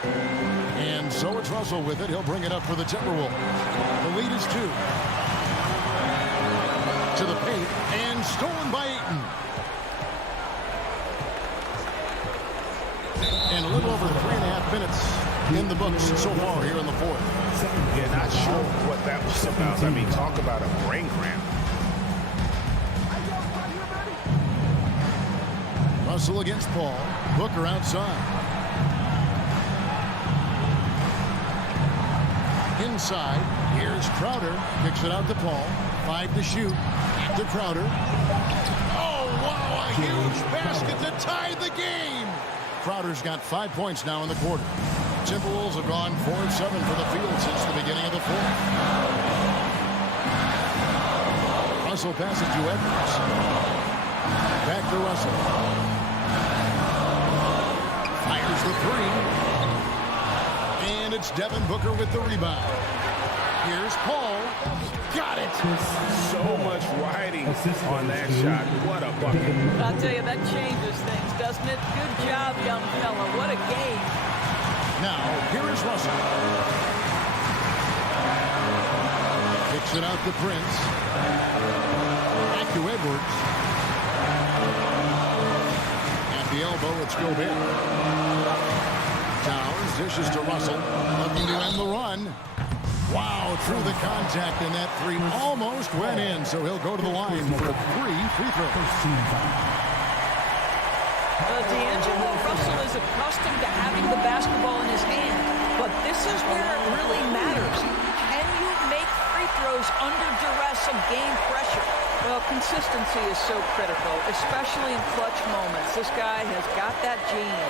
And so it's Russell with it. He'll bring it up for the Timberwolves. The lead is 2. To the paint, and stolen by Ayton. And a little over 3.5 minutes in the books so far here in the 4th. Yeah, not sure what that was about. I mean, talk about a brain cramp. Russell against Paul. Booker outside. Inside. Here's Crowder. Kicks it out to Paul. 5 to shoot. Back to Crowder. Oh, wow. A huge basket to tie the game. Crowder's got 5 points now in the quarter. Timberwolves have gone 4 of 7 for the field since the beginning of the 4th. Russell passes to Edwards. Back to Russell. Fires the 3. And it's Devin Booker with the rebound. Here's Paul. Got it. So much riding on that shot. What a bucket. I'll tell you, that changes things, doesn't it? Good job, young fella. What a game. Now, here is Russell. Kicks it out to Prince. Back to Edwards. At the elbow, it's Gobert. Towns dishes to Russell. Looking to end the run. Wow, through the contact, and that 3 almost went in, so he'll go to the line for 3 free throws. D'Angelo Russell is accustomed to having the basketball in his hand, but this is where it really matters. Can you make free throws under duress of game pressure? Well, consistency is so critical, especially in clutch moments. This guy has got that gene.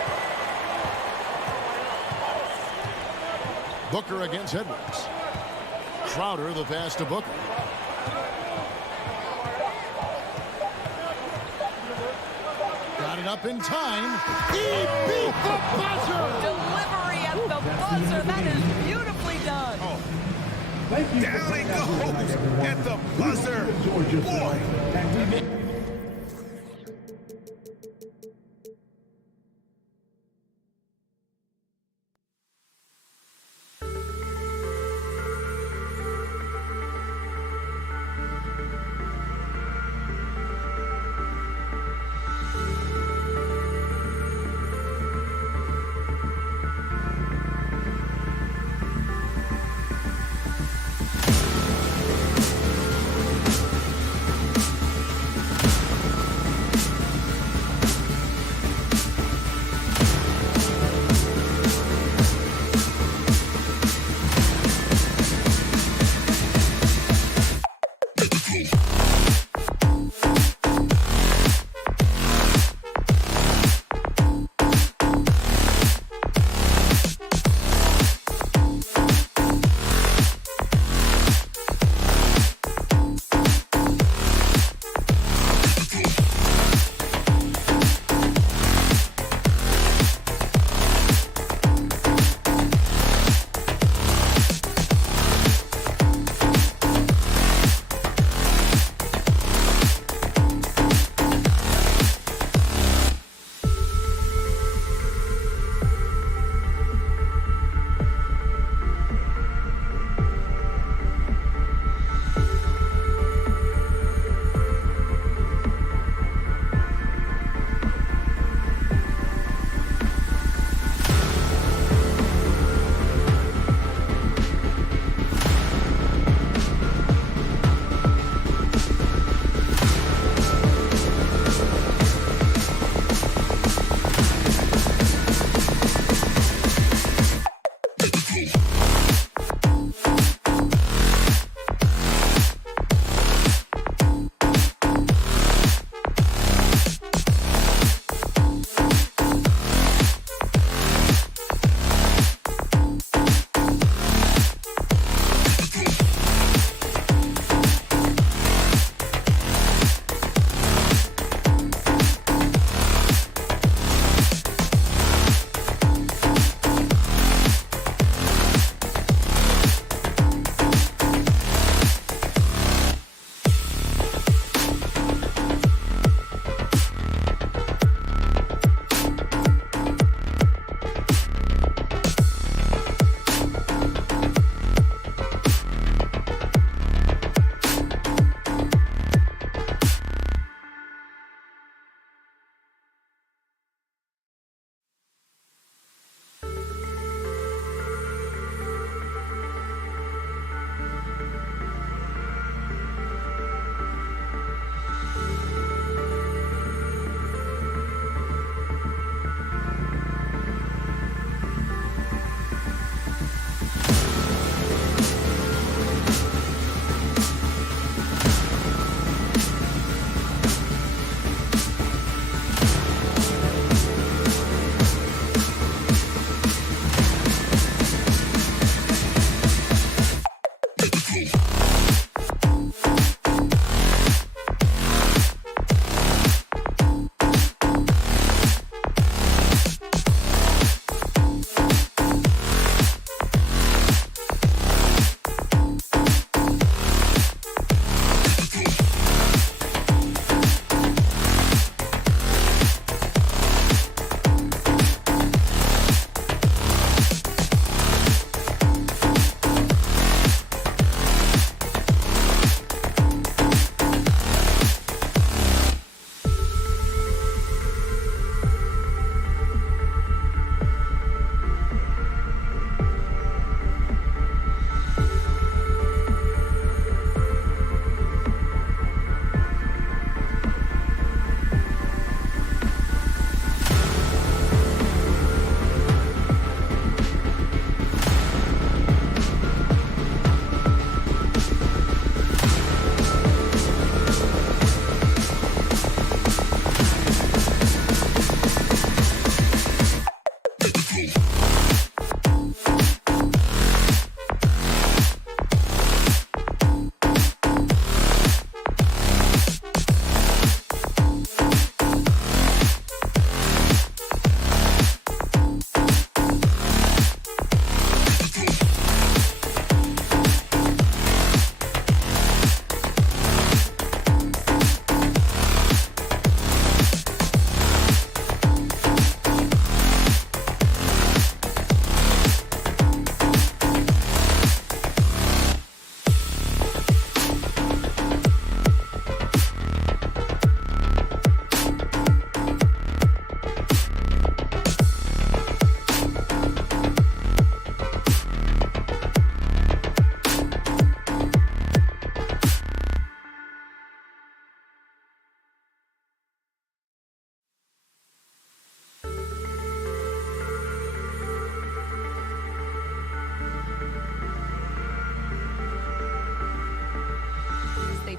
Booker against Edwards. Crowder, the pass to Booker. Got it up in time. He beat the buzzer! Delivery at the buzzer. That is beautifully done. Oh. Down it goes at the buzzer. Boy.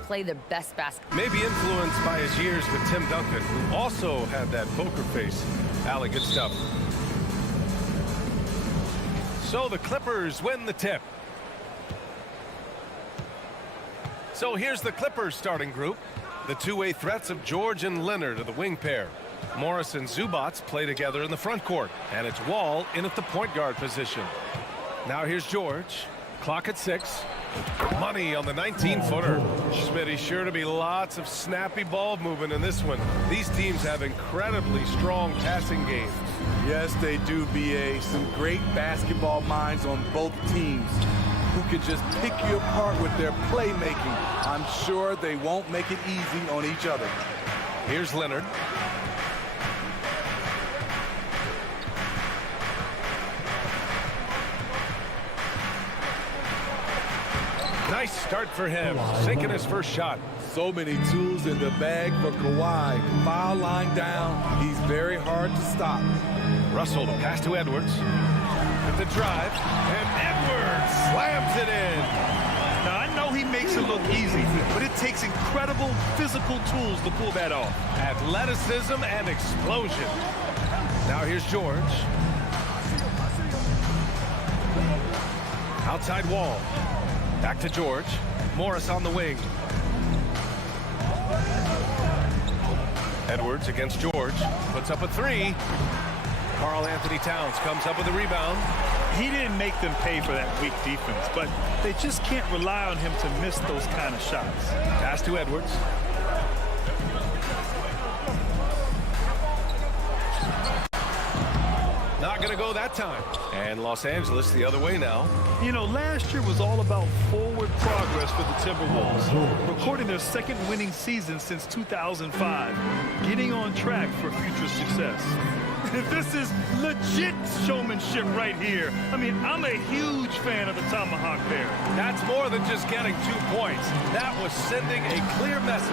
Play their best basketball. Maybe influenced by his years with Tim Duncan, who also had that poker face. Allie, good stuff. So the Clippers win the tip. So here's the Clippers starting group. The two-way threats of George and Leonard are the wing pair. Morris and Zubats play together in the front court. And it's Wall in at the point guard position. Now here's George. Clock at 6. Money on the 19-footer. Smitty, sure to be lots of snappy ball movement in this one. These teams have incredibly strong passing games. Yes, they do, BA. Some great basketball minds on both teams who can just pick you apart with their playmaking. I'm sure they won't make it easy on each other. Here's Leonard. Nice start for him, sinking his first shot. So many tools in the bag for Kawhi. Foul line down. He's very hard to stop. Russell, the pass to Edwards. With the drive, and Edwards slams it in. Now, I know he makes it look easy, but it takes incredible physical tools to pull that off. Athleticism and explosion. Now here's George. Outside Wall. Back to George. Morris on the wing. Edwards against George. Puts up a 3. Karl Anthony Towns comes up with a rebound. He didn't make them pay for that weak defense, but they just can't rely on him to miss those kind of shots. Pass to Edwards. Not going to go that time. And Los Angeles the other way now. You know, last year was all about forward progress for the Timberwolves, recording their second winning season since 2005, getting on track for future success. This is legit showmanship right here. I mean, I'm a huge fan of the Tomahawk pair. That's more than just getting 2 points. That was sending a clear message.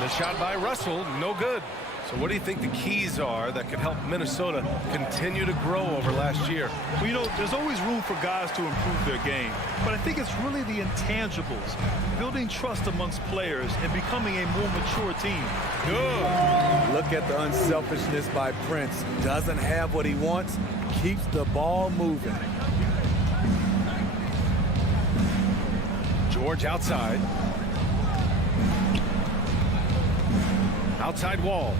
The shot by Russell, no good. So what do you think the keys are that could help Minnesota continue to grow over last year? Well, you know, there's always room for guys to improve their game. But I think it's really the intangibles, building trust amongst players and becoming a more mature team. Good. Look at the unselfishness by Prince. Doesn't have what he wants, keeps the ball moving. George outside. Outside Wall.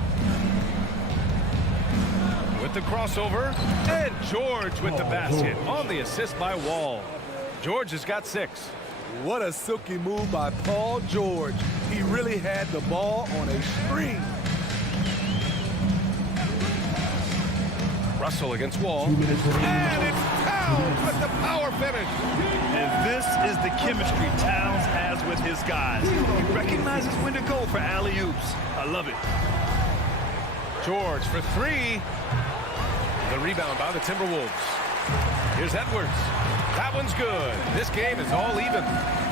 With the crossover, and George with the basket on the assist by Wall. George has got 6. What a silky move by Paul George. He really had the ball on a string. Russell against Wall. And it's Towns with the power finish. And this is the chemistry Towns has with his guys. He recognizes when to go for alley-oops. I love it. George for 3. The rebound by the Timberwolves. Here's Edwards. That one's good. This game is all even.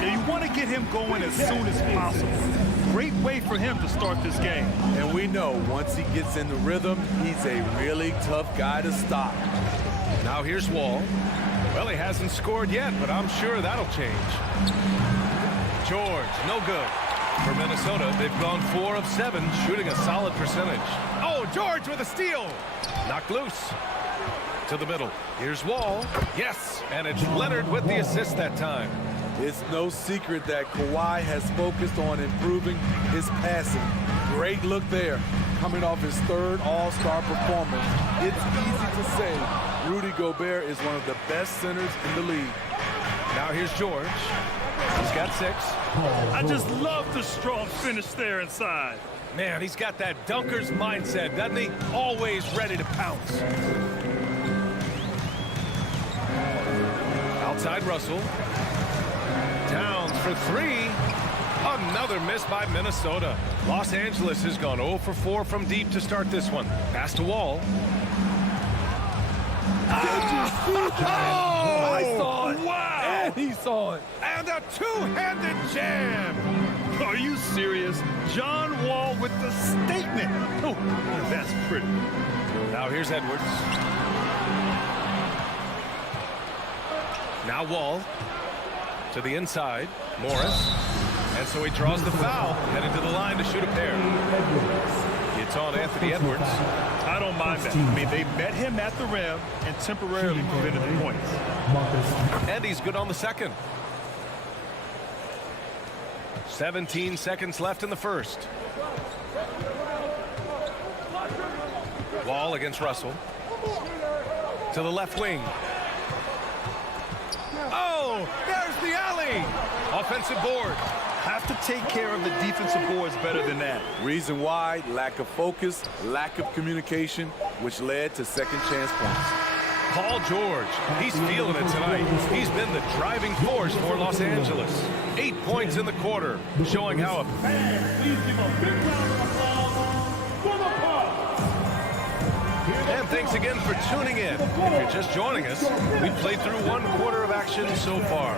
Yeah, you want to get him going as soon as possible. Great way for him to start this game. And we know once he gets in the rhythm, he's a really tough guy to stop. Now here's Wall. Well, he hasn't scored yet, but I'm sure that'll change. George, no good. For Minnesota, they've gone 4 of 7, shooting a solid percentage. Oh, George with a steal. Knocked loose. To the middle. Here's Wall. Yes, and it's Leonard with the assist that time. It's no secret that Kawhi has focused on improving his passing. Great look there. Coming off his third All-Star performance, it's easy to say Rudy Gobert is one of the best centers in the league. Now here's George. He's got 6. I just love the strong finish there inside. Man, he's got that dunker's mindset, doesn't he? Always ready to pounce. Outside Russell. Towns for 3. Another miss by Minnesota. Los Angeles has gone 0 for 4 from deep to start this one. Pass to Wall. I saw it. Wow. And he saw it. And a two-handed jam. Are you serious? John Wall with the statement. Oh, that's pretty. Now here's Edwards. Now Wall to the inside. Morris. And so he draws the foul, headed to the line to shoot a pair. It's on Anthony Edwards. I don't mind that. I mean, they met him at the rim and temporarily prevented the points. And he's good on the second. 17 seconds left in the first. Wall against Russell. To the left wing. Oh, there's the alley. Offensive board. Have to take care of the defensive boards better than that. Reason why, lack of focus, lack of communication, which led to second chance points. Paul George, he's feeling it tonight. He's been the driving force for Los Angeles. 8 points in the quarter, showing how a... Please give a big round of applause for the Bucks. And thanks again for tuning in. If you're just joining us, we've played through 1 quarter of action so far.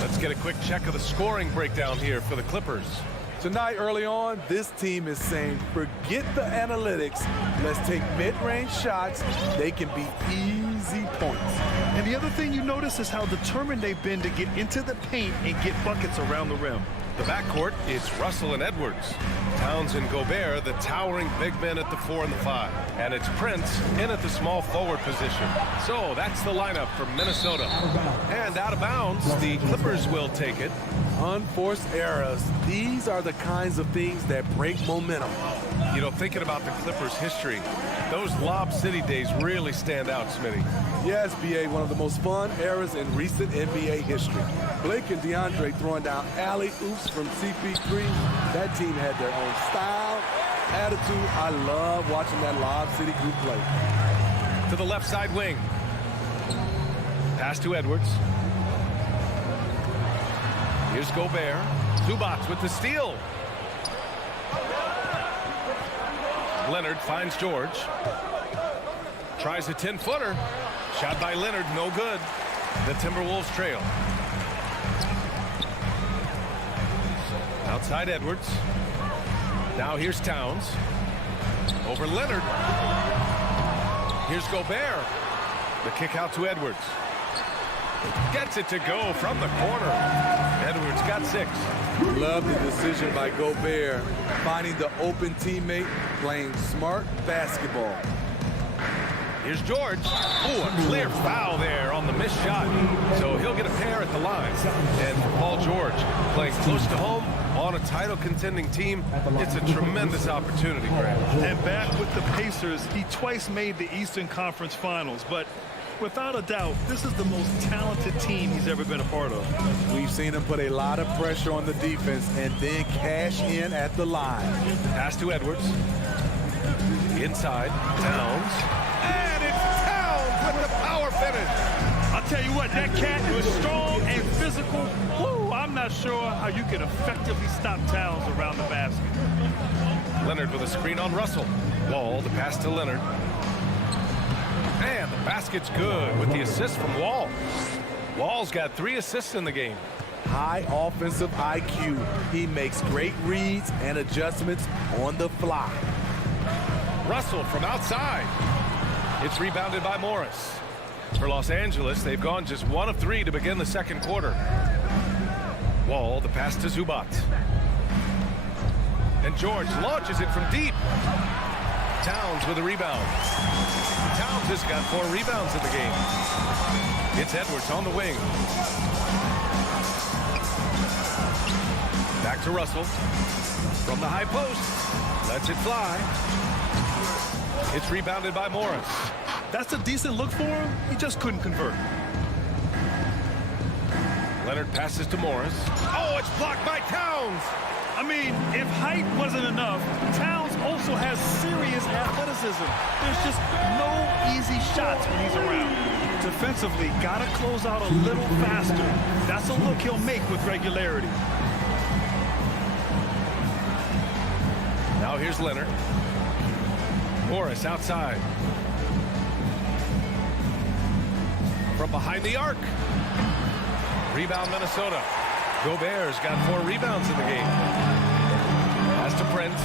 Let's get a quick check of the scoring breakdown here for the Clippers. Tonight, early on, this team is saying, forget the analytics. Let's take mid-range shots. They can be easy points. And the other thing you notice is how determined they've been to get into the paint and get buckets around the rim. The backcourt, it's Russell and Edwards. Towns and Gobert, the towering big men at the 4 and the 5. And it's Prince in at the small forward position. So that's the lineup for Minnesota. And out of bounds, the Clippers will take it. Unforced errors. These are the kinds of things that break momentum. You know, thinking about the Clippers' history, those Lob City days really stand out, Smitty. Yes, B.A., one of the most fun eras in recent NBA history. Blake and DeAndre throwing down alley-oops from CP3. That team had their own style, attitude. I love watching that Lob City group play. To the left side wing. Pass to Edwards. Here's Gobert. Zubac with the steal. Leonard finds George. Tries a 10-footer. Shot by Leonard, no good. The Timberwolves trail. Outside Edwards. Now here's Towns. Over Leonard. Here's Gobert. The kick out to Edwards. Gets it to go from the corner. Edwards got 6. Love the decision by Gobert, finding the open teammate, playing smart basketball. Here's George. Oh, a clear foul there on the missed shot. So he'll get a pair at the line. And for Paul George, playing close to home on a title contending team, it's a tremendous opportunity, Grant. And back with the Pacers, he twice made the Eastern Conference Finals, but without a doubt, this is the most talented team he's ever been a part of. We've seen him put a lot of pressure on the defense and then cash in at the line. Pass to Edwards. Inside, Towns. And it's Towns with the power finish. I'll tell you what, that cat was strong and physical. Woo, I'm not sure how you can effectively stop Towns around the basket. Leonard with a screen on Russell. Wall, the pass to Leonard. And the basket's good with the assist from Wall. Wall's got 3 assists in the game. High offensive IQ. He makes great reads and adjustments on the fly. Russell from outside. It's rebounded by Morris. For Los Angeles, they've gone just 1 of 3 to begin the second quarter. Wall, the pass to Zubac. And George launches it from deep. Towns with a rebound. Towns has got 4 rebounds in the game. It's Edwards on the wing. Back to Russell. From the high post. Lets it fly. It's rebounded by Morris. That's a decent look for him. He just couldn't convert. Leonard passes to Morris. Oh, it's blocked by Towns. I mean, if height wasn't enough, Towns also has serious athleticism. There's just no easy shots when he's around. Defensively, gotta close out a little faster. That's a look he'll make with regularity. Now here's Leonard. Morris outside. From behind the arc. Rebound Minnesota. Gobert's got 4 rebounds in the game. Pass to Prince.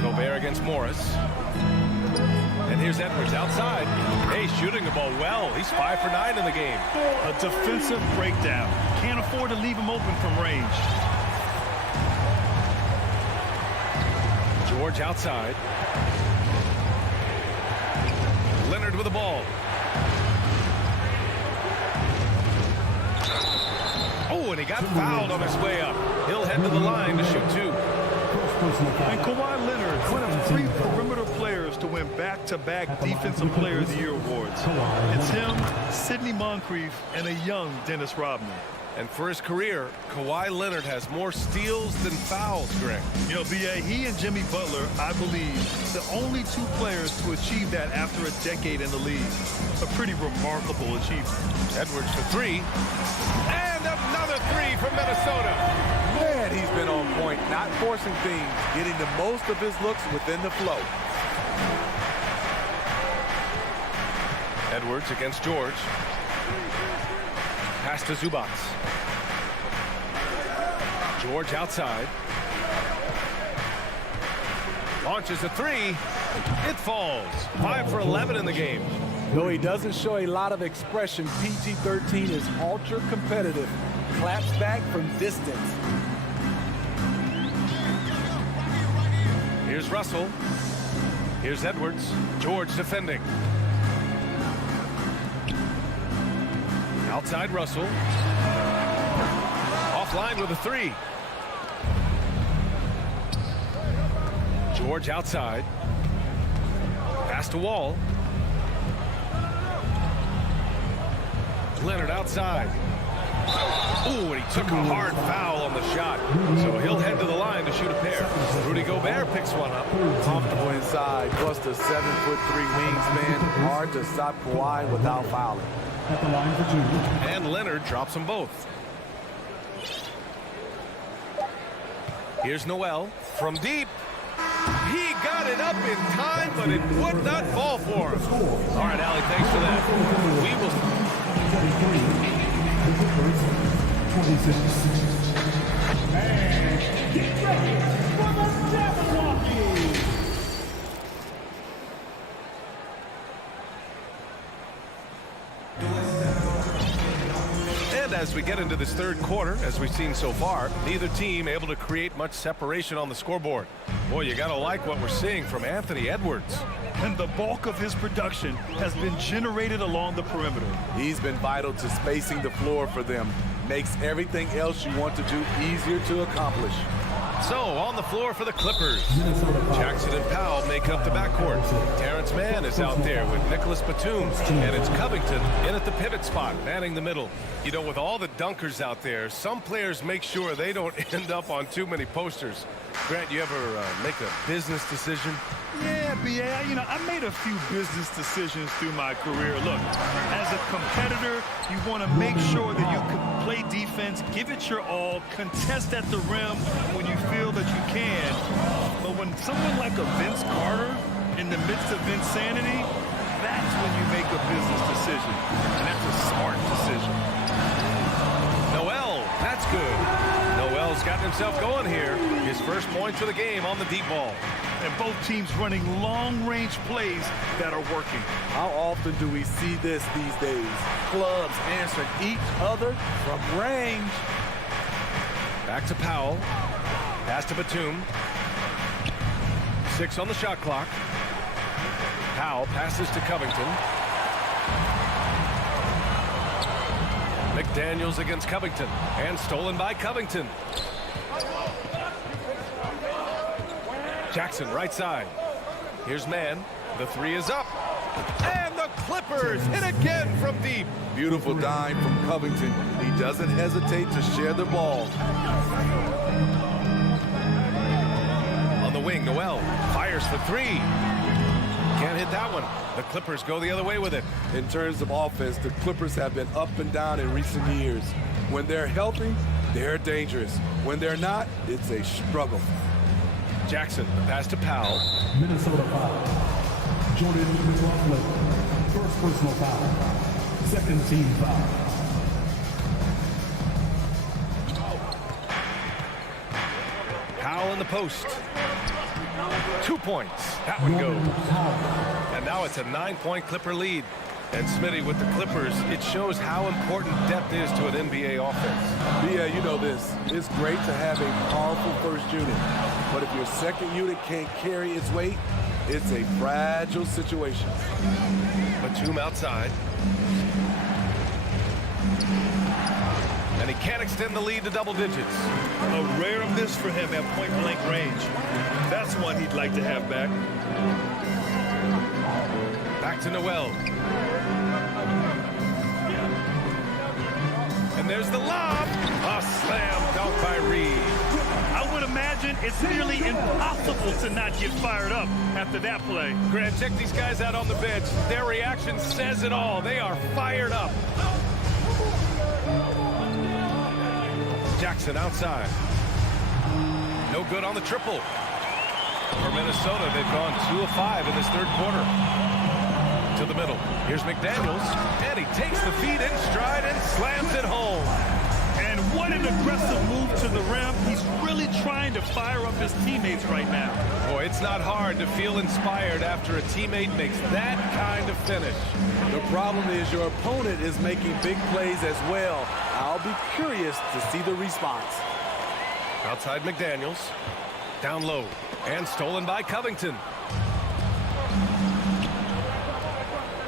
Gobert against Morris. And here's Edwards outside. Hey, shooting the ball well. He's 5 for 9 in the game. A defensive breakdown. Can't afford to leave him open from range. George outside. Leonard with the ball. Oh, and he got fouled on his way up. He'll head to the line to shoot 2. And Kawhi Leonard, one of 3 perimeter players to win back-to-back Defensive Player of the Year awards. It's him, Sidney Moncrief, and a young Dennis Rodman. And for his career, Kawhi Leonard has more steals than fouls, Greg. You know, B.A., he and Jimmy Butler, I believe, the only 2 players to achieve that after a decade in the league. A pretty remarkable achievement. Edwards for 3. And another 3 from Minnesota. Man, he's been on point, not forcing things, getting the most of his looks within the flow. Edwards against George. Pass to Zubac. George outside. Launches a 3. It falls. 5 for 11 in the game. Though he doesn't show a lot of expression, PG-13 is ultra competitive. Claps back from distance. Here's Russell. Here's Edwards. George defending. Outside Russell. Offline with a 3. George outside. Pass to Wall. Leonard outside. Ooh, and he took a hard foul on the shot. So he'll head to the line to shoot a pair. Rudy Gobert picks one up. Comfortable inside, plus the 7'3" wingsman. Hard to stop Kawhi without fouling. At the line for 2. And Leonard drops them both. Here's Noel from deep. He got it up in time, but it would not fall for him. All right, Allie, thanks for that. We will... 26. And get ready for the Jabberwocky! And as we get into this 3rd quarter, as we've seen so far, neither team able to create much separation on the scoreboard. Boy, you got to like what we're seeing from Anthony Edwards. And the bulk of his production has been generated along the perimeter. He's been vital to spacing the floor for them. Makes everything else you want to do easier to accomplish. So, on the floor for the Clippers. Jackson and Powell make up the backcourt. Terrence Mann is out there with Nicholas Batum. And it's Covington in at the pivot spot, manning the middle. You know, with all the dunkers out there, some players make sure they don't end up on too many posters. Grant, you ever make a business decision? Yeah, B.A., I made a few business decisions through my career. Look, as a competitor, you want to make sure that you can play defense, give it your all, contest at the rim when you feel that you can. But when someone like a Vince Carter in the midst of insanity, that's when you make a business decision. And that's a smart decision. Noel, that's good. Noel's gotten himself going here. His first points of the game on the deep ball. And both teams running long-range plays that are working. How often do we see this these days? Clubs answering each other from range. Back to Powell. Pass to Batum. 6 on the shot clock. Powell passes to Covington. McDaniels against Covington, and stolen by Covington. Jackson right side. Here's Mann. The 3 is up. And the Clippers hit again from deep. Beautiful dime from Covington. He doesn't hesitate to share the ball. On the wing, Noel fires for 3. Can't hit that one. The Clippers go the other way with it. In terms of offense, the Clippers have been up and down in recent years. When they're healthy, they're dangerous. When they're not, it's a struggle. Jackson, the pass to Powell. Minnesota foul. Jordan McLaughlin. First personal foul. Second team foul. Powell in the post. 2 points. That one goes. And now it's a 9-point Clipper lead. And Smitty, with the Clippers, it shows how important depth is to an NBA offense. Yeah, you know this. It's great to have a powerful first unit. But if your second unit can't carry its weight, it's a fragile situation. Batum outside. And he can't extend the lead to double digits. A rare miss for him at point-blank range. That's one he'd like to have back. Back to Noel. And there's the lob. A slam dunk by Reed. I would imagine it's nearly impossible to not get fired up after that play. Grant, check these guys out on the bench. Their reaction says it all. They are fired up. Jackson outside. No good on the triple. For Minnesota, they've gone 2 of 5 in this third quarter. To the middle. Here's McDaniels. And he takes the feed in stride and slams it home. And what an aggressive move to the rim. He's really trying to fire up his teammates right now. Boy, it's not hard to feel inspired after a teammate makes that kind of finish. The problem is your opponent is making big plays as well. I'll be curious to see the response. Outside McDaniels. Down low. And stolen by Covington.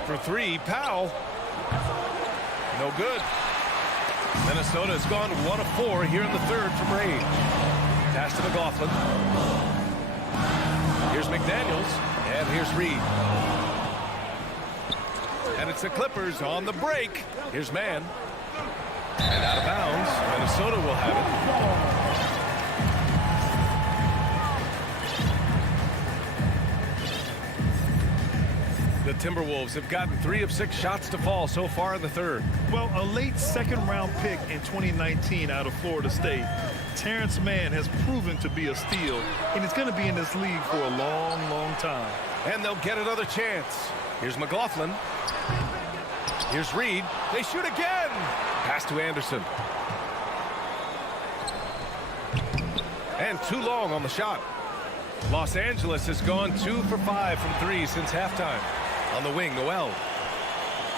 For 3, Powell. No good. Minnesota has gone 1 of 4 here in the third from range. Pass to McLaughlin. Here's McDaniels. And here's Reed. And it's the Clippers on the break. Here's Mann. And out of bounds. Minnesota will have it. The Timberwolves have gotten 3 of 6 shots to fall so far in the third. Well, a late second-round pick in 2019 out of Florida State, Terrence Mann has proven to be a steal, and he's going to be in this league for a long, long time. And they'll get another chance. Here's McLaughlin. Here's Reed. They shoot again. Pass to Anderson. And too long on the shot. Los Angeles has gone 2 for 5 from 3 since halftime. On the wing, Noel.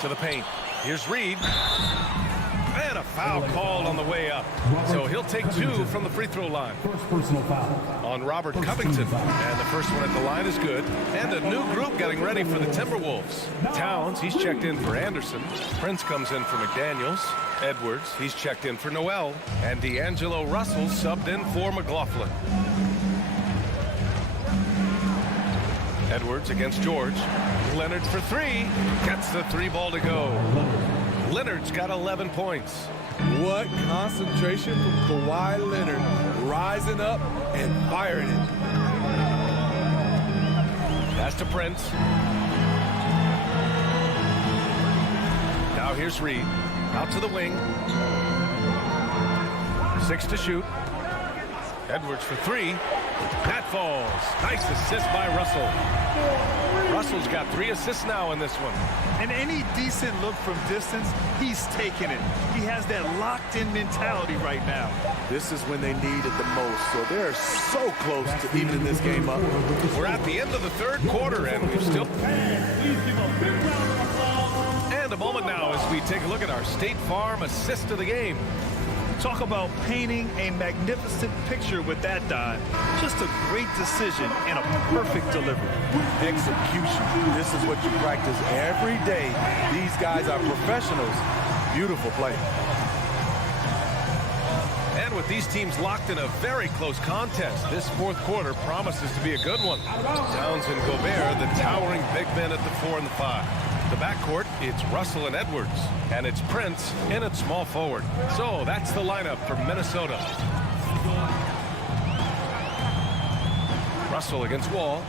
To the paint. Here's Reed. And a foul called on the way up. So he'll take 2 from the free throw line. First personal foul. On Robert Covington. And the first one at the line is good. And a new group getting ready for the Timberwolves. Towns, he's checked in for Anderson. Prince comes in for McDaniels. Edwards, he's checked in for Noel. And D'Angelo Russell subbed in for McLaughlin. Edwards against George. Leonard for 3. Gets the 3 ball to go. Leonard's got 11 points. What concentration from Kawhi Leonard, rising up and firing it. Pass to Prince. Now here's Reed. Out to the wing. 6 to shoot. Edwards for 3. That falls. Nice assist by Russell. Russell's got 3 assists now in this one. And any decent look from distance, he's taking it. He has that locked-in mentality right now. This is when they need it the most, so they're so close to evening this game up. We're at the end of the third quarter, and we've still... And a moment now as we take a look at our State Farm assist of the game. Talk about painting a magnificent picture with that dive. Just a great decision and a perfect delivery. Execution. This is what you practice every day. These guys are professionals. Beautiful play. And with these teams locked in a very close contest, this fourth quarter promises to be a good one. Towns and Gobert, the towering big men at the 4 and the 5. The backcourt, it's Russell and Edwards. And it's Prince in at small forward. So that's the lineup for Minnesota. Russell against Wall.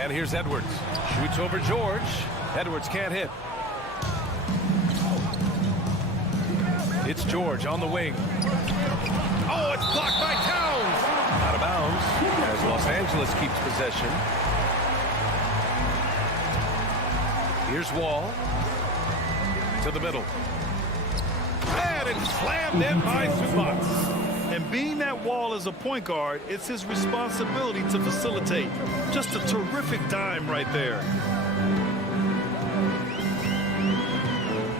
And here's Edwards. Shoots over George. Edwards can't hit. It's George on the wing. Oh, it's blocked by Towns. Out of bounds as Los Angeles keeps possession. Here's Wall. To the middle. And it's slammed in by Zubac. And being that Wall is a point guard, it's his responsibility to facilitate. Just a terrific dime right there.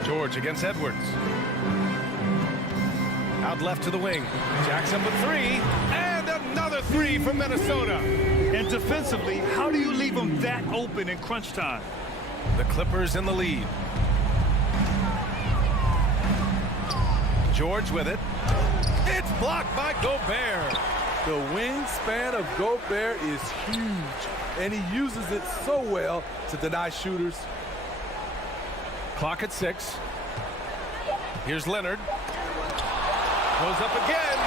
George against Edwards. Out left to the wing. Jacks up a 3. And another 3 from Minnesota. And defensively, how do you leave them that open in crunch time? The Clippers in the lead. George with it. It's blocked by Gobert. The wingspan of Gobert is huge, and he uses it so well to deny shooters. Clock at 6. Here's Leonard. Goes up again.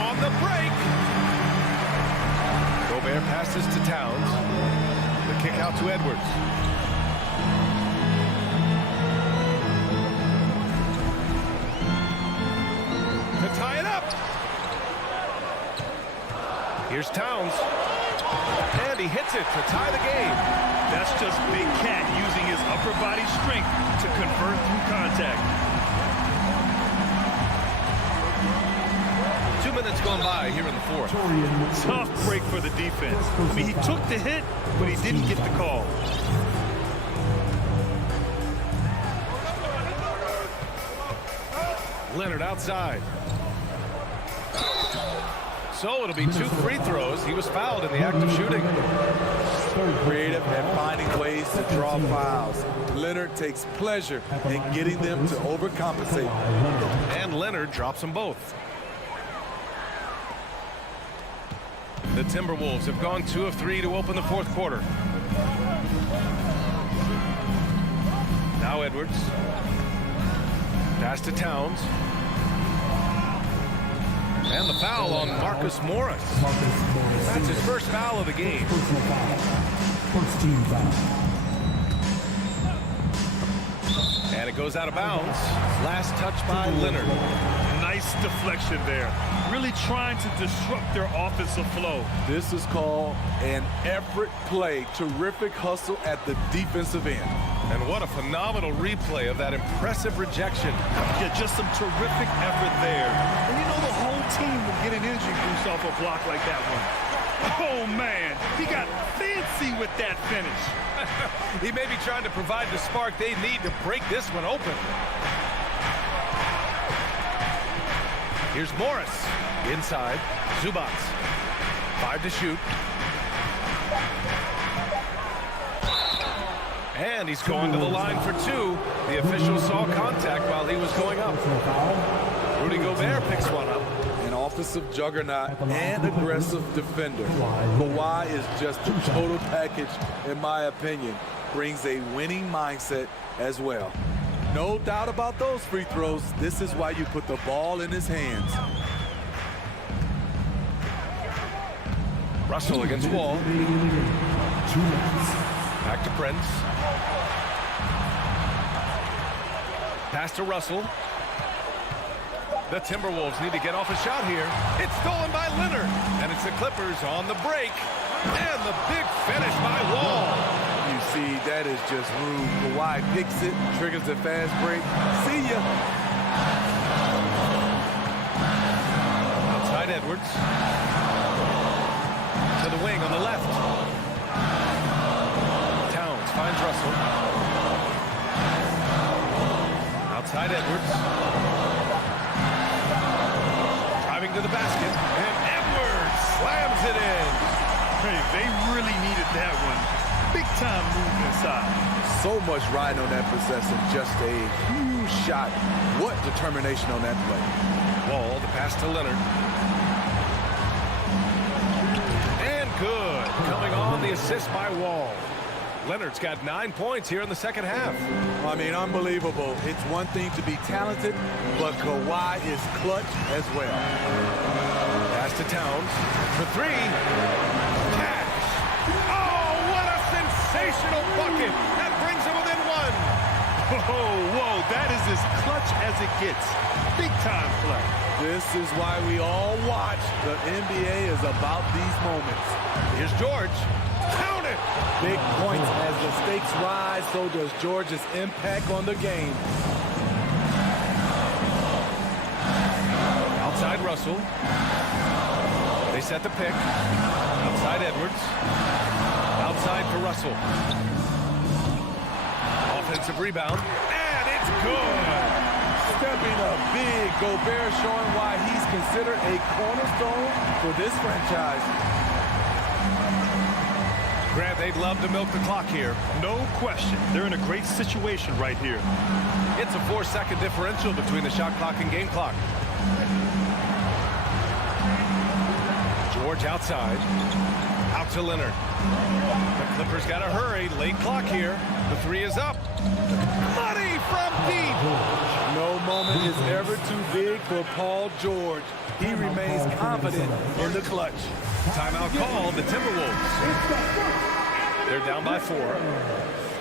On the break. Gobert passes to Towns. The kick out to Edwards. To tie it up. Here's Towns. And he hits it to tie the game. That's just Big Cat using his upper body strength to convert through contact. 2 minutes gone by here in the fourth. Tough break for the defense. I mean, he took the hit, but he didn't get the call. Leonard outside. So it'll be 2 free throws. He was fouled in the act of shooting. Creative and finding ways to draw fouls. Leonard takes pleasure in getting them to overcompensate. And Leonard drops them both. The Timberwolves have gone 2 of 3 to open the fourth quarter. Now Edwards. Pass to Towns. And the foul on Marcus Morris. That's his first foul of the game. First team foul. And it goes out of bounds. Last touch by Leonard. Nice deflection there. Really trying to disrupt their offensive flow. This is called an effort play. Terrific hustle at the defensive end. And what a phenomenal replay of that impressive rejection. Yeah, just some terrific effort there. And you know the whole team will get an injury boost off a block like that one. Oh, man. He got fancy with that finish. He may be trying to provide the spark they need to break this one open. Here's Morris. Inside. Zubac. 5 to shoot. And he's going to the line for 2. The official saw contact while he was going up. Rudy Gobert picks one up. An offensive juggernaut and aggressive defender. Kawhi is just a total package, in my opinion. Brings a winning mindset as well. No doubt about those free throws. This is why you put the ball in his hands. Russell against Wall. Back to Prince. Pass to Russell. The Timberwolves need to get off a shot here. It's stolen by Leonard. And it's the Clippers on the break. And the big finish by Wall. You see, that is just rude. Kawhi picks it, triggers a fast break. See ya. Outside Edwards. To the wing on the left. Towns finds Russell. Outside Edwards. Driving to the basket. And Edwards slams it in. Hey, they really needed that one. Big time move inside. So much riding on that possession. Just a huge shot. What determination on that play. Wall, the pass to Leonard. And good. Coming on the assist by Wall. Leonard's got 9 points here in the second half. I mean, unbelievable. It's one thing to be talented, but Kawhi is clutch as well. Pass to Towns for three. Cash. Oh, what a sensational bucket. That brings him within one. Whoa, that is as clutch as it gets. Big time play. This is why we all watch. The NBA is about these moments. Here's George. Count it. Big points as the stakes rise, so does George's impact on the game. Outside Russell. They set the pick. Outside Edwards. Outside for Russell. Offensive rebound. And it's good. Stepping up big, Gobert showing why he's considered a cornerstone for this franchise. Grant, they'd love to milk the clock here. No question. They're in a great situation right here. It's a 4-second differential between the shot clock and game clock. George outside. Out to Leonard. The Clippers got to hurry. Late clock here. The three is up. Money from deep. No moment is ever too big for Paul George. He remains confident in the clutch. Timeout called, the Timberwolves. They're down by 4.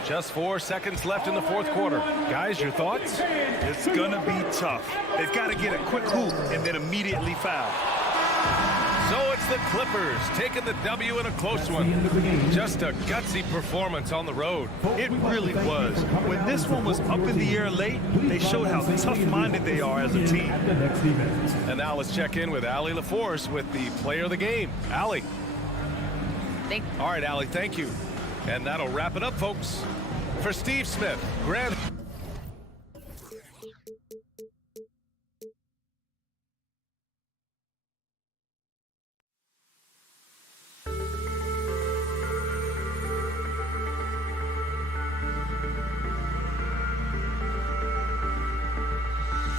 Just 4 seconds left in the fourth quarter. Guys, your thoughts? It's going to be tough. They've got to get a quick hoop and then immediately foul. So it's the Clippers taking the W in a close one. Just a gutsy performance on the road. It really was. When this one was up in the air late, they showed how tough-minded they are as a team. And now let's check in with Allie LaForce with the player of the game. Allie. All right, Allie, thank you. And that'll wrap it up, folks. For Steve Smith, Grant